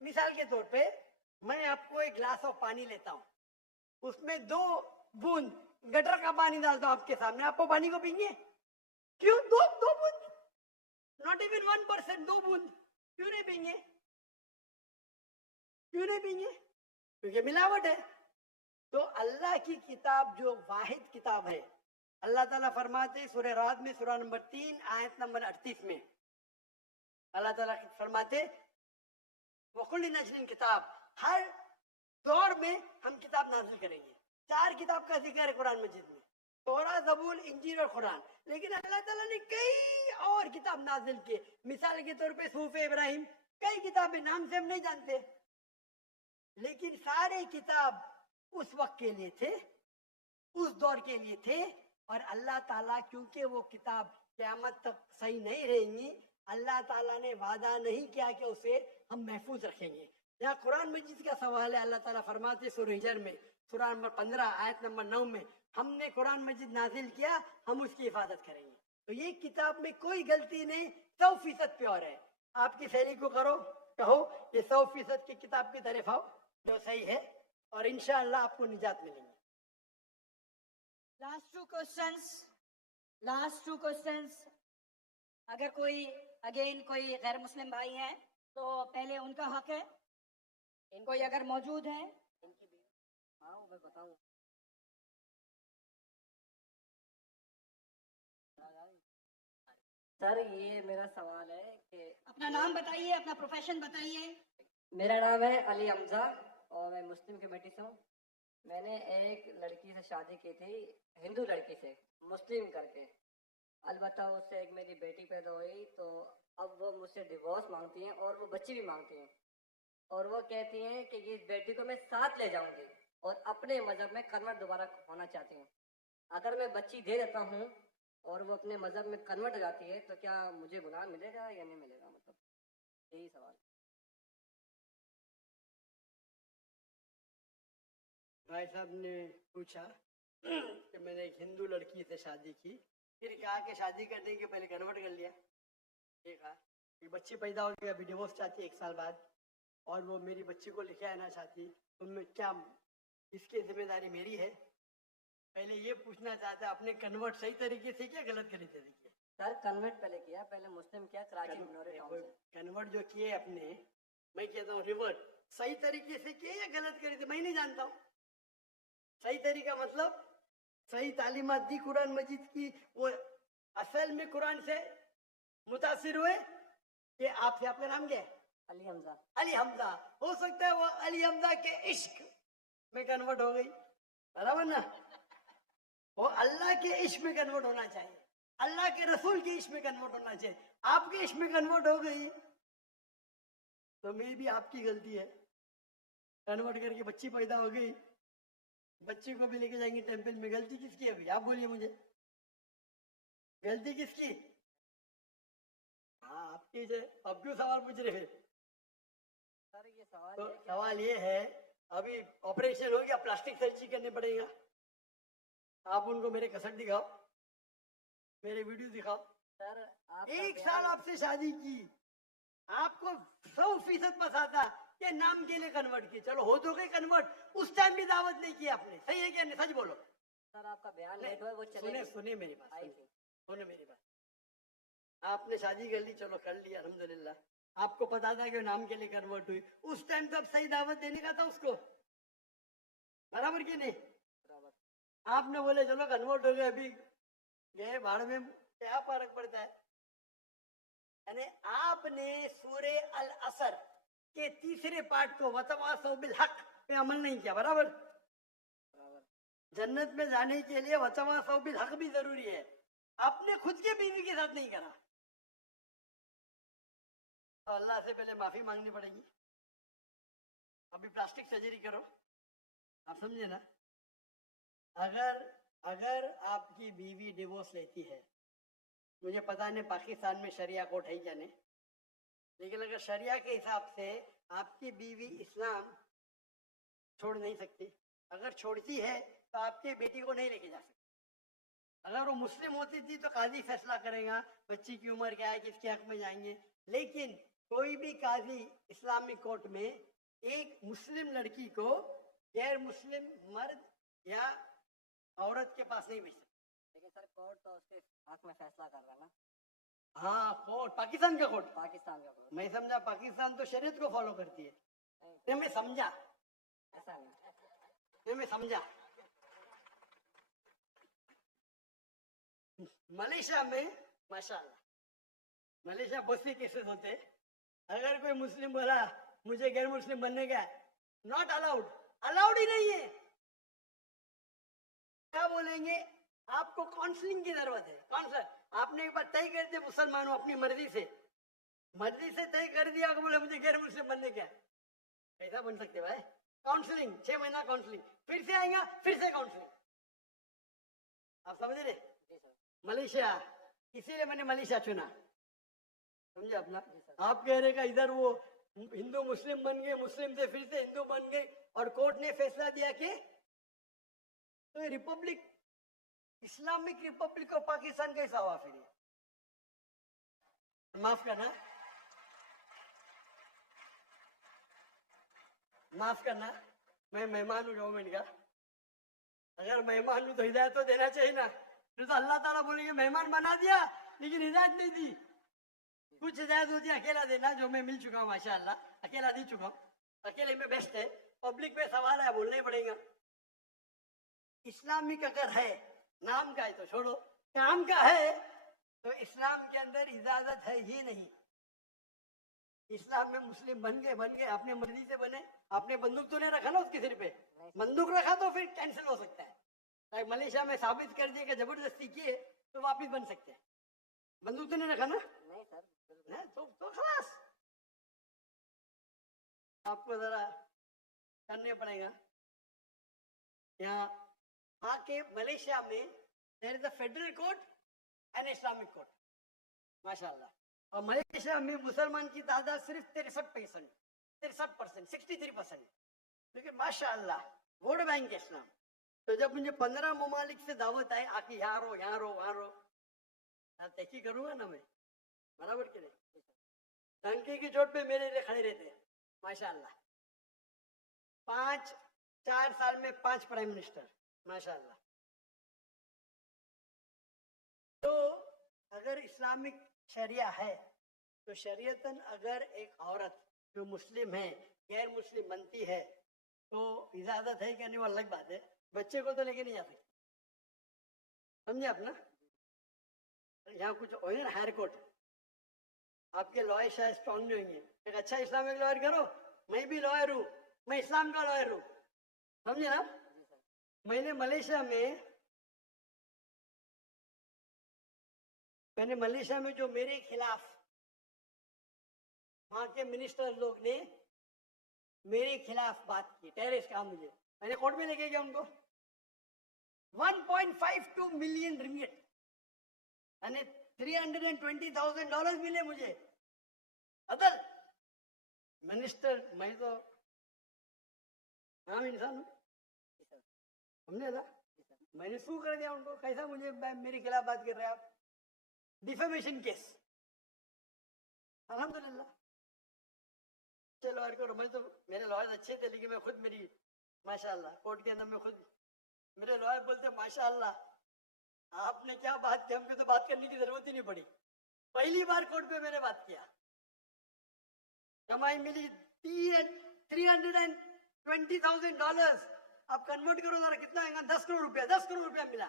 मिसाल के तौर पे मैं आपको एक ग्लास ऑफ पानी लेता हूं, उसमें 2 बूंद गटर का पानी डालता हूं आपके सामने, आप वो पानी को पीएंगे? क्यों? 2 बूंद, नॉट इवन 1%, 2 बूंद क्यों नहीं पीएंगे? क्यों नहीं पियेंगे? क्योंकि मिलावट है। तो अल्लाह की किताब जो वाहिद किताब है, अल्लाह ताला फरमाते सूरह राद में सूरह नंबर 3 आयत नंबर 38 में अल्लाह ताला फरमाते वकुल नजलिन किताब, हर दौर में हम किताब नाजिल करेंगे। 4 किताब का जिक्र है कुरान मजीद में, तौरा, ज़बूर, इंजील और कुरान। लेकिन अल्लाह ताला ने कई और किताब नाजिल किए। मिसाल के तौर पे सूफे इब्राहिम, कई किताबें नाम से हम नहीं जानते, लेकिन सारे किताब उस वक्त के लिए थे, उस दौर के लिए थे। और अल्लाह ताला क्योंकि वो किताब क़यामत तक सही नहीं रहेंगी, अल्लाह ताला ने वादा नहीं किया कि उसे हम महफूज रखेंगे। यहाँ कुरान मजीद का सवाल है, अल्लाह ताला फरमाते सूरह हिजर में सूरह नंबर 15 आयत नंबर 9 में, हमने कुरान मजीद नाजिल किया, हम उसकी हिफाजत करेंगे। तो ये किताब में कोई गलती नहीं, 100% प्योर है। आपकी सहेली को कहो ये 100% की किताब की तरफ आओ जो सही है, और इंशाअल्लाह आपको निजात मिलेंगी। Last two questions. अगर कोई कोई गैर मुस्लिम भाई हैं तो पहले उनका हक है, कोई अगर मौजूद है। हाँ मैं बताऊँ। सर ये मेरा सवाल है कि अपना नाम बताइए, अपना प्रोफेशन बताइए। मेरा नाम है अली हमजा और मैं मुस्लिम कमेटी से हूँ। मैंने एक लड़की से शादी की थी, हिंदू लड़की से, मुस्लिम करके। अलबत्ता उससे एक मेरी बेटी पैदा हुई, तो अब वो मुझसे डिवोर्स मांगती हैं और वो बच्ची भी मांगती हैं। और वो कहती हैं कि इस बेटी को मैं साथ ले जाऊंगी और अपने मज़हब में कन्वर्ट दोबारा होना चाहती हूँ। अगर मैं बच्ची दे देता हूँ और वो अपने मज़हब में कन्वर्ट हो जाती है तो क्या मुझे गुनाह मिलेगा या नहीं मिलेगा? मतलब यही सवाल। भाई साहब ने पूछा कि मैंने एक हिंदू लड़की से शादी की, फिर कहा कि शादी करने के पहले कन्वर्ट कर लिया। ये कहा कि बच्ची पैदा हो गई, अभी डिवोर्स चाहती है 1 साल बाद, और वो मेरी बच्ची को लेके आना चाहती, तो मैं क्या, इसकी जिम्मेदारी मेरी है? पहले ये पूछना चाहता है आपने कन्वर्ट सही तरीके से किया, गलत तरीके से किया? सर कन्वर्ट पहले किया, पहले मुस्लिम किया कराची मनोरे टाउन से। कन्वर्ट जो किए अपने, मैं कहता हूँ रिवर्ट, सही तरीके से किए या गलत तरीके? मैं नहीं जानता हूँ सही तरीका मतलब सही तालीमात दी कुरान मजीद की, वो असल में कुरान से मुतासिर हुए कि आपसे, आपका नाम क्या है? अली हमजा। अली हमजा। हो सकता है वो अली हमजा के इश्क में कन्वर्ट हो गई, बराबर ना? वो अल्लाह के इश्क में कन्वर्ट होना चाहिए, अल्लाह के रसूल के इश्क में कन्वर्ट होना चाहिए। आपके इश्क में कन्वर्ट हो गई तो मे भी आपकी गलती है। कन्वर्ट करके बच्ची पैदा हो गई, बच्ची को भी लेके जाएंगे टेंपल में, गलती किसकी है? अभी आप बोलिए मुझे, गलती किसकी? हाँ आपकी है। अब क्यों सवाल पूछ रहे हैं? सर ये सवाल तो है कि सवाल ये है, अभी ऑपरेशन हो गया, प्लास्टिक सर्जरी करने पड़ेगा। आप उनको मेरे कसट दिखाओ, मेरे वीडियो दिखाओ। सर आप 1 साल आपसे शादी की, आपको 100% पसंद के नाम के लिए कन्वर्ट किए, चलो हो तो गए कन्वर्ट, उस टाइम भी दावत नहीं की आपने, सही है क्या नहीं? सच बोलो। सर आपका बयान लेट हुआ, वो चले सुने मेरी बात, आई थी। सुने मेरी बात। आपने शादी कर ली, चलो कर ली अल्हम्दुलिल्लाह, आपको पता था कि नाम के लिए कन्वर्ट हुई, उस टाइम तो अब सही दावत देने का था उसको, बराबर कि नहीं? बराबर। आपने बोले चलो कन्वर्ट हो गए, अभी गए भाड़ में, क्या फर्क पड़ता है? यानी आपने सूरे अल असर के 3रे पार्ट को वतवासौ बिल हक पे अमल नहीं किया, बराबर? जन्नत में जाने के लिए वतवासौ बिल हक भी जरूरी है, आपने खुद के बीवी के साथ नहीं करा, तो अल्लाह से पहले माफी मांगनी पड़ेगी। अभी प्लास्टिक सर्जरी करो, आप समझे ना? अगर आपकी बीवी डिवोर्स लेती है, मुझे पता नहीं पाकिस्तान में शरिया कोर्ट है क्या नहीं, लेकिन अगर शरिया के हिसाब से आपकी बीवी इस्लाम छोड़ नहीं सकती, अगर छोड़ती है तो आपकी बेटी को नहीं लेके जा सकती। अगर वो मुस्लिम होती थी तो काजी फैसला करेगा बच्ची की उम्र क्या है, किसके हक में जाएंगे, लेकिन कोई भी काजी इस्लामिक कोर्ट में एक मुस्लिम लड़की को गैर मुस्लिम मर्द या औरत के पास नहीं भेज सकता। लेकिन सर कोर्ट तो उसके हक में फैसला कर रहा है ना। हाँ कोर्ट, पाकिस्तान का कोर्ट, पाकिस्तान का कोर्ट। मैं समझा पाकिस्तान तो शरीयत को फॉलो करती है, ये मैं समझा, ऐसा नहीं। ये मैं समझा। मलेशिया में माशाल्लाह, मलेशिया बहुत से केसेस होते हैं। अगर कोई मुस्लिम बोला मुझे गैर मुस्लिम बनने का, नॉट अलाउड, अलाउड ही नहीं है। क्या बोलेंगे, आपको काउंसलिंग की जरूरत है। काउंसलर, आपने एक बार तय कर दिया मुसलमान हूं अपनी मर्जी से तय कर दिया कि बोले मुझे गैर मुस्लिम बनने का, कैसा बन सकते भाई? काउंसलिंग, 6 महीना काउंसलिंग, फिर से आएगा, फिर से काउंसलिंग। आप समझ रहे? मलेशिया, इसीलिए मैंने मलेशिया चुना, समझे अपना। आप कह रहे का इधर वो हिंदू मुस्लिम बन गए, मुस्लिम से फिर से हिंदू बन गए, और कोर्ट ने फैसला दिया कि तो ये Republic, Islamic Republic of Pakistan कैसा हुआ फिर? माफ करना, माफ करना, मैं मेहमान हूं गवर्नमेंट का। अगर मेहमान हूं तो हिदायत तो देना चाहिए ना। तो अल्लाह ताला बोलेंगे मेहमान बना दिया लेकिन हिदायत नहीं दी। कुछ हिदायत होती है अकेला देना, जो मैं मिल चुका हूँ माशाअल्लाह, अकेला दे चुका हूँ, अकेले में बेस्ट है। पब्लिक में सवाल है, बोलना ही पड़ेगा। इस्लामिक अगर है, नाम का है तो छोड़ो, काम का है तो इस्लाम के अंदर इजाजत है ही नहीं। इस्लाम में मुस्लिम बन गए, अपने मर्जी से बने। आपने बंदूक तो नहीं रखा ना उसके सिर पे, बंदूक रखा तो फिर कैंसिल हो सकता है। मलेशिया में साबित कर दिया कि जबरदस्ती किए तो वापिस बन सकते हैं। बंदूक तो नहीं रखा ना? नहीं सर, है तो खलास, आपको जरा करने पड़ेगा। यहाँ आके मलेशिया में there is a federal court and Islamic court माशाल्लाह। और मलेशिया में मुसलमान की तादाद सिर्फ 63%, 63%, लेकिन माशाल्लाह वोट बैंक इस्लाम। तो जब मुझे 15 ममालिक से दावत आई आके यहाँ रहो, तैकी करूंगा ना मैं, बराबर के नहीं। डंके की चोट पे मेरे लिए खड़े रहते हैं माशाल्लाह। 4 साल में 5 प्राइम मिनिस्टर माशाल्लाह। तो अगर इस्लामिक शरिया है तो शरीयतन अगर एक औरत जो मुस्लिम है गैर मुस्लिम बनती है तो इजाजत है कि नहीं, वो अलग बात है। बच्चे को तो लेके नहीं जा सकते, समझे आप ना। यहाँ कुछ हो ना हायर कोर्ट, आपके लॉयर शायद स्ट्रॉन्ग नहीं होंगे। एक अच्छा इस्लामिक लॉयर करो, मैं भी लॉयर हूँ, मैं इस्लाम का लॉयर हूँ, समझे ना। मैंने मलेशिया में जो मेरे खिलाफ वहां के मिनिस्टर लोग ने मेरे खिलाफ बात की, टेररिस्ट कहा मुझे, मैंने कोर्ट में लेके गया उनको। 1.52 मिलियन रिंगिट यानी $320,000 मिले मुझे। अदल मिनिस्टर, मैं तो आम इंसान हूँ, हमने ना मैंने सू कर दिया उनको। कैसा मुझे मेरे खिलाफ बात कर रहे हैं आप? Defamation case. अल्हम्दुलिल्लाह लॉयर को, मैं तो मेरे लॉयर अच्छे थे लेकिन मैं खुद मेरी माशाल्लाह कोर्ट के अंदर में खुद मेरे लॉयर बोलते माशाल्लाह आपने क्या बात की, हमको तो बात करने की जरूरत ही नहीं पड़ी। पहली बार कोर्ट पे मैंने बात किया, कमाई मिली $320,000। अब कन्वर्ट करो जरा कितना आएगा, 10 करोड़ रुपया, 10 करोड़ रुपया मिला।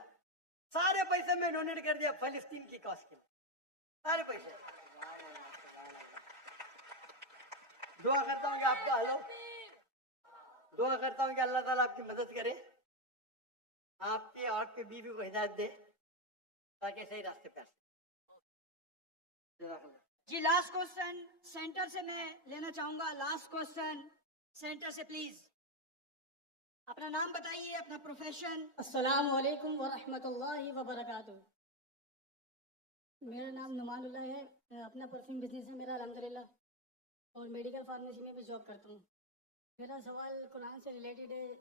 सारे पैसे मैं डोनेट कर दिया फलस्तीन की कॉज के, सारे पैसे। दुआ करता हूँ कि आपका दुआ करता हूँ कि अल्लाह ताला आपकी मदद करे, आपके और आपके बीवी को हिदायत दे ताकि सही रास्ते पे आ सके। जी लास्ट क्वेश्चन सेंटर से मैं लेना चाहूंगा। लास्ट क्वेश्चन सेंटर से प्लीज। अपना नाम बताइए, अपना प्रोफेशन। अस्सलाम वालेकुम व रहमतुल्लाहि व बरकातुहू। मेरा नाम नुमानुल्लाह है, अपना परफ्यूम बिजनेस है मेरा अल्हम्दुलिल्लाह, और मेडिकल फार्मेसी में भी जॉब करता हूँ। मेरा सवाल कुरान से रिलेटेड है।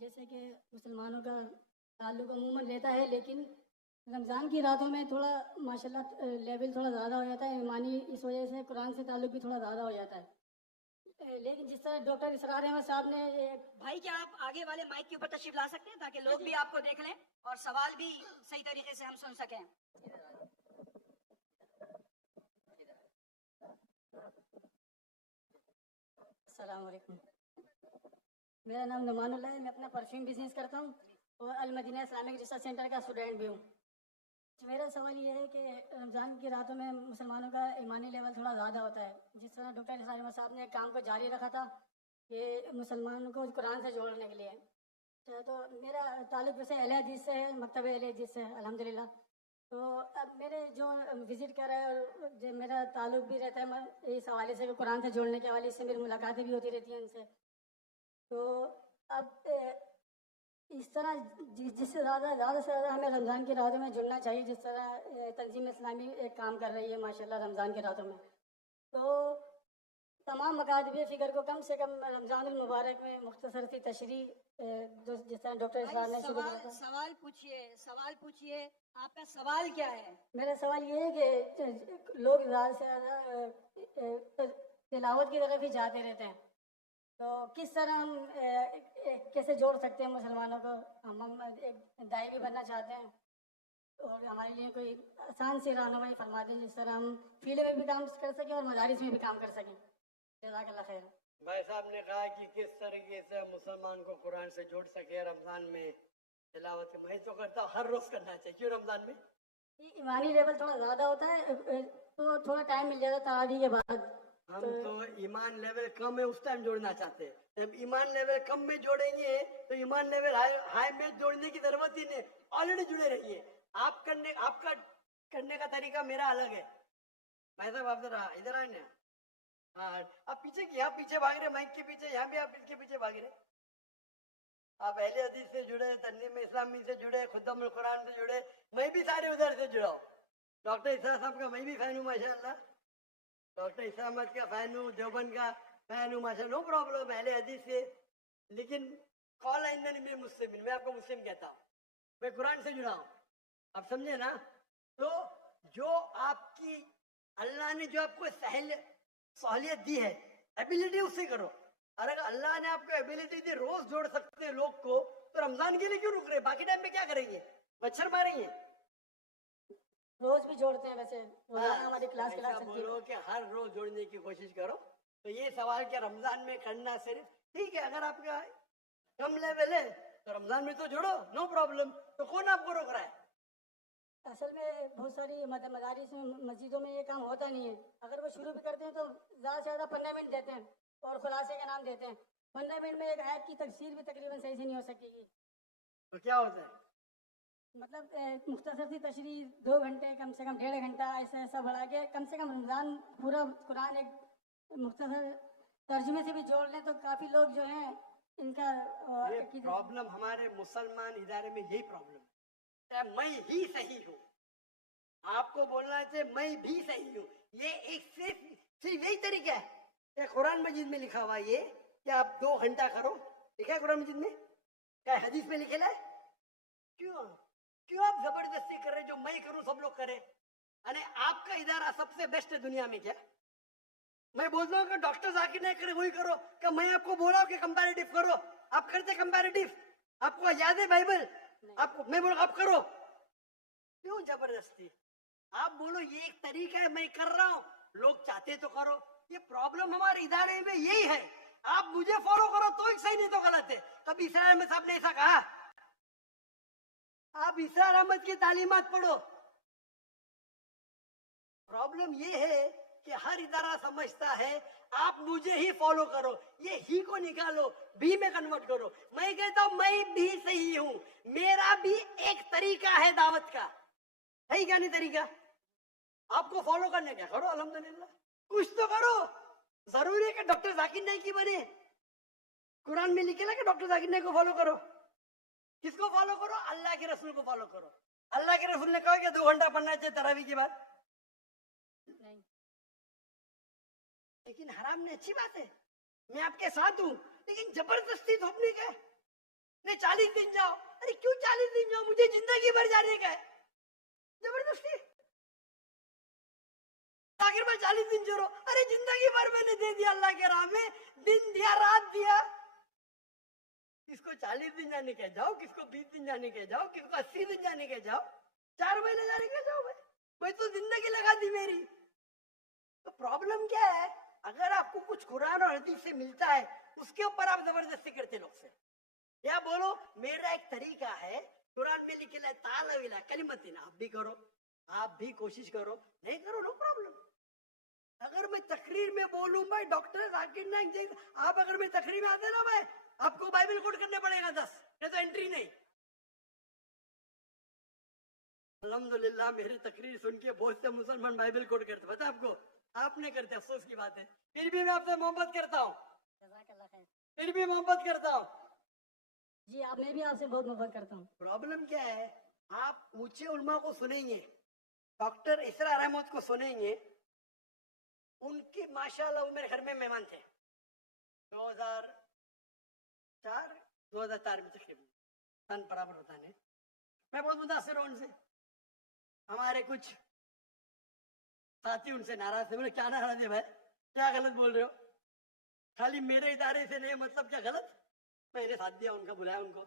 जैसे कि मुसलमानों का ताल्लुक अमूमन रहता है, लेकिन रमज़ान की रातों में थोड़ा माशाल्लाह लेवल थोड़ा ज़्यादा हो जाता है ईमानी, इस वजह से कुरान से ताल्लुक भी थोड़ा ज़्यादा हो जाता है। लेकिन जिस तरह डॉक्टर इसरार अहमद साहब ने भाई क्या आप आगे वाले माइक के ऊपर तशरीफ ला सकते हैं ताकि लोग भी आपको देख लें और सवाल भी सही तरीके से हम सुन सकें। अस्सलाम वालेकुम। मेरा नाम नुमानुल्लाह है, मैं अपना परफ्यूम बिजनेस करता हूँ और अल मदीना इस्लामिक रिसर्च सेंटर का स्टूडेंट भी हूँ। मेरा सवाल ये है कि रमज़ान की रातों में मुसलमानों का ईमानी लेवल थोड़ा ज़्यादा होता है। जिस तरह डॉक्टर इस्लाम अहमद साहब ने काम को जारी रखा था कि मुसलमानों को कुरान से जोड़ने के लिए, तो मेरा ताल्लुक़ वैसे अहले हदीस से है, मकतब अहले हदीस से है अल्हम्दुलिल्लाह। तो अब मेरे जो विज़िट कर रहा है और जो मेरा ताल्लुक़ भी रहता है मैं इस हवाले से कि कुरान से जोड़ने के हवाले से मेरी मुलाकातें भी होती रहती हैं उनसे। तो अब इस तरह जिससे ज़्यादा से ज़्यादा हमें रमज़ान की रातों में जुड़ना चाहिए, जिस तरह तंजीम इस्लामी एक काम कर रही है माशाल्लाह रमज़ान की रातों में। तो तमाम मकातब फ़िक्र को कम से कम रमज़ान मुबारक में मुख्तसर सी तशरीह जो जिस तरह डॉक्टर इस्लाम ने शुरू किया था। सवाल पूछिए, आपका सवाल क्या है? मेरा सवाल ये है कि लोग ज़्यादा से ज़्यादा तिलावत की तरफ ही जाते रहते हैं, तो किस तरह हम कैसे जोड़ सकते हैं मुसलमानों को? हम एक दाई भी बनना चाहते हैं और हमारे लिए कोई आसान सी रहनुमाई फरमा दें जिस तरह हम फील्ड में भी काम कर सकें और मदारिस में भी काम कर सकें। जज़ाकल्लाह खैर। भाई साहब ने कहा कि किस तरीके से मुसलमान को कुरान से जोड़ सके रमजान में तिलावत। मैं तो करता हूँ हर रोज करना चाहिए। क्यों रमजान में? ईमानी लेवल थोड़ा ज़्यादा होता है तो थोड़ा टाइम मिल जाता है तरावी के बाद। हम तो ईमान लेवल कम है उस टाइम जोड़ना चाहते हैं। जब ईमान लेवल कम में जोड़ेंगे तो ईमान लेवल हाई में जोड़ने की जरूरत ही नहीं, ऑलरेडी जुड़े रहिए। आपका करने का तरीका मेरा अलग है। भाई साहब आप जरा इधर आए ना। हाँ, आप पीछे यहाँ पीछे भाग रहे, माइक के पीछे, यहाँ भी आप इसके पीछे भाग रहे। आप अहले हदीस से जुड़े, तंजीम इस्लामी से जुड़े, खुद्दमुल कुरान से जुड़े, मैं भी सारे उधर से जुड़ा हूँ। डॉक्टर इस्लाम साहब का मैं भी फैन हूँ माशाल्लाह। डॉक्टर इस्लाम का फैन हूँ, देवबंद का फैन हूँ माशाल्लाह, नो प्रॉब्लम। अहले हदीस से, लेकिन कॉल आइन में मुस्लिम, मैं आपको मुस्लिम कहता हूँ, मैं कुरान से जुड़ा हूँ। आप समझे ना? तो जो आपकी अल्लाह ने जो आपको सहूलियत दी है, एबिलिटी उससे करो। और अगर अल्लाह ने आपको एबिलिटी दी, रोज जोड़ सकते हैं लोग को, तो रमजान के लिए क्यों रुक रहे? बाकी टाइम में क्या करेंगे? मच्छर मारेंगे? रोज भी जोड़ते हैं वैसे, हमारी क्लास बोलो कि हर रोज जोड़ने की कोशिश करो। तो ये सवाल क्या रमजान में करना सिर्फ ठीक है, अगर आपका कम लेवल है तो रमजान में तो जोड़ो, नो प्रॉब्लम। तो कौन आपको रोक रहा है? असल में बहुत सारी मदारिस में मस्जिदों में ये काम होता नहीं है। अगर वो शुरू भी करते हैं तो ज़्यादा से ज़्यादा 15 मिनट देते हैं और खुलासे का नाम देते हैं। 15 मिनट में एक आयत की तफसीर भी तकरीबन सही से नहीं हो सकेगी। तो क्या होता है? मतलब मुख्तसर सी तशरीह 2 घंटे, कम से कम 1.5 घंटा, ऐसा बढ़ा के कम से कम रमज़ान पूरा कुरान एक मुख्तसर तर्जुमे से भी जोड़ लें तो काफ़ी लोग जो हैं इनका ये प्रॉब्लम हमारे मुसलमान इदारे में यही प्रॉब्लम है। मैं ही सही हूँ, आपको बोलना चाहिए मैं भी सही हूँ। ये एक सिर्फ यही तरीका है। क्या कुरान मजीद में लिखा हुआ ये कि आप 2 घंटा करो? लिखा है कुरान मजीद में? क्या हदीस में लिखेला है? क्यों आप जबरदस्ती कर रहे? जो मैं करूं सब लोग करें। अरे आपका इदारा सबसे बेस्ट है दुनिया में क्या? मैं बोलता हूँ कि डॉक्टर जाकिर नहीं करे वही करो, क्या मैं आपको बोला कि कंपैरेटिव करो? आप करते कंपैरेटिव? आपको याद है बाइबल? आपको मैं बोला आप करो, क्यों जबरदस्ती? आप बोलो ये एक तरीका है, मैं कर रहा हूँ, लोग चाहते तो करो। ये प्रॉब्लम हमारे इदारे में यही है। आप मुझे फॉलो करो तो ही सही, नहीं तो गलत है। कभी इस्राइल अहमद साहब ने ऐसा कहा? आप इस्राइल अहमद की तालीमात पढ़ो। प्रॉब्लम ये है कि हर इदारा समझता है आप मुझे ही फॉलो करो, ये ही को निकालो, भी में कन्वर्ट करो। मैं कहता हूं मैं भी सही हूं, मेरा भी एक तरीका है दावत का, है क्या नहीं तरीका? आपको फॉलो करने क्या करो, अल्हम्दुलिल्लाह कुछ तो करो। जरूरी है कि डॉक्टर जाकिर नाइक की बने? कुरान में लिखे ना कि डॉक्टर जाकिर नाइक को फॉलो करो। किसको फॉलो करो? अल्लाह के रसूल को फॉलो करो। अल्लाह के रसूल ने कहा कि 2 घंटा पढ़ना चाहिए तरावी के बाद। नहीं, लेकिन हराम ने अच्छी बात है, मैं आपके साथ हूं, लेकिन जबरदस्ती थोपने का है। नहीं 40 दिन जाओ। अरे क्यों 40 दिन जाओ? मुझे जिंदगी भर जाने का है, जबरदस्ती। आखिर में 40 दिन जोड़ो। अरे जिंदगी भर मैंने दे दिया अल्लाह के राह में, दिन दिया रात दिया। किसको 40 दिन जाने के जाओ, किसको 20 दिन जाने के जाओ, किसको 80 दिन जाने के जाओ, 4 महीने जाने के जाओ। भाई तो जिंदगी लगा दी मेरी। तो प्रॉब्लम क्या है? अगर आपको कुछ कुरान और हदीस से मिलता है उसके ऊपर आप जबरदस्ती करते लोग से। या बोलो मेरा एक तरीका है, कुरान में लिखे तालविला कलिमतिन, आप भी करो, आप भी कोशिश करो, नहीं करो नो प्रॉब्लम। अगर मैं तकरीर में बोलूं भाई डॉक्टर जाकिर नाइक, आप अगर मैं तकरीर में आते ना भाई, आपको बाइबल कोट करने पड़ेगा 10, नहीं तो एंट्री नहीं। अल्हम्दुलिल्लाह मेरी तकरीर सुन के बहुत से मुसलमान बाइबल कोट करते, पता आपको? आप नहीं करते, अफसोस की बात है। फिर भी मैं आपसे मोहब्बत करता हूँ, जज़ाकल्लाह खैर। फिर भी मोहब्बत करता हूँ। जी आप, मैं भी आपसे बहुत मोहब्बत करता हूँ। प्रॉब्लम क्या है, आप ऊंचे उलमा को सुनेंगे, डॉक्टर इसरा रहमत को सुनेंगे, उनके माशाल्लाह वो मेरे घर में मेहमान थे 2004 में तकरीबन, सन बराबर बताने। मैं बहुत मुतासिर हूं उनसे। हमारे कुछ साथी उनसे नाराज थे, बोले क्या नाराज है भाई, क्या गलत बोल रहे हो, खाली मेरे इदारे से नहीं, मतलब क्या गलत? मैंने साथ दिया उनका, बुलाया उनको,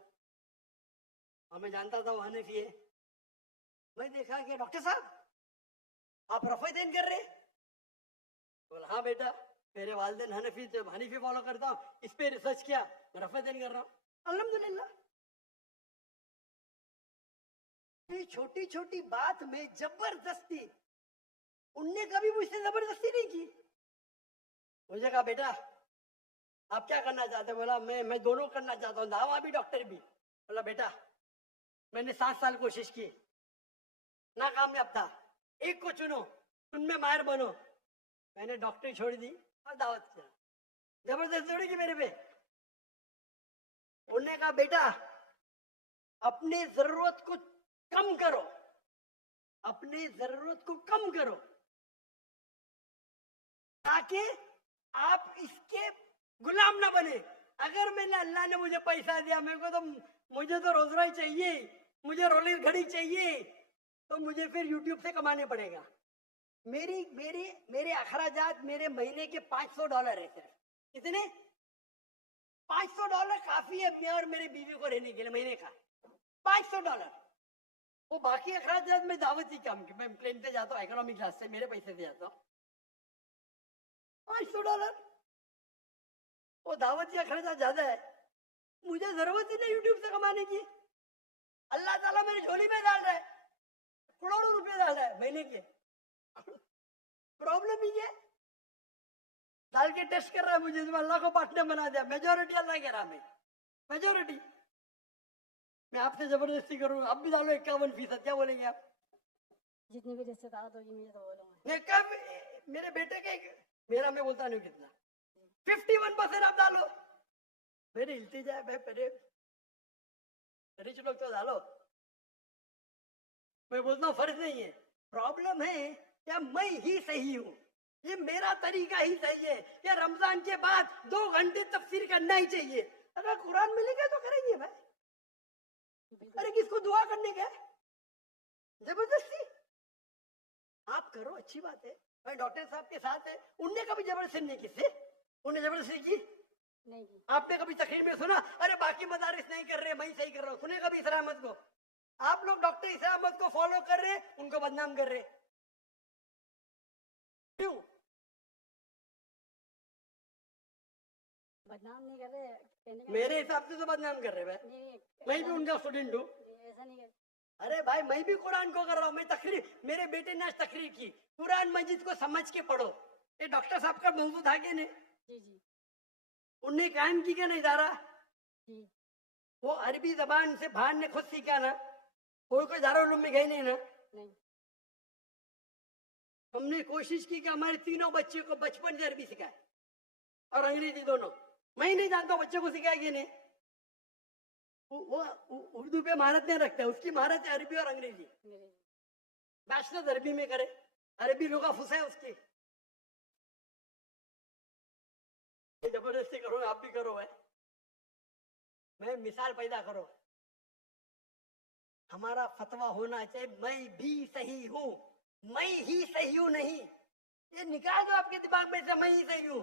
और मैं जानता था वो हनफी है। मैं देखा कि डॉक्टर साहब आप रफ़ीदैन कर रहे? बोला हाँ बेटा, मेरे वालिदैन हनफी थे, हनीफी फॉलो करता हूँ, इस पे रिसर्च किया, रफ़ीदैन कर रहा हूँ, अल्हम्दुलिल्लाह। ये छोटी छोटी बात में जबरदस्ती, उनने कभी मुझसे जबरदस्ती नहीं की। मुझे कहा बेटा आप क्या करना चाहते? बोला मैं दोनों करना चाहता हूँ, दावा भी डॉक्टर भी। बोला बेटा मैंने 7 साल कोशिश की, नाकामयाब था, एक को चुनो, उनमें माहिर बनो। मैंने डॉक्टरी छोड़ दी और दावत किया, जबरदस्ती छोड़ी की मेरे पे। उन्होंने कहा बेटा अपनी जरूरत को कम करो, अपनी जरूरत को कम करो, ताकि आप इसके गुलाम ना बने। अगर मैंने, अल्लाह ने मुझे पैसा दिया, मुझे तो रोजगार चाहिए, मुझे रोलेक्स घड़ी चाहिए, तो मुझे फिर यूट्यूब से कमाने पड़ेगा। मेरे अखराजात मेरे महीने के $500 है सिर्फ। कितने? $500 काफी है मैं और मेरी बीवी को रहने के लिए महीने का, $500। वो बाकी अखराजात में दावती काम की, मैं प्लेन पे जाता हूँ, इकोनॉमी क्लास से, मेरे पैसे से जाता हूँ। $500 वो दावती अखराजात ज्यादा है, मुझे जरूरत ही नहीं यूट्यूब से कमाने की। अल्लाह ताला मेरी झोली में डाल रहा है, करोड़ों रुपए डाल रहा है महीने के। प्रॉब्लम ही है, डाल के टेस्ट कर रहा है मुझे, अल्लाह को पार्टनर बना दिया। मेजोरिटी अल्लाह के नाम है, मेजोरिटी। मैं आपसे जबरदस्ती करूँ, अब भी डालो 51%, क्या बोलेंगे आप? जितनी भी रिश्तेदार होगी मैं तो बोलूँगा। मैं कब मेरे बेटे के, मेरा मैं बोलता नहीं कितना, 51% आप डालो। मेरी इल्तिजा है, पहले रिच लोग तो डालो, मैं बोलता हूँ फर्ज नहीं है। प्रॉब्लम है क्या मैं ही सही हूँ, ये मेरा तरीका ही सही है, या रमजान के बाद 2 घंटे तफसीर करना ही चाहिए। अगर कुरान मिलेगा तो करेंगे भाई, अरे किसको दुआ करने का है? जबरदस्ती आप करो, अच्छी बात है। मैं डॉक्टर साहब के साथ है, उनने कभी जबरदस्ती नहीं की, से उन्हें जबरदस्ती की नहीं की। आपने कभी तकरीर में सुना अरे बाकी मदारिस नहीं कर रहे मैं सही कर रहा हूँ? सुने कभी इसरा अहमद को? आप लोग डॉक्टर इसरा अहमद को फॉलो कर रहे, उनको बदनाम कर रहे, क्यों? बदनाम नहीं कर रहे, कहने का मेरे हिसाब से तो बदनाम कर रहे भाई, नहीं, मैं भी उनका स्टूडेंट हूँ। ऐसा नहीं कर। अरे भाई मैं भी कुरान को कर रहा हूँ, मैं तकरीर, मेरे बेटे ने आज तकरीर की, कुरान मस्जिद को समझ के पढ़ो। ये डॉक्टर साहब का मौजूद था कि नहीं? जी जी उनने कायम की क्या नहीं इदारा? जी। वो अरबी जबान से भान ने खुद सीखा ना, कोई दारुल उलूम में गए नहीं ना। नहीं। हमने कोशिश की कि हमारे तीनों बच्चे को बचपन से अरबी सिखाए और अंग्रेजी दोनों। मैं नहीं जानता बच्चे को सिखाया कि नहीं। वो उर्दू पे महारत नहीं रखता है, उसकी महारत है अरबी और अंग्रेजी। मेरे बैचलर्स अरबी में करे, अरबी लुगा फुसा है उसकी। जबरदस्ती करो, आप भी करो है, मैं मिसाल पैदा करो। हमारा फतवा होना चाहिए मैं भी सही हूं, मैं ही सही हूं नहीं। ये निकाल दो आपके दिमाग में से मैं ही सही हूं।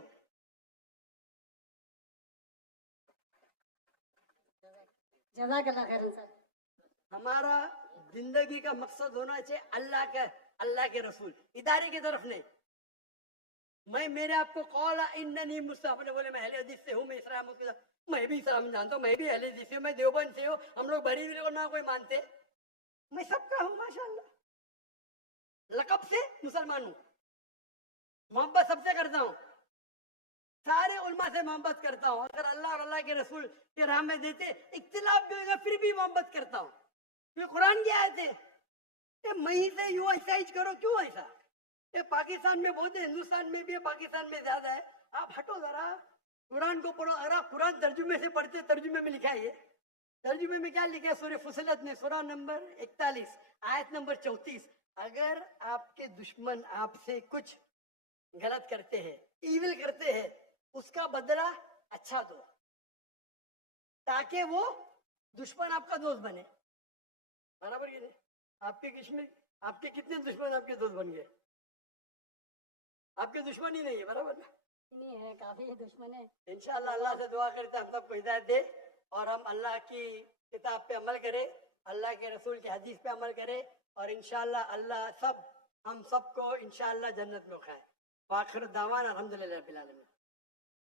जज़ाकल्लाह खैरन सर। हमारा जिंदगी का मकसद होना चाहिए अल्लाह के रसूल, इदारे की तरफ नहीं। मैं मेरे आपको कॉल इन्ननी मुस्लिम, आपने बोले मैं अहले हदीस से हूँ, मैं इस्लाम के साथ, मैं भी इस्लाम जानता हूँ, मैं भी अहले हदीस से हूँ, मैं देवबंद से हूँ, हम लोग बरेलवी को ना कोई मानते, मैं सबका हूँ माशाल्लाह, लकब से मुसलमान हूँ, मोहब्बत सबसे करता हूँ, सारे उल्मा से मोहब्बत करता हूँ। अगर अल्लाह और अल्लाह के रसूल के राह में देते इख्तिलाफ भी होगा फिर भी मोहब्बत करता हूँ। ये कुरान की आयत है, ये मई से यूं ऐसा ही करो, क्यों ऐसा? ये पाकिस्तान में बहुत है, हिंदुस्तान में भी है, पाकिस्तान में ज्यादा है। आप हटो जरा, कुरान को पढ़ो। अगर आप कुरान तर्जुमे से पढ़ते, तर्जुमे में लिखा है, तर्जुमे में क्या लिखा है? सूरह फुसिलत में सूरह नंबर 41 आयत नंबर 34, अगर आपके दुश्मन आपसे कुछ गलत करते हैं, ईविल करते हैं, उसका बदला अच्छा दो, ताकि वो दुश्मन आपका दोस्त बने। बराबर ये नहीं? आपके कितने दुश्मन आपके दोस्त बन गए? आपके दुश्मन ही नहीं है, बराबर ना? नहीं है, काफी दुश्मन है। इंशाअल्लाह अल्लाह से दुआ करते हैं हम सबको हिदायत दे और हम अल्लाह की किताब पे अमल करें, अल्लाह के रसूल की हदीस पे अमल करें और इंशाअल्लाह अल्लाह हम सबको इंशाअल्लाह जन्नत में खाए। वाखिर दावाना अल्हम्दुलिल्लाह रब्बिल आलमीन।